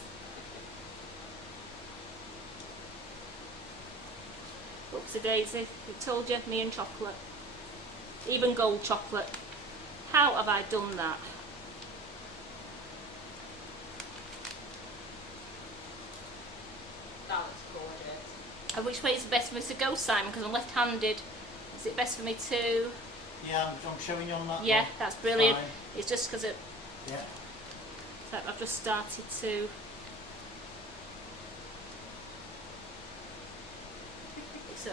Oopsie daisy, I told you, me and chocolate. Even gold chocolate. How have I done that? That looks gorgeous. And which way is it best for me to go, Simon? Because I'm left-handed. Is it best for me to... Yeah, I'm showing you on that Yeah, one. that's brilliant. Fine. It's just because it... Yeah. So I've just started to... So,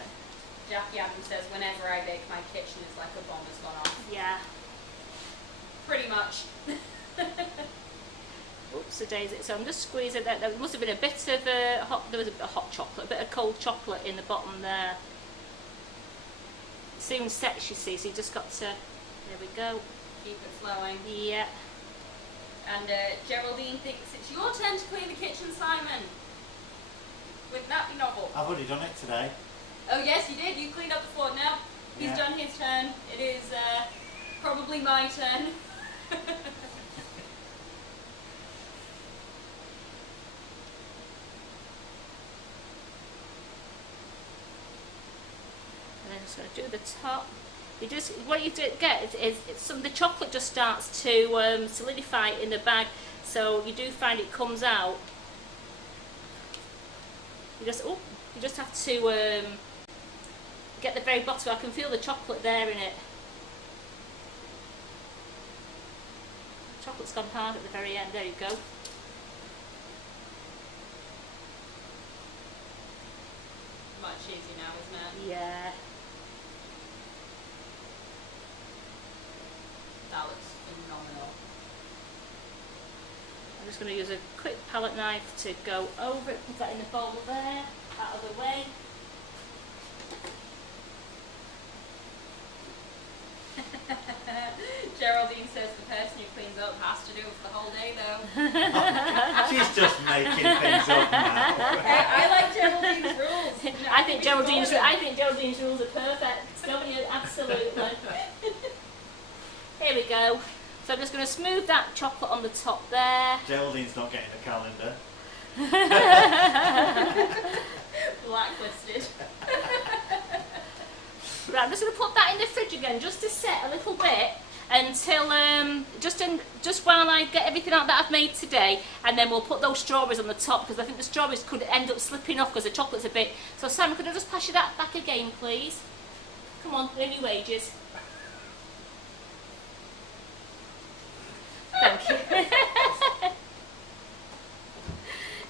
Jackie Adams says, whenever I bake, my kitchen is like a bomb has gone off. yeah. Pretty much. Oops, a daisy. So I'm just squeezing that. There must have been a bit of there was a bit of hot chocolate, a bit of cold chocolate in the bottom there. It soon sets, you see, so you just got to, there we go. Keep it flowing. Yeah. And Geraldine thinks it's your turn to clean the kitchen, Simon. Wouldn't that be novel? I've already done it today. Oh yes, you did. You cleaned up the floor. Now he's done his turn. It is probably my turn. And then just going to do the top. You just what you get is some the chocolate just starts to solidify in the bag, so you do find it comes out. You just have to get the very bottom. I can feel the chocolate there in it. Chocolate's gone hard at the very end. There you go. Much easier now, isn't it? Yeah. That looks phenomenal. I'm just going to use a quick palette knife to go over it, put that in the bowl there, out of the way. Geraldine says the person who cleans up has to do it for the whole day though. She's just making things up now. I like Geraldine's rules. No, I think Geraldine's rules are perfect. Don't you? Absolutely. Here we go. So I'm just going to smooth that chocolate on the top there. Geraldine's not getting a calendar. Blacklisted. Right, I'm just going to put that in the fridge again, just to set a little bit until just while I get everything out that I've made today, and then we'll put those strawberries on the top because I think the strawberries could end up slipping off because the chocolate's a bit. So Simon, could I just pass you that back again, please? Come on, earn your wages. Thank you.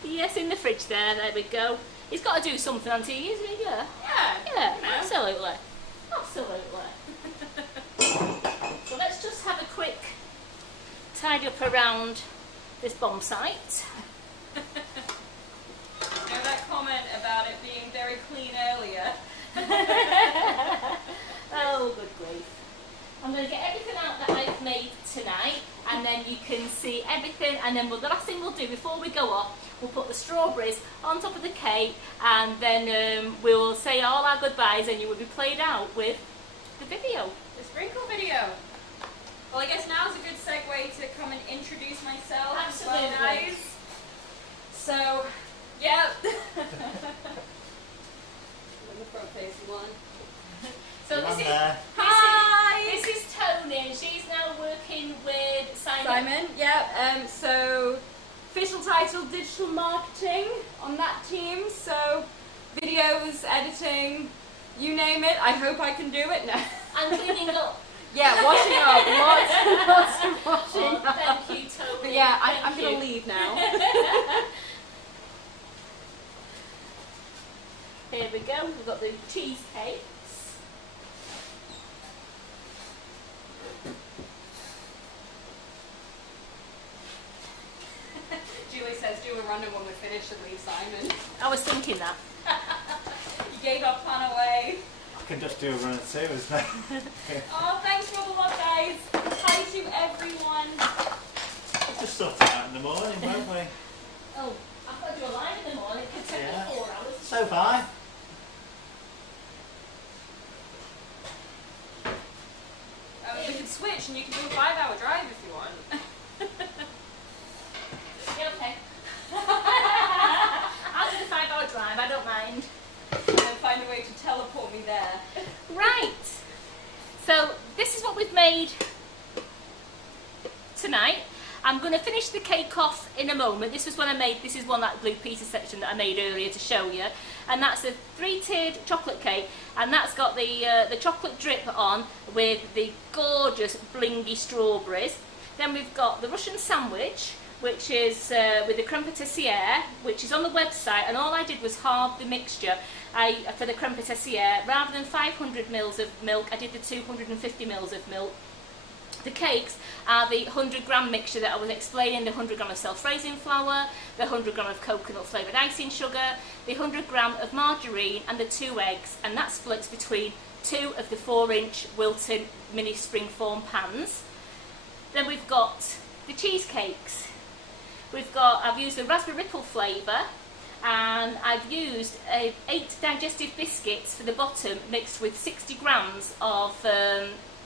Yes, in the fridge there. There we go. He's got to do something, hasn't he? Isn't he? Yeah. Yeah. Absolutely. Absolutely. So let's just have a quick tidy up around this bomb site. You know that comment about it being very clean earlier? Oh, good grief. I'm going to get everything out that I've made tonight, and then you can see everything, and then the last thing we'll do before we go off, we'll put the strawberries on top of the cake, and then we'll say all our goodbyes, and you will be played out with the video. The sprinkle video. Well, I guess now is a good segue to come and introduce myself. Absolutely. As well, guys. So, yeah. The front facing one. So this is Tony. She's now working with Simon. Yeah. So official title digital marketing on that team. So videos, editing, you name it. I hope I can do it now. And cleaning up. Yeah, washing up. Lots of washing up. Thank you, Tony. But yeah, I'm going to leave now. Here we go. We've got the cheesecakes. Julie says do a random when we finish and leave Simon. I was thinking that. You gave our plan away. I can just do a run at 2, isn't it? Oh, thanks for the love, guys. Hi to everyone. We'll just sort it out in the morning, won't we? Oh, I've got to do a line in the morning. It could take me 4 hours. So far. We could switch and you can do a 5-hour drive if you want. Yeah, okay. I'll do the 5-hour drive, I don't mind. And then find a way to teleport me there. Right. So this is what we've made tonight. I'm going to finish the cake off in a moment. This is one that blue pieces section that I made earlier to show you. And that's a 3-tiered chocolate cake, and that's got the chocolate drip on with the gorgeous blingy strawberries. Then we've got the Russian sandwich, which is with the creme patissiere, which is on the website, and all I did was halve the mixture. For the creme patissiere, rather than 500 mils of milk, I did the 250 mils of milk. The cakes are the 100 gram mixture that I was explaining, the 100 gram of self-raising flour, the 100 gram of coconut flavoured icing sugar, the 100 gram of margarine and the 2 eggs, and that splits between 2 of the 4-inch Wilton mini Spingform pans. Then we've got the cheesecakes. I've used the raspberry ripple flavour, and I've used 8 digestive biscuits for the bottom mixed with 60 grams of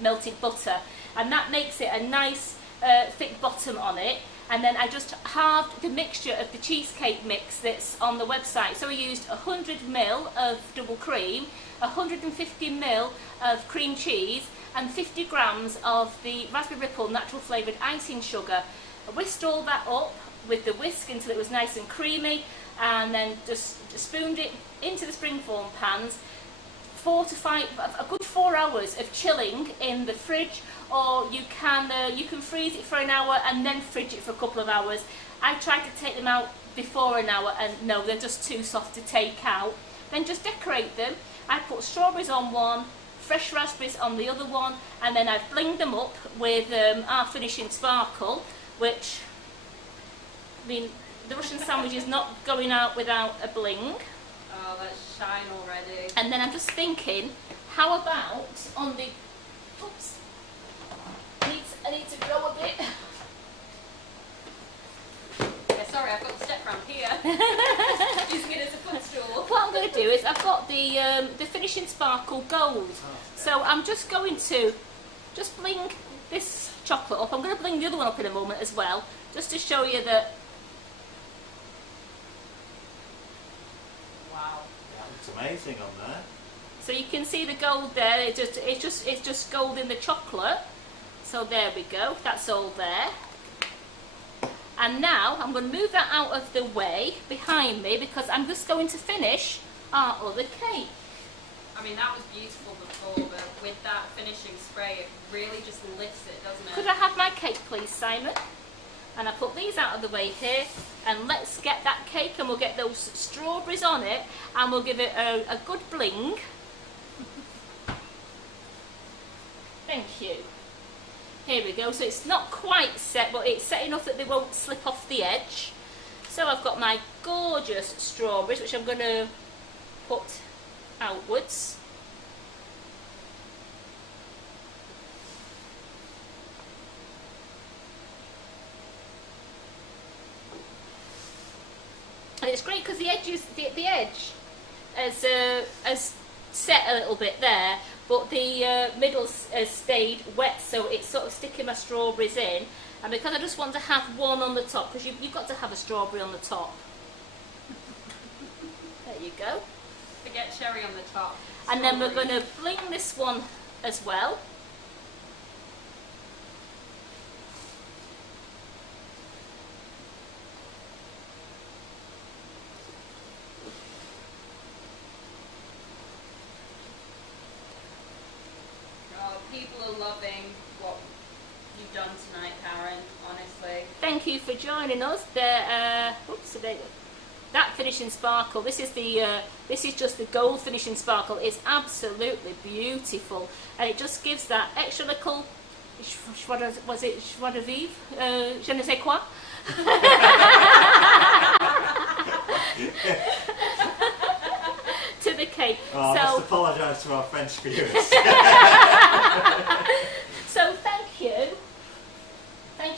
melted butter, and that makes it a nice thick bottom on it. And then I just halved the mixture of the cheesecake mix that's on the website. So I used 100ml of double cream, 150ml of cream cheese, and 50 grams of the raspberry ripple natural flavoured icing sugar. I whisked all that up with the whisk until it was nice and creamy, and then just spooned it into the Spingform pans. 4 to 5, a good 4 hours of chilling in the fridge, or you can freeze it for an hour and then fridge it for a couple of hours. I tried to take them out before an hour, and no, they're just too soft to take out. Then just decorate them. I put strawberries on one, fresh raspberries on the other one, and then I've blinged them up with our finishing sparkle, which, I mean, the Russian sandwich is not going out without a bling. Oh, that's shine already. And then I'm just thinking, how about on the, oops, I need to grow a bit. Yeah, sorry, I've got the step ramp here. Using it as a footstool. What I'm going to do is I've got the finishing sparkle gold. So I'm just going to just bling this chocolate up. I'm going to bling the other one up in a moment as well, just to show you that. Wow. That looks amazing on there. So you can see the gold there. It's just gold in the chocolate. So there we go. That's all there. And now I'm going to move that out of the way behind me, because I'm just going to finish our other cake. I mean, that was beautiful before, but with that finishing spray, it really just lifts it, doesn't it? Could I have my cake, please, Simon? And I put these out of the way here, and let's get that cake, and we'll get those strawberries on it, and we'll give it a good bling. Thank you. Here we go. So it's not quite set, but it's set enough that they won't slip off the edge. So I've got my gorgeous strawberries, which I'm going to put outwards. And it's great because the edge has set a little bit there, but the middle has stayed wet, so it's sort of sticking my strawberries in. And because I just want to have one on the top, because you've got to have a strawberry on the top. There you go. Forget cherry on the top. And then we're going to bling this one as well. People are loving what you've done tonight, Karen, honestly. Thank you for joining us. Oops, there you go. That finishing sparkle, this is just the gold finishing sparkle. It's absolutely beautiful, and it just gives that extra little, was it joie de vivre? Je ne sais quoi? To the cake. Oh, I must apologise to our French viewers. So thank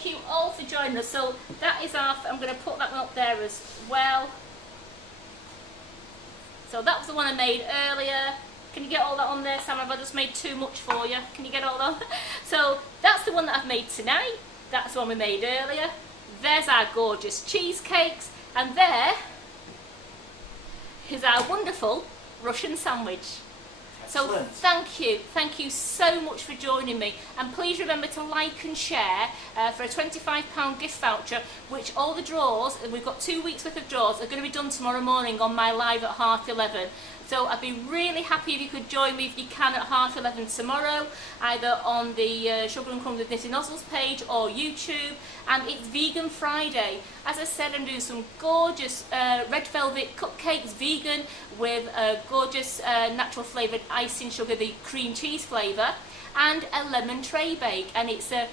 you all for joining us. So that is I'm going to put that one up there as well. So that was the one I made earlier. Can you get all that on there, Sam? Have I just made too much for you? Can you get all that? So that's the one that I've made tonight. That's the one we made earlier. There's our gorgeous cheesecakes, and there is our wonderful Russian sandwich. Excellent. So thank you so much for joining me, and please remember to like and share for a £25 gift voucher, which all the draws, we've got 2 weeks worth of draws, are going to be done tomorrow morning on my live at 11:30. So I'd be really happy if you could join me if you can at 11:30 tomorrow, either on the Sugar and Crumbs with Knitting Nozzles page or YouTube. And it's Vegan Friday. As I said, I'm doing some gorgeous red velvet cupcakes, vegan, with a gorgeous natural flavoured icing sugar, the cream cheese flavour, and a lemon tray bake. And it's a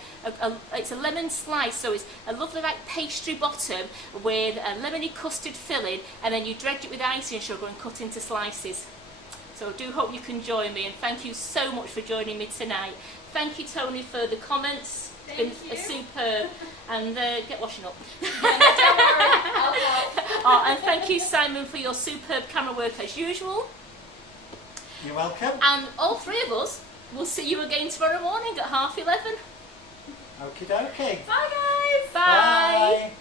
lemon slice, so it's a lovely like pastry bottom with a lemony custard filling, and then you dredge it with icing sugar and cut into slices. So I do hope you can join me, and thank you so much for joining me tonight. Thank you, Tony, for the comments. It's been superb. And get washing up. Don't worry, I'll help. Oh, and thank you, Simon, for your superb camera work as usual. You're welcome. And all three of us will see you again tomorrow morning at 11:30. Okie dokie. Bye guys! Bye. Bye.